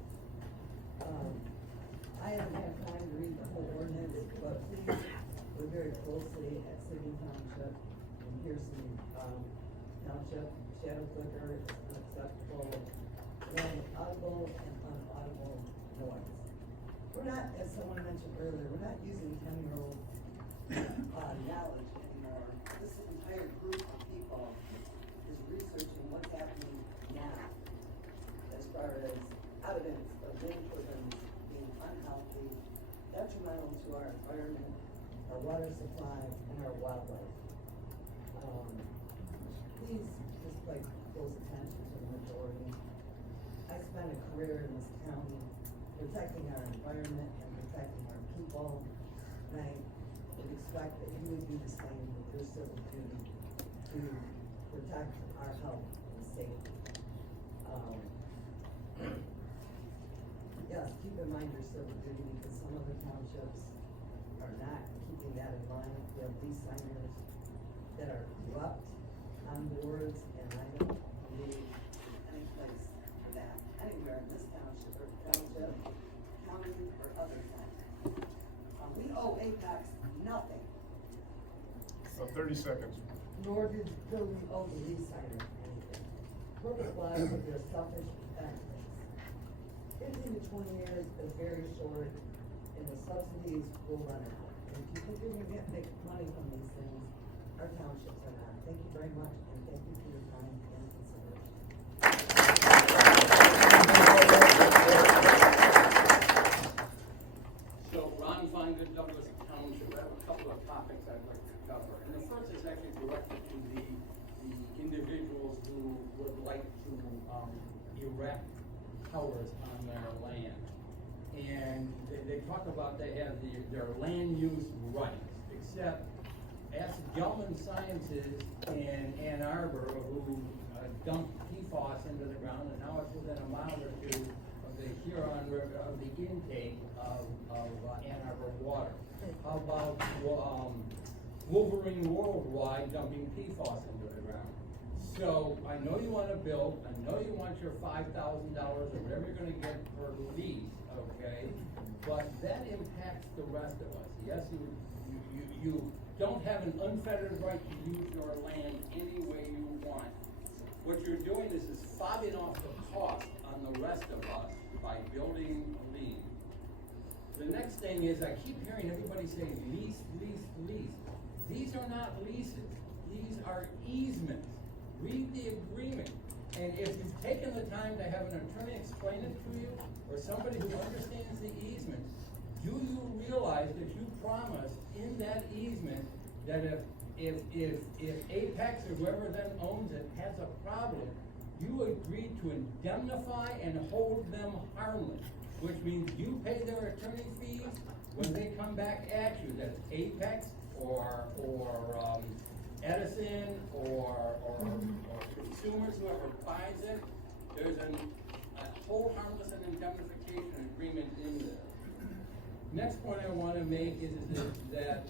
I haven't had time to read the whole ordinance, but please look very closely at City Township and Pearson Township. Shadow clicker is unacceptable. Audible and unaudible noise. We're not, as someone mentioned earlier, we're not using 10-year-old knowledge anymore. This entire group of people is researching what's happening now as far as evidence of wind turbines being unhealthy, detrimental to our environment, our water supply, and our wildlife. Please just pay close attention to the majority. I spent a career in this county protecting our environment and protecting our people, and I would expect that you would do the same with your civil duty to protect our health and safety. Yes, keep in mind your civil duty because some other townships are not keeping that in mind. We have lease signers that are corrupt on boards, and I don't believe any place for that anywhere in this township or township, county, or other town. We owe Apex nothing. 30 seconds. Nor do we owe the lease signer anything. Purpose-wise, of their selfish benefits. 15 to 20 years is very short, and the subsidies will run out. And if you think you're gonna make money from these things, our townships are not. Thank you very much, and thank you for your time and consideration. So Ron Finder, Douglas Township, I have a couple of topics I'd like to cover. And the first is actually directed to the individuals who would like to erect towers on their land. And they talk about they have their land use rights, except ask Gelman Sciences in Ann Arbor who dumped PFAS into the ground, and now it's within a mile or two of the Huron River, of the intake of Ann Arbor water. How about Wolverine Worldwide dumping PFAS into the ground? So I know you want to build, I know you want your $5,000 or whatever you're going to get per lease, okay? But that impacts the rest of us. Yes, you don't have an unfettered right to use your land any way you want. What you're doing is fobbing off the cost on the rest of us by building a lease. The next thing is I keep hearing everybody say lease, lease, lease. These are not leases. These are easements. Read the agreement. And if you've taken the time to have an attorney explain it to you, or somebody who understands the easement, do you realize that you promised in that easement that if Apex or whoever then owns it has a problem, you agreed to indemnify and hold them harmless. which means you pay their attorney fees when they come back at you, that's Apex or Edison or consumers, whoever buys it, there's a whole harmless and indemnification agreement in there. Next point I want to make is that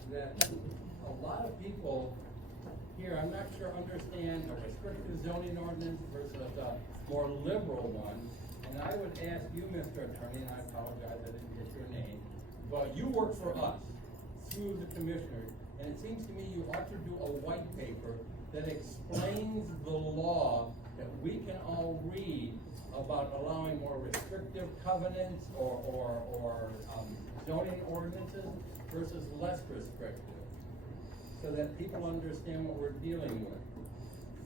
a lot of people here, I'm not sure, understand a restrictive zoning ordinance versus a more liberal one. And I would ask you, Mr. Attorney, and I apologize I didn't get your name, but you work for us through the commissioners, and it seems to me you ought to do a white paper that explains the law that we can all read about allowing more restrictive covenants or zoning ordinances versus less restrictive, so that people understand what we're dealing with.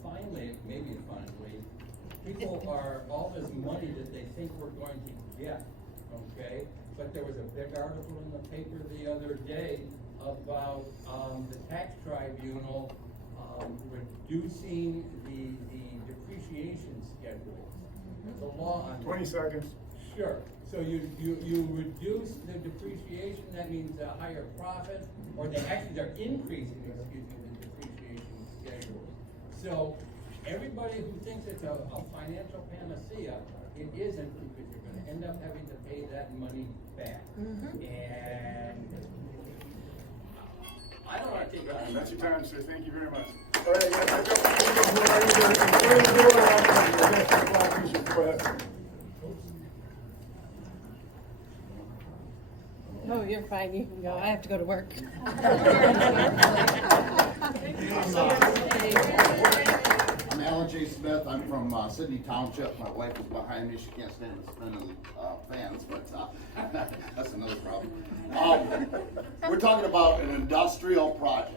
Finally, people are all this money that they think we're going to get, okay? But there was a big article in the paper the other day about the tax tribunal reducing the depreciation schedule. There's a law on 20 seconds. Sure. So you reduce the depreciation, that means a higher profit, or they actually are increasing, excuse me, the depreciation schedule. So everybody who thinks it's a financial panacea, it isn't, because you're gonna end up having to pay that money back. And I don't wanna take on. That's your time, sir. Thank you very much. All right, Oh, you're fine, you can go, I have to go to work. I'm Alan J. Smith, I'm from Sydney Township. My wife is behind me, she can't stand the spinning fans, but that's another problem. We're talking about an industrial project.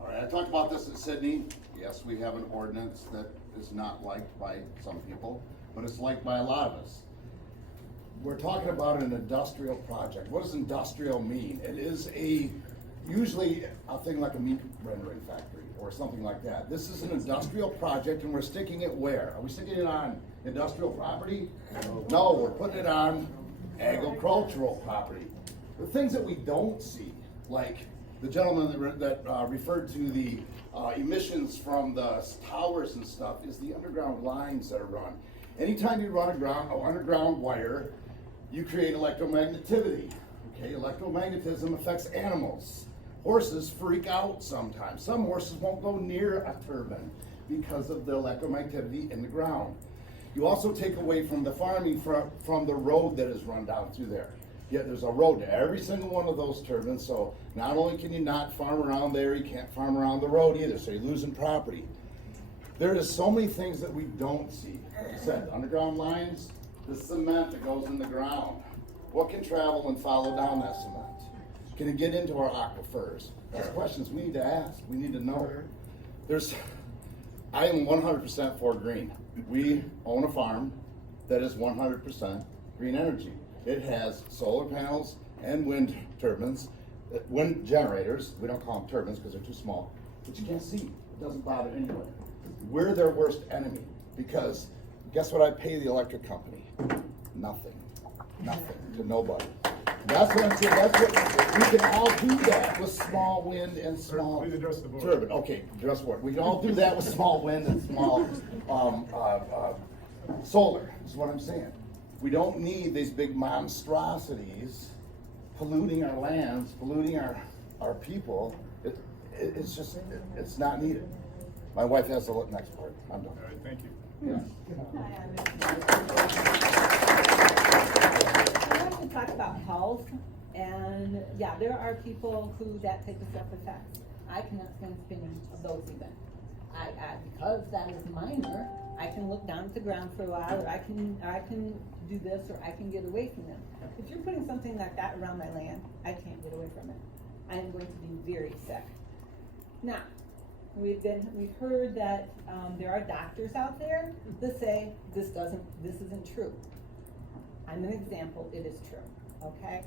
All right, I talked about this in Sydney. Yes, we have an ordinance that is not liked by some people, but it's liked by a lot of us. We're talking about an industrial project. What does industrial mean? It is usually a thing like a meat rendering factory or something like that. This is an industrial project, and we're sticking it where? Are we sticking it on industrial property? No, we're putting it on agricultural property. The things that we don't see, like the gentleman that referred to the emissions from the towers and stuff, is the underground lines that are run. Anytime you run an underground wire, you create electromagnetivity. Okay, electromagnetism affects animals. Horses freak out sometimes. Some horses won't go near a turbine because of the electromagnetivity in the ground. You also take away from the farming from the road that is run down through there. Yet there's a road to every single one of those turbines, so not only can you not farm around there, you can't farm around the road either, so you're losing property. There is so many things that we don't see. Like I said, underground lines, the cement that goes in the ground. What can travel and follow down that cement? Can it get into our aquifers? Those questions we need to ask, we need to know. I am 100% for green. We own a farm that is 100% green energy. It has solar panels and wind turbines, wind generators. We don't call them turbines because they're too small, but you can't see. It doesn't bother anyone. We're their worst enemy because guess what I pay the electric company? Nothing. Nothing to nobody. That's what I'm saying. That's what we can all do that with small wind and small turbine. Okay, address what we can all do that with small wind and small solar. Is what I'm saying. We don't need these big monstrosities polluting our lands, polluting our people. It's just it's not needed. My wife has the next part. I'm done. All right, thank you. Yeah. I'd like to talk about health, and yeah, there are people who that type of stuff affects. I cannot stand spinning of those even. Because that is minor, I can look down at the ground for a while, or I can do this, or I can get away from them. If you're putting something like that around my land, I can't get away from it. I am going to be very sick. Now, we've heard that there are doctors out there that say this isn't true. I'm an example, it is true, okay?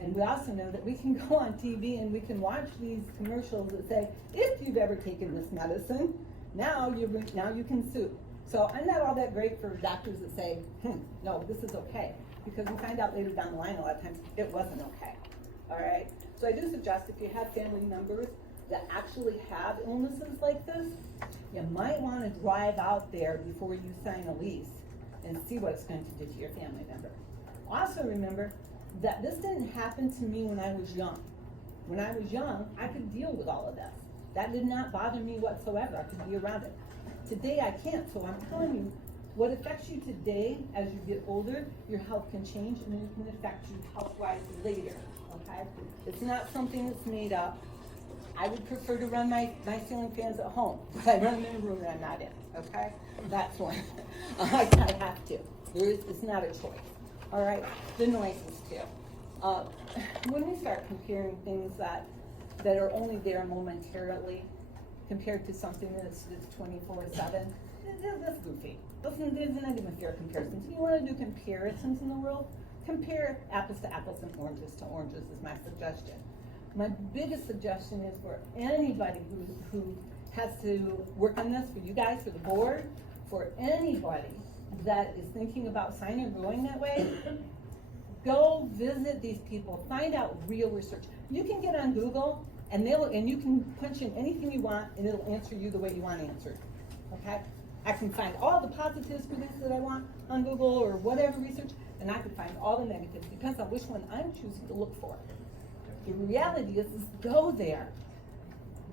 And we also know that we can go on TV and we can watch these commercials that say, if you've ever taken this medicine, now you can sue. So I'm not all that great for doctors that say, no, this is okay. because we find out later down the line, a lot of times, it wasn't okay, all right? So I do suggest if you have family members that actually have illnesses like this, you might wanna drive out there before you sign a lease and see what it's going to do to your family member. Also remember that this didn't happen to me when I was young. When I was young, I could deal with all of this. That did not bother me whatsoever. I could be around it. Today I can't, so I'm telling you, what affects you today as you get older, your health can change and it can affect you health-wise later, okay? It's not something that's made up. I would prefer to run my ceiling fans at home, but I run them in a room that I'm not in, okay? That's one. I have to. It's not a choice, all right? The noises too. When we start comparing things that are only there momentarily compared to something that's 24/7, that's goofy. Listen, there's not even fair comparisons. If you want to do comparisons in the world, compare apples to apples and oranges to oranges is my suggestion. My biggest suggestion is for anybody who has to work on this, for you guys, for the board, for anybody that is thinking about signing or going that way, go visit these people, find out real research. You can get on Google and you can punch in anything you want and it'll answer you the way you want answered, okay? I can find all the positives for this that I want on Google or whatever research, and I can find all the negatives. Depends on which one I'm choosing to look for. The reality is go there.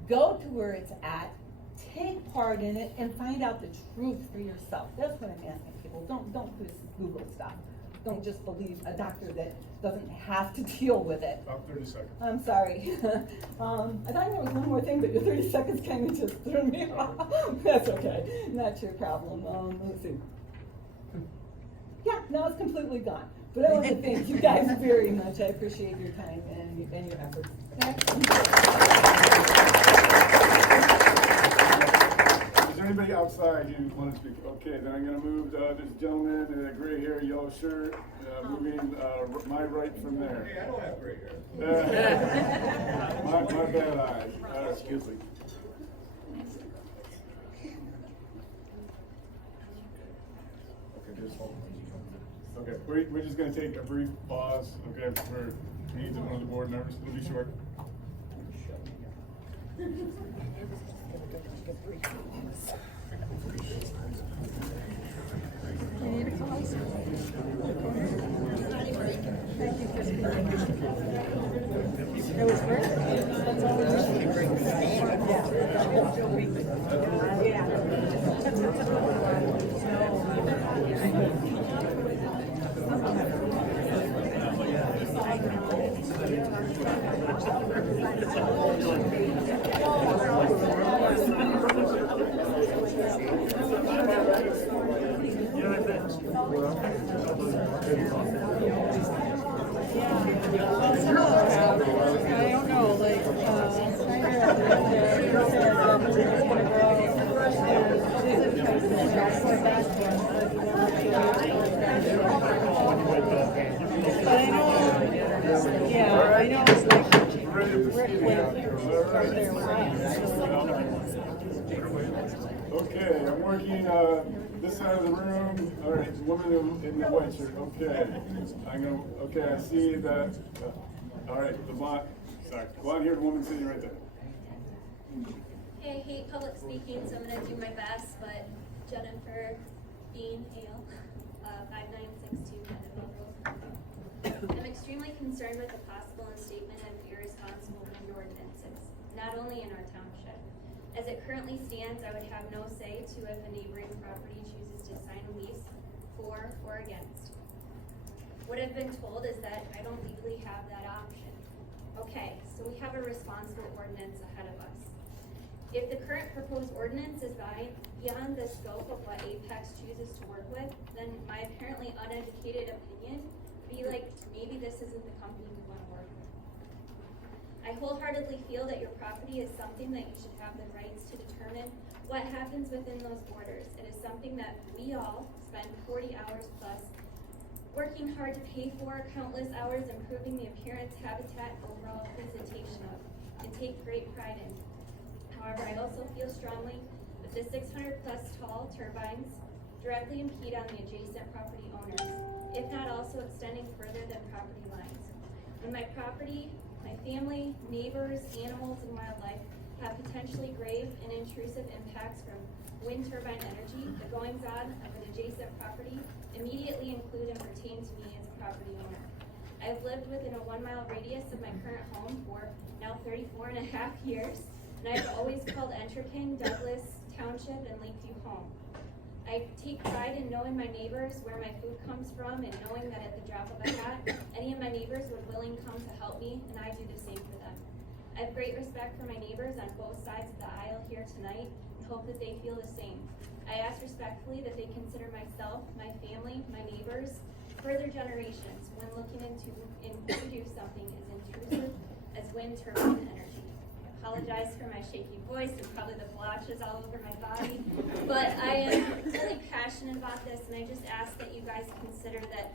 Go to where it's at, take part in it, and find out the truth for yourself. That's what I'm asking people. Don't do this Google stuff. Don't just believe a doctor that doesn't have to deal with it. About 30 seconds. I'm sorry. I thought there was one more thing, but your 30 seconds kind of just threw me off. That's okay. Not your problem. Let's see. Yeah, now it's completely gone. But I want to thank you guys very much. I appreciate your time and your efforts. Is there anybody outside who want to speak? Okay, then I'm going to move this gentleman in a gray hair, yellow shirt, moving my right from there. Hey, I don't have gray hair. My bad eyes. Excuse me. Okay, we're just going to take a brief pause, okay, for needs of one of the board members. It'll be short. It was great. That's all I don't know, like, but I know, yeah, I know it's like Rick went right there with Okay, I'm working this side of the room. All right, the woman in the white shirt. Okay, I see that. All right, the blonde. Sorry, blonde haired woman sitting right there. Hey, I hate public speaking, so I'm gonna do my best, but Jennifer Dean Hale, 5962 Mandeville Road. I'm extremely concerned with the possible instatement of irresponsible wind ordinances, not only in our township. As it currently stands, I would have no say to if a neighboring property chooses to sign a lease for or against. What I've been told is that I don't legally have that option. Okay, so we have a responsible ordinance ahead of us. If the current proposed ordinance is beyond the scope of what Apex chooses to work with, then my apparently uneducated opinion would be like, maybe this isn't the company we want to work with. I wholeheartedly feel that your property is something that you should have the rights to determine what happens within those borders. It is something that we all spend 40 hours plus working hard to pay for, countless hours improving the appearance, habitat, overall presentation of, and take great pride in. However, I also feel strongly that the 600 plus tall turbines directly impede on the adjacent property owners, if not also extending further than property lines. When my property, my family, neighbors, animals, and wildlife have potentially grave and intrusive impacts from wind turbine energy, the goings-on of an adjacent property immediately include and pertain to me as a property owner. I've lived within a 1 mile radius of my current home for now 34 and a half years, and I've always called Enterking, Douglas Township, and Lakeview home. I take pride in knowing my neighbors, where my food comes from, and knowing that at the drop of a hat, any of my neighbors would willingly come to help me, and I do the same for them. I have great respect for my neighbors on both sides of the aisle here tonight, and hope that they feel the same. I ask respectfully that they consider myself, my family, my neighbors, further generations when looking into do something as intrusive as wind turbine energy. I apologize for my shaky voice and probably the blotches all over my body, but I am really passionate about this, and I just ask that you guys consider that,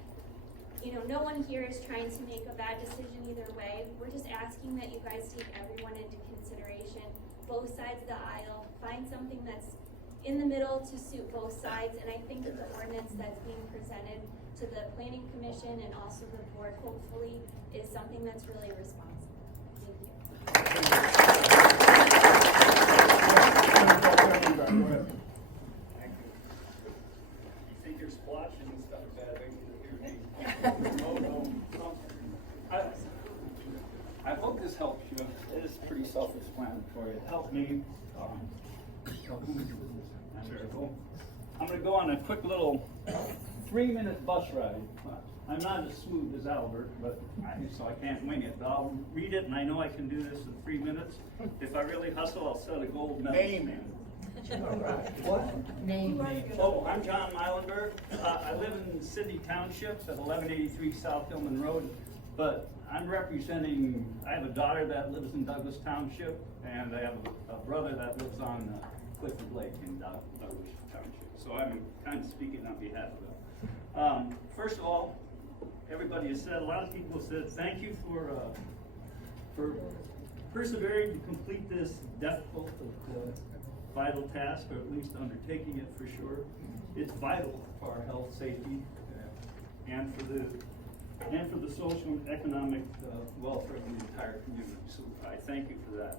you know, no one here is trying to make a bad decision either way. We're just asking that you guys take everyone into consideration, both sides of the aisle, find something that's in the middle to suit both sides, and I think that the ordinance that's being presented to the Planning Commission and also the board, hopefully, is something that's really responsible. Thank you. You think you're splotching and stuff bad, I can hear me. No. I hope this helps you. It is pretty self-explanatory. It helped me. I'm going to go on a quick little 3-minute bus ride. I'm not as smooth as Albert, so I can't wing it. But I'll read it, and I know I can do this in 3 minutes. If I really hustle, I'll set a gold medal. Name. What? Name. Oh, I'm John Meilenberg. I live in Sydney Township at 1183 South Hillman Road, but I'm representing, I have a daughter that lives in Douglas Township, and I have a brother that lives on Clifford Lake in Douglas Township. So I'm kind of speaking on behalf of them. First of all, everybody has said, a lot of people have said, thank you for persevering to complete this difficult, vital task, or at least undertaking it for sure. It's vital for our health, safety, and for the social and economic welfare of the entire community. So I thank you for that.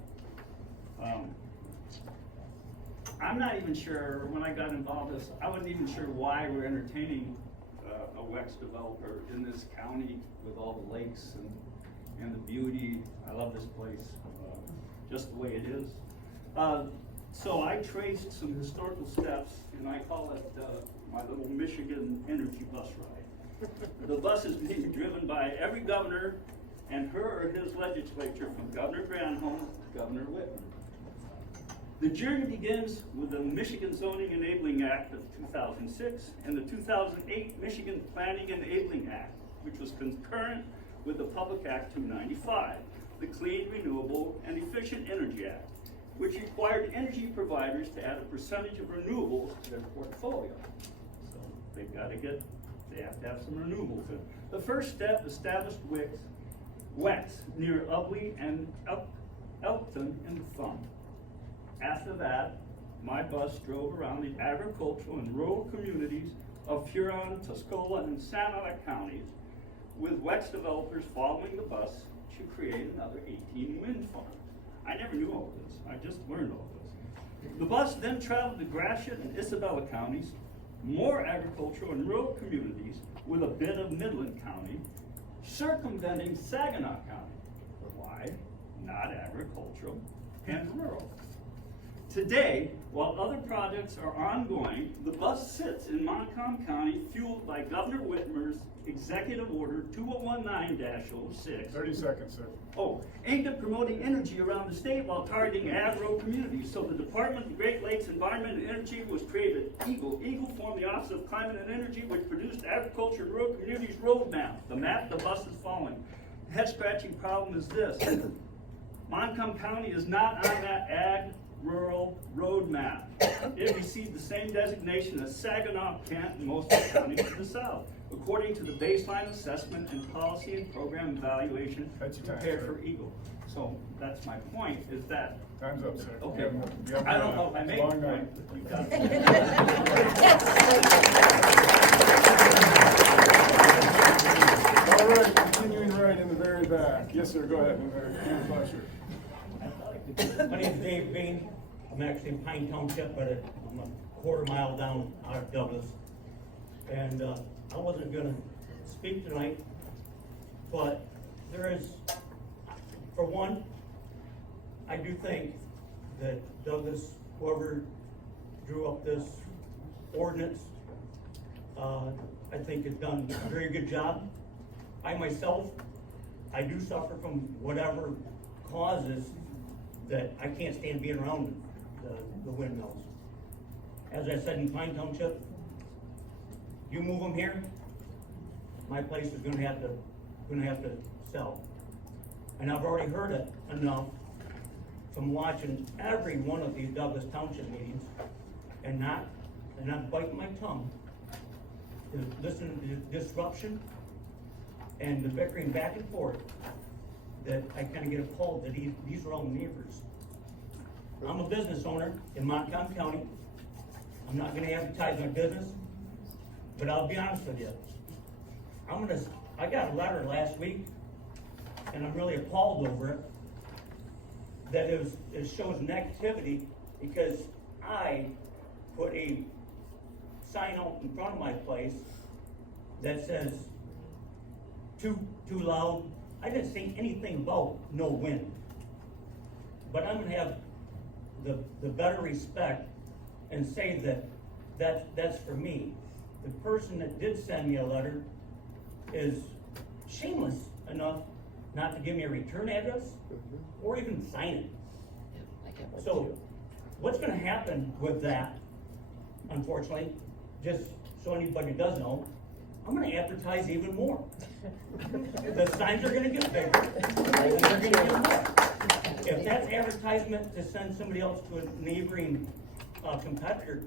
I'm not even sure, when I got involved in this, I wasn't even sure why we're entertaining a WEX developer in this county with all the lakes and the beauty. I love this place, just the way it is. So I traced some historical steps, and I call it my little Michigan energy bus ride. The bus is being driven by every governor and her or his legislature, from Governor Granholm to Governor Whitman. The journey begins with the Michigan Zoning Enabling Act of 2006 and the 2008 Michigan Planning Enabling Act, which was concurrent with the Public Act 295, the Clean, Renewable, and Efficient Energy Act, which required energy providers to add a percentage of renewables to their portfolio. So they have to have some renewables in. The first step established WEX near Ubley and Elkton in the Thumb. After that, my bus drove around the agricultural and rural communities of Huron, Tuscola, and Santa counties, with WEX developers following the bus to create another 18 wind farms. I never knew all this. I just learned all this. The bus then traveled to Gratiot and Isabella counties, more agricultural and rural communities, with a bit of Midland County, circumventing Saginaw County. But why? Not agricultural and rural. Today, while other projects are ongoing, the bus sits in Montcalm County, fueled by Governor Whitmer's Executive Order 2019-06. 30 seconds, sir. Aimed at promoting energy around the state while targeting agro communities. So the Department of the Great Lakes Environment and Energy was created. Eagle formed the Office of Climate and Energy, which produced Agriculture and Rural Communities Roadmap, the map the bus is following. The head-scratching problem is this. Montcalm County is not on that ag rural roadmap. It received the same designation as Saginaw, Kent, and most of the counties to the south. according to the baseline assessment and policy and program evaluation That's your time, prepared sir. for Eagle. So that's my point, is that. Time's up, sir. Okay, You have I don't know if I made a long night. point, but you got All right, continuing right in the very back. Yes, sir, go ahead. My name's Dave Bain. I'm actually in Pine Township, but I'm a quarter mile down out of Douglas. And I wasn't gonna speak tonight, but there is, for one, I do think that Douglas, whoever drew up this ordinance, I think has done a very good job. I myself, I do suffer from whatever causes that I can't stand being around the windmills. As I said in Pine Township, you move them here, my place is gonna have to sell. And I've already heard it enough from watching every one of these Douglas Township meetings and not biting my tongue, to listen to the disruption and the bickering back and forth, that I kinda get appalled that these are all neighbors. I'm a business owner in Montcalm County. I'm not gonna advertise my business, but I'll be honest with you. I got a letter last week, and I'm really appalled over it, that it shows negativity because I put a sign out in front of my place that says, too loud. I didn't say anything about no wind. But I'm gonna have the better respect and say that's for me. The person that did send me a letter is shameless enough not to give me a return address or even sign it. So what's gonna happen with that, unfortunately, just so anybody does know, I'm gonna advertise even more. The signs are gonna get bigger, and they're gonna get more. If that's advertisement to send somebody else to a neighboring competitor,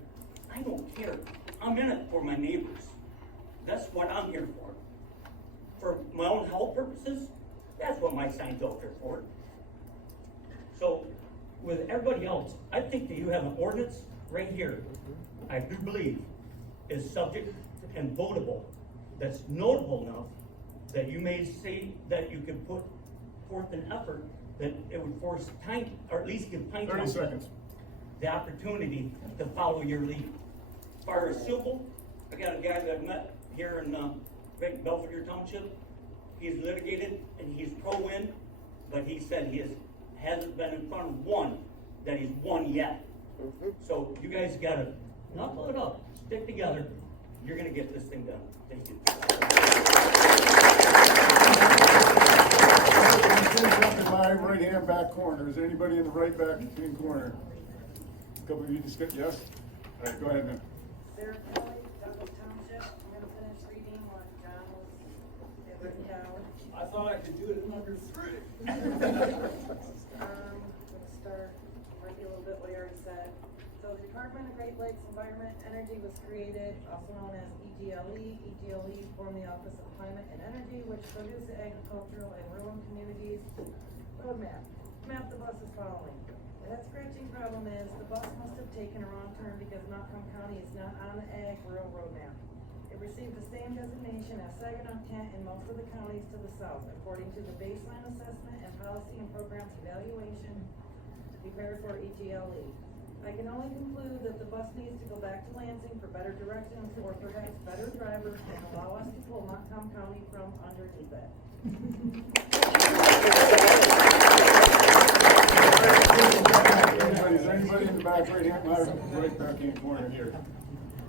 I don't care. I'm in it for my neighbors. That's what I'm here for. For my own health purposes, that's what my sign's out there for. So, with everybody else, I think that you have an ordinance right here, I do believe, is subject and votable, that's notable enough that you may say that you could put forth an effort that it would force time, or at least give Pine 30 Township seconds. the opportunity to follow your lead. As far as civil, I got a guy that I met here in right in Belvedere Township. He's litigated and he's pro-win, but he said he hasn't been in front of one that he's won yet. So you guys gotta knuckle it up, stick together. You're gonna get this thing done. Thank you. In my right hand back corner. Is there anybody in the right back hand corner? A couple of you just got, yes? All right, go ahead, man. Sarah Kelly, Douglas Township. I'm gonna finish reading what John was written down. I thought I could do it in under 3. Gonna start, might be a little bit what he already said. So the Department of Great Lakes Environment Energy was created, also known as EGLE. EGLE formed the Office of Climate and Energy, which produces agricultural and rural communities roadmap. Map the bus is following. The head scratching problem is the bus must have taken a wrong turn because Montcalm County is not on the ag rural roadmap. It received the same designation as Saginaw, Kent, and most of the counties to the south, according to the baseline assessment and policy and programs evaluation prepared for EGLE. I can only conclude that the bus needs to go back to Lansing for better directions or perhaps better drivers and allow us to pull Montcalm County from underneath it. Is there anybody in the back right back hand corner here?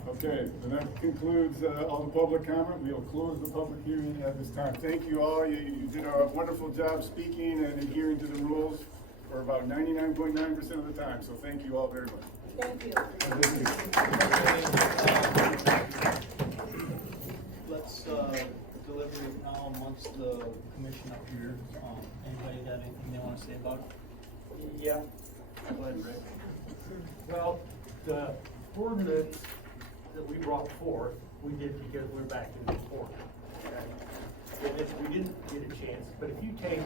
Okay, and that concludes all the public comment. We'll close the public hearing at this time. Thank you all. You did a wonderful job speaking and adhering to the rules for about 99.9% of the time. So thank you all very much. Thank you. Let's deliberate now amongst the commission up here. Anybody got anything they want to say about it? Yeah. Go ahead, Rick. Well, the ordinance that we brought forth we did because we're back in the sport. Okay? And if we didn't get a chance, but if you take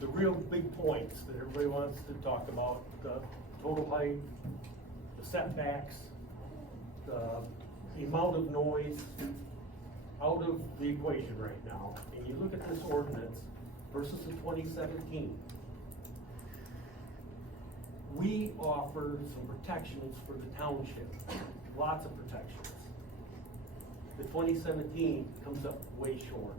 the real big points that everybody wants to talk about, the total height, the setbacks, the amount of noise out of the equation right now, and you look at this ordinance versus the 2017, we offer some protections for the township, lots of protections. The 2017 comes up way short.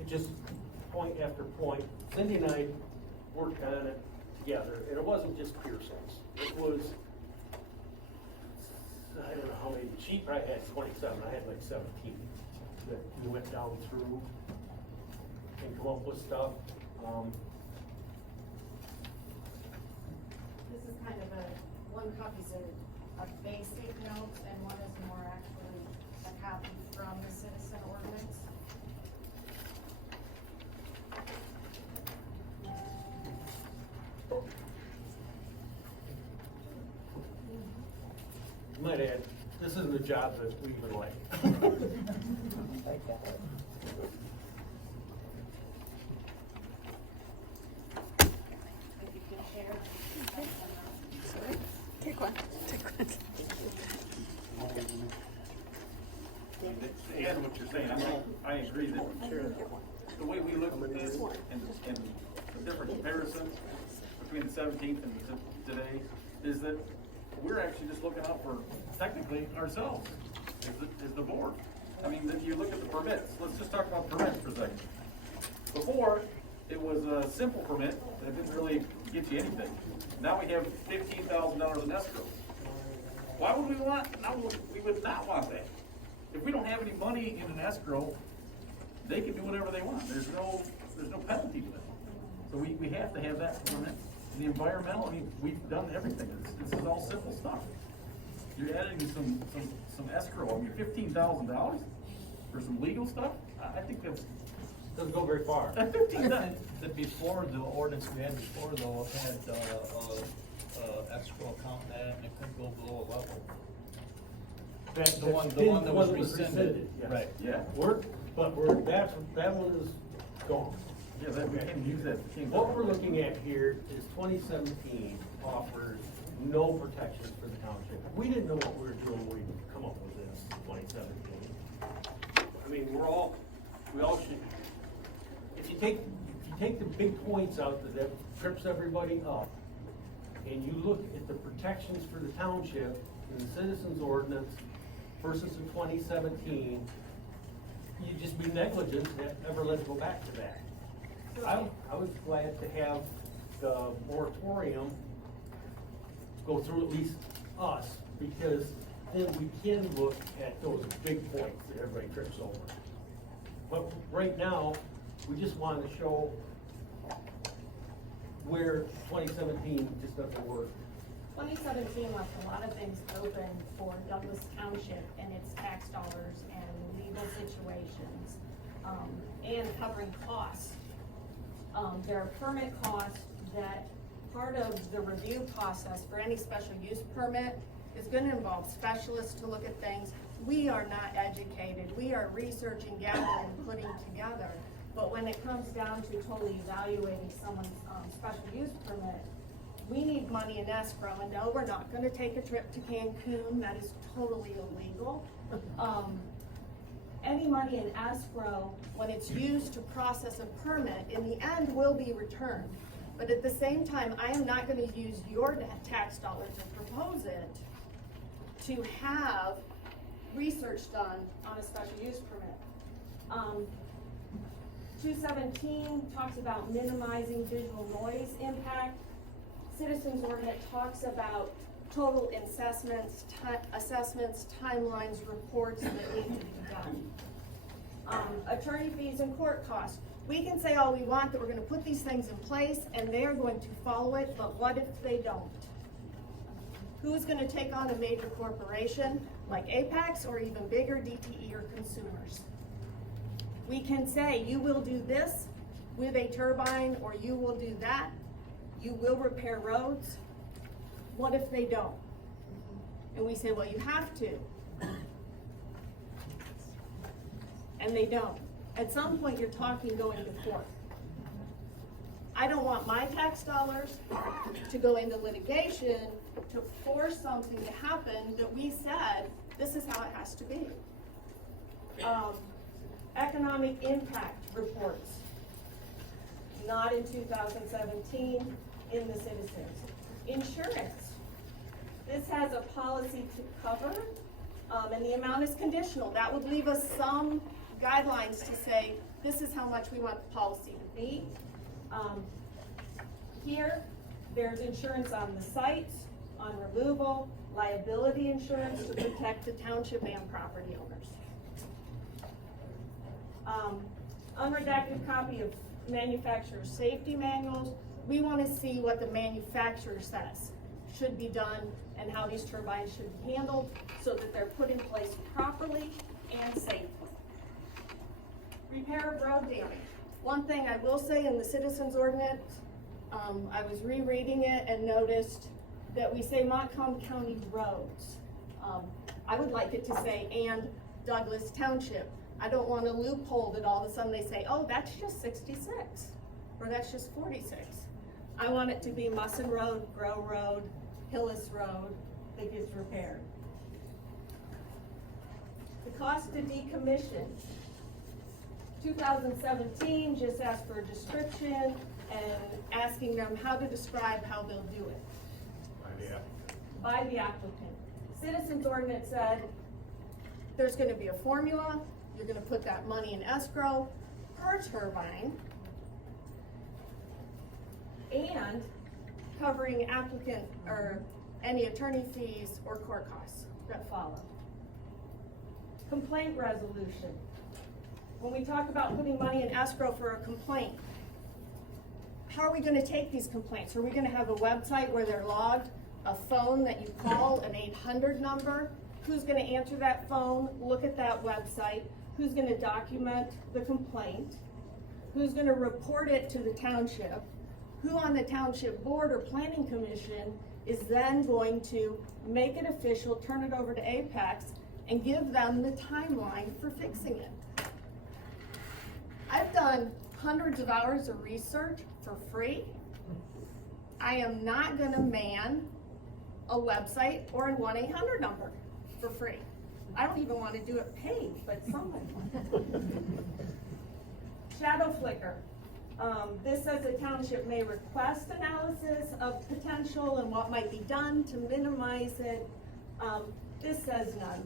It just, point after point, Cindy and I worked on it together, and it wasn't just Pearson's. It was, I don't know how many, she probably had 27, I had like 17, that we went down through and come up with stuff. This is kind of one copy's a basic notes and one is more actually a copy from the citizen ordinance. You might add, this isn't a job that we even like. If you can share. Take one, take one. To add what you're saying, I agree that the way we look at this and the different comparisons between the 17th and today is that we're actually just looking out for technically ourselves as the board. I mean, if you look at the permits, let's just talk about permits for a second. Before, it was a simple permit that didn't really get you anything. Now we have $15,000 in escrow. Why would we want, no, we would not want that. If we don't have any money in an escrow, they can do whatever they want. There's no penalty to it. So we have to have that permit. And the environmental, I mean, we've done everything. This is all simple stuff. You're adding some escrow. I mean, $15,000 for some legal stuff? I think that's, doesn't go very far. I think that before, the ordinance we had before though, had, escrow account in that, and it couldn't go below a level. The one that was rescinded. Yes. Right. Yeah. That one is gone. Yeah, we can use that. What we're looking at here is 2017 offers no protections for the township. We didn't know what we were doing when we come up with this 2017. I mean, we all should, if you take the big points out that trips everybody up, and you look at the protections for the township in the citizens ordinance versus the 2017, you'd just be negligent to ever let it go back to that. I was glad to have the moratorium go through at least us, because then we can look at those big points that everybody trips over. But right now, we just want to show where 2017 just doesn't work. 2017 left a lot of things open for Douglas Township and its tax dollars and legal situations, and covering costs. There are permit costs that part of the review process for any special use permit is gonna involve specialists to look at things. We are not educated. We are researching, gathering, putting together. But when it comes down to totally evaluating someone's special use permit, we need money in escrow, and no, we're not gonna take a trip to Cancun. That is totally illegal. Any money in escrow, when it's used to process a permit, in the end will be returned. But at the same time, I am not gonna use your tax dollars to propose it to have research done on a special use permit. 217 talks about minimizing visual noise impact. Citizens ordinance talks about total assessments, timelines, reports that need to be done. Attorney fees and court costs. We can say all we want that we're gonna put these things in place and they are going to follow it, but what if they don't? Who's gonna take on a major corporation like Apex or even bigger, DTE or consumers? We can say you will do this with a turbine or you will do that. You will repair roads. What if they don't? And we say, well, you have to. And they don't. At some point, you're talking going to court. I don't want my tax dollars to go into litigation to force something to happen that we said, this is how it has to be. Economic impact reports, not in 2017 in the citizens. Insurance, this has a policy to cover, and the amount is conditional. That would leave us some guidelines to say, this is how much we want the policy to be. Here, there's insurance on the site, on removal, liability insurance to protect the township and property owners. Unredacted copy of manufacturer's safety manuals. We want to see what the manufacturer says should be done and how these turbines should be handled so that they're put in place properly and safely. Repair of road damage. One thing I will say in the citizens ordinance, I was rereading it and noticed that we say Montcalm County roads. I would like it to say and Douglas Township. I don't want a loophole that all of a sudden they say, oh, that's just 66, or that's just 46. I want it to be Musson Road, Grow Road, Hillis Road that gets repaired. The cost to decommission. 2017 just asked for a description and asking them how to describe how they'll do it. By the applicant. Citizens ordinance said there's going to be a formula. You're going to put that money in escrow per turbine and covering applicant or any attorney fees or court costs that follow. Complaint resolution. When we talk about putting money in escrow for a complaint, how are we going to take these complaints? Are we going to have a website where they're logged, a phone that you call, an 800 number? Who's going to answer that phone, look at that website? Who's going to document the complaint? Who's going to report it to the township? Who on the township board or planning commission is then going to make it official, turn it over to Apex, and give them the timeline for fixing it? I've done hundreds of hours of research for free. I am not going to man a website or a 1-800 number for free. I don't even want to do it paid, but somebody. Shadow flicker. This says the township may request analysis of potential and what might be done to minimize it. This says none.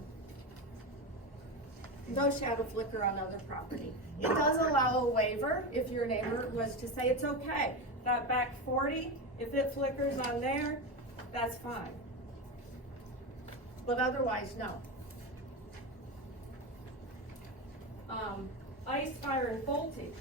No shadow flicker on other property. It does allow a waiver if your neighbor was to say it's okay. That back 40, if it flickers on there, that's fine. But otherwise, no. Ice, fire, and voltage.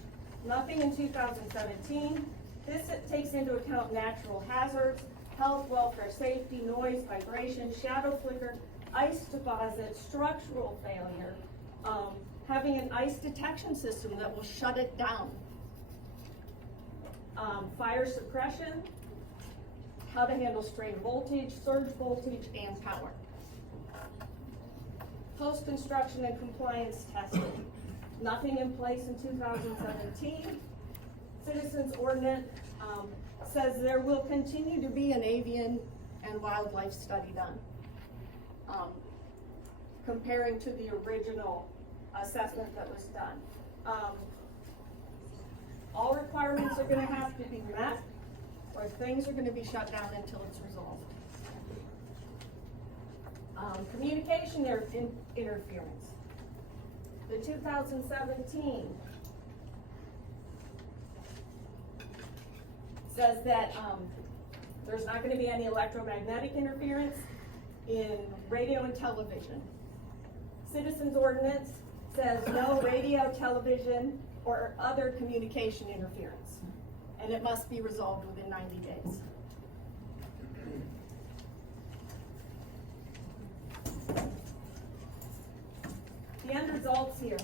Nothing in 2017. This takes into account natural hazards, health, welfare, safety, noise, vibration, shadow flicker, ice deposit, structural failure, having an ice detection system that will shut it down. Fire suppression, how to handle strain voltage, surge voltage, and power. Post-construction and compliance testing. Nothing in place in 2017. Citizens ordinance says there will continue to be an avian and wildlife study done. Comparing to the original assessment that was done. All requirements are going to have to be met, or things are going to be shut down until it's resolved. Communication interference. The 2017 says that there's not going to be any electromagnetic interference in radio and television. Citizens ordinance says no radio, television, or other communication interference, and it must be resolved within 90 days. The end results here.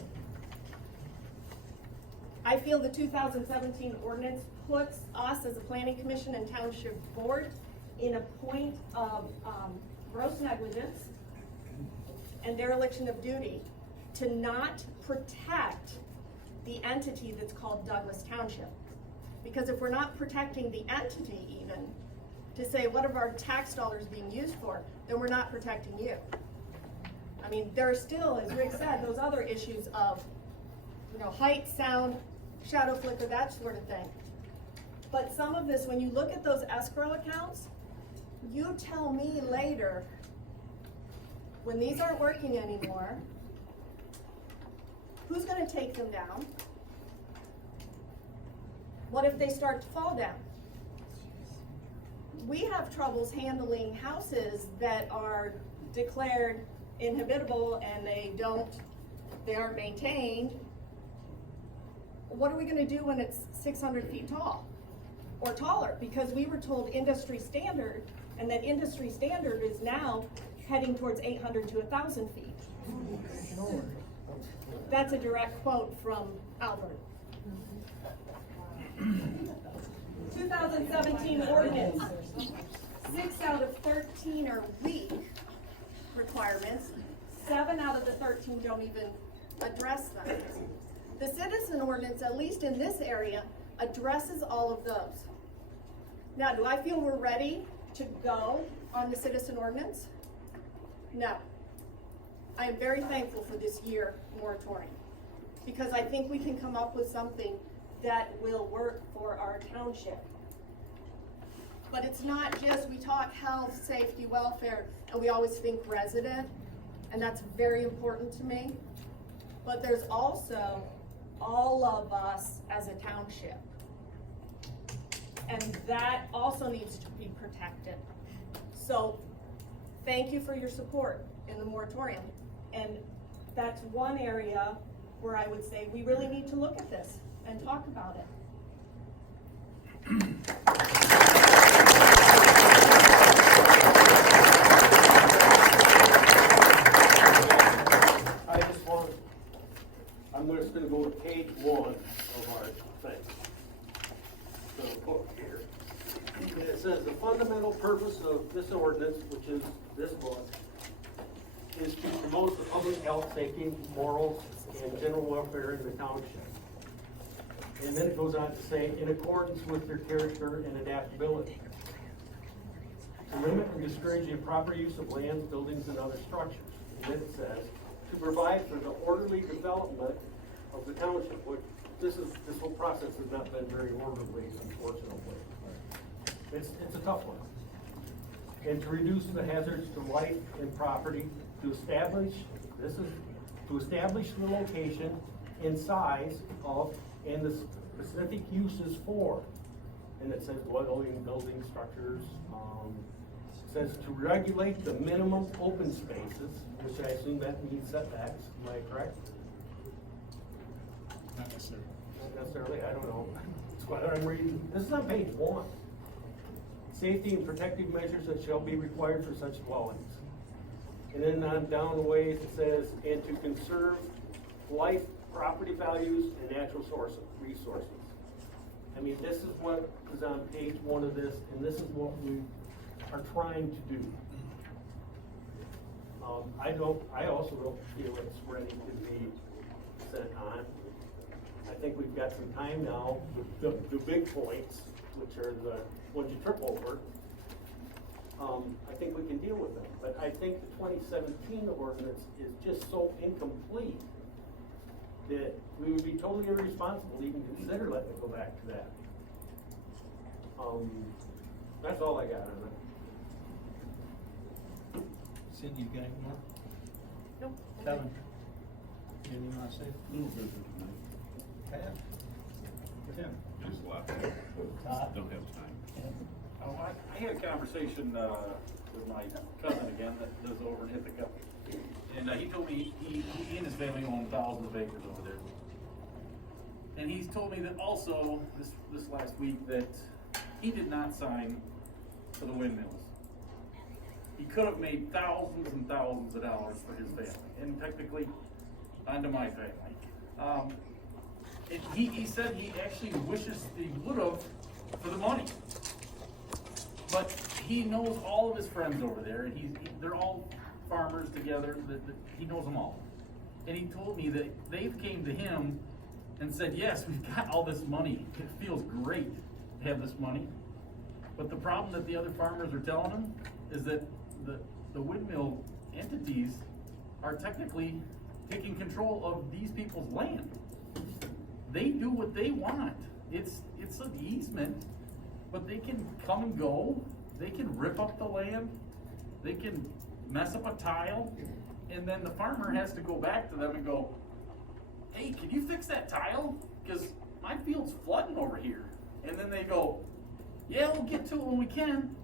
I feel the 2017 ordinance puts us as a planning commission and township board in a point of gross negligence and dereliction of duty to not protect the entity that's called Douglas Township. Because if we're not protecting the entity even, to say what are our tax dollars being used for, then we're not protecting you. I mean, there are still, as Rick said, those other issues of, you know, height, sound, shadow flicker, that sort of thing. But some of this, when you look at those escrow accounts, you tell me later, when these aren't working anymore, who's gonna take them down? What if they start to fall down? We have troubles handling houses that are declared inhabitable and they aren't maintained. What are we gonna do when it's 600 feet tall or taller? Because we were told industry standard, and that industry standard is now heading towards 800 to 1,000 feet. That's a direct quote from Albert. 2017 ordinance, 6 out of 13 are weak requirements. 7 out of the 13 don't even address them. The citizen ordinance, at least in this area, addresses all of those. Now, do I feel we're ready to go on the citizen ordinance? No. I am very thankful for this year moratorium, because I think we can come up with something that will work for our township. But it's not just, we talk health, safety, welfare, and we always think resident, and that's very important to me. But there's also all of us as a township. And that also needs to be protected. So thank you for your support in the moratorium. And that's one area where I would say we really need to look at this and talk about it. I'm just gonna go to page 1 of our thing. The book here. And it says the fundamental purpose of this ordinance, which is this book, is to promote the public health, safety, morals, and general welfare in the township. And then it goes on to say, in accordance with their character and adaptability. To limit and discourage the improper use of lands, buildings, and other structures. And then it says, to provide for the orderly development of the township, which this whole process has not been very orderly, unfortunately. It's a tough one. And to reduce the hazards to life and property, to establish the location and size of, and the specific uses for, and it says dwelling, building structures, it says to regulate the minimum open spaces, which I assume that means setbacks, am I correct? Not necessarily. Not necessarily, I don't know. That's what I'm reading. This is on page 1. Safety and protective measures that shall be required for such dwellings. And then on down the way it says, and to conserve life, property values, and natural resources. I mean, this is what is on page 1 of this, and this is what we are trying to do. I also don't feel it's ready to be sent on. I think we've got some time now with the big points, which are the ones you trip over. I think we can deal with them, but I think the 2017 ordinance is just so incomplete that we would be totally irresponsible to even consider letting it go back to that. That's all I got on it. Cindy, you got any more? Nope. Kevin? Anything you wanna say? Pat? Tim? Just a lot. Todd? Don't have time. I had a conversation with my cousin again that lives over in Ithaca, and he told me he and his family own thousands of acres over there. And he's told me that also this last week that he did not sign for the windmills. He could have made thousands and thousands of dollars for his family, and technically onto my family. And he said he actually wishes he would have for the money. But he knows all of his friends over there, and they're all farmers together, he knows them all. And he told me that they've came to him and said, yes, we've got all this money, it feels great to have this money. But the problem that the other farmers are telling him is that the windmill entities are technically taking control of these people's land. They do what they want. It's an easement, but they can come and go, they can rip up the land, they can mess up a tile, and then the farmer has to go back to them and go, hey, can you fix that tile? Because my field's flooding over here. And then they go, yeah, we'll get to it when we can.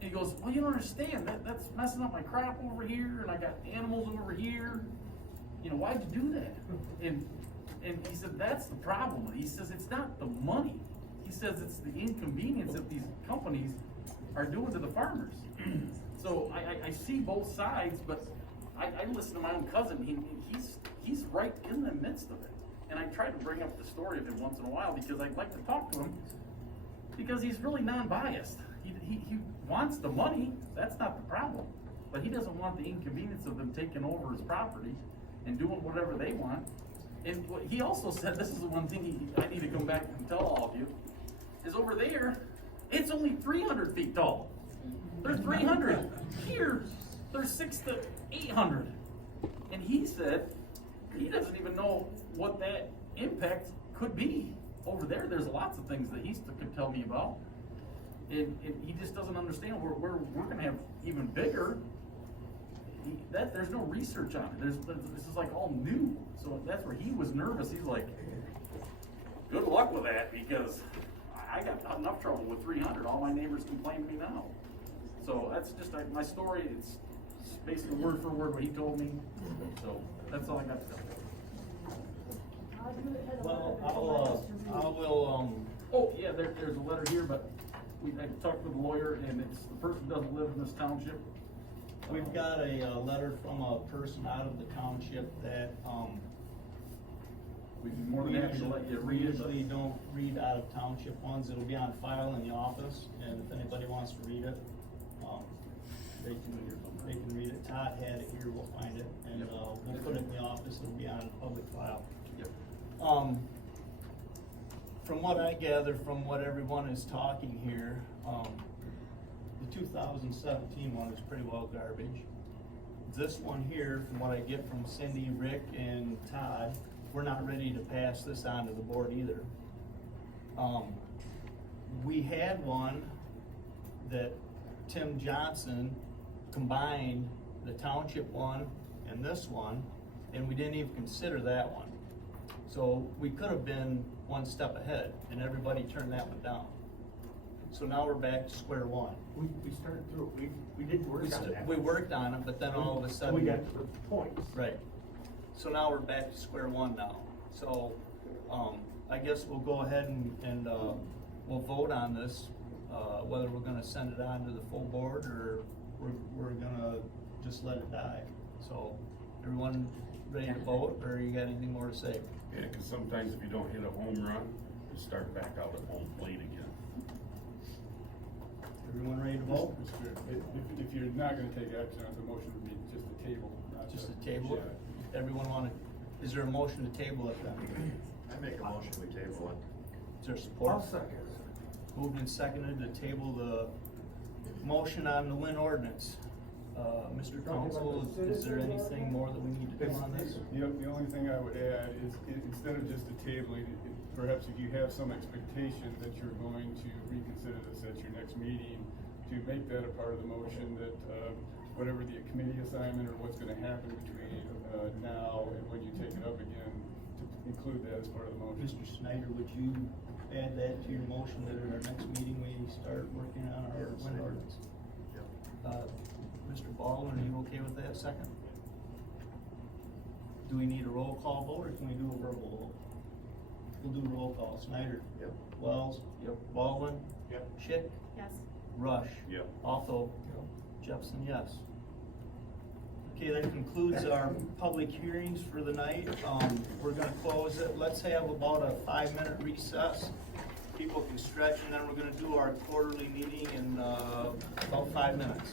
And he goes, well, you don't understand, that's messing up my crop over here, and I got animals over here. You know, why'd you do that? And he said, that's the problem. He says, it's not the money. He says, it's the inconvenience that these companies are doing to the farmers. So I see both sides, but I listen to my own cousin. He's right in the midst of it. And I try to bring up the story of him once in a while because I'd like to talk to him because he's really non-biased. He wants the money, that's not the problem. But he doesn't want the inconvenience of them taking over his property and doing whatever they want. And what he also said, this is the one thing I need to come back and tell all of you, is over there, it's only 300 feet tall. They're 300. Here, they're 600 to 800. And he said, he doesn't even know what that impact could be. Over there, there's lots of things that he could tell me about. And he just doesn't understand. We're going to have even bigger. There's no research on it. This is like all new. So that's where he was nervous. He's like, good luck with that because I got enough trouble with 300. All my neighbors complain to me now. So that's just like my story. It's basically word for word what he told me. So that's all I got to say. Well, I will, oh yeah, there's a letter here, but I talked with a lawyer and it's the person doesn't live in this township. we've got a letter from a person out of the township that, we'd be more than happy to let you we read it. usually don't read out of township ones. It'll be on file in the office, and if anybody wants to read it, they can read it. Todd had it here, we'll find it, and we'll put it in the office. It'll be on public file. Yep. From what I gather from what everyone is talking here, the 2017 one is pretty well garbage. This one here, from what I get from Cindy, Rick, and Todd, we're not ready to pass this on to the board either. We had one that Tim Johnson combined the township one and this one, and we didn't even consider that one. So we could have been one step ahead, and everybody turned that one down. So now we're back to square one. We started through, we did work on that. We worked on it, but then all of a sudden. We got to the points. Right. So now we're back to square one now. So, I guess we'll go ahead and we'll vote on this, whether we're gonna send it on to the full board or we're gonna just let it die. So, everyone ready to vote, or you got anything more to say? Yeah, cause sometimes if you don't hit a home run, you start back out at home plate again. Everyone ready to vote? If you're not gonna take action on the motion, would be just a table. Just a table? Everyone is there a motion to table it then? I make a motion, we table it. Is there support? I'll second. Moved and seconded to table the motion on the Lynn ordinance. Mr. Council, is there anything more that we need to do on this? The only thing I would add is, instead of just a tabling, perhaps if you have some expectation that you're going to reconsider this at your next meeting, to make that a part of the motion, that whatever the committee assignment or what's gonna happen between now and when you take it up again, to include that as part of the motion. Mr. Snyder, would you add that to your motion that at our next meeting we start working on our Lynn ordinance? Mr. Baldwin, are you okay with that? Second? Do we need a roll call vote, or can we do a verbal vote? We'll do a roll call. Snyder? Yep. Wells? Yep. Baldwin? Yep. Schick? Yes. Rush? Yep. Otho? Jepson, yes. Okay, that concludes our public hearings for the night. We're gonna close it. Let's have about a 5-minute recess. people can stretch, and then we're gonna do our quarterly meeting in, about 5 minutes.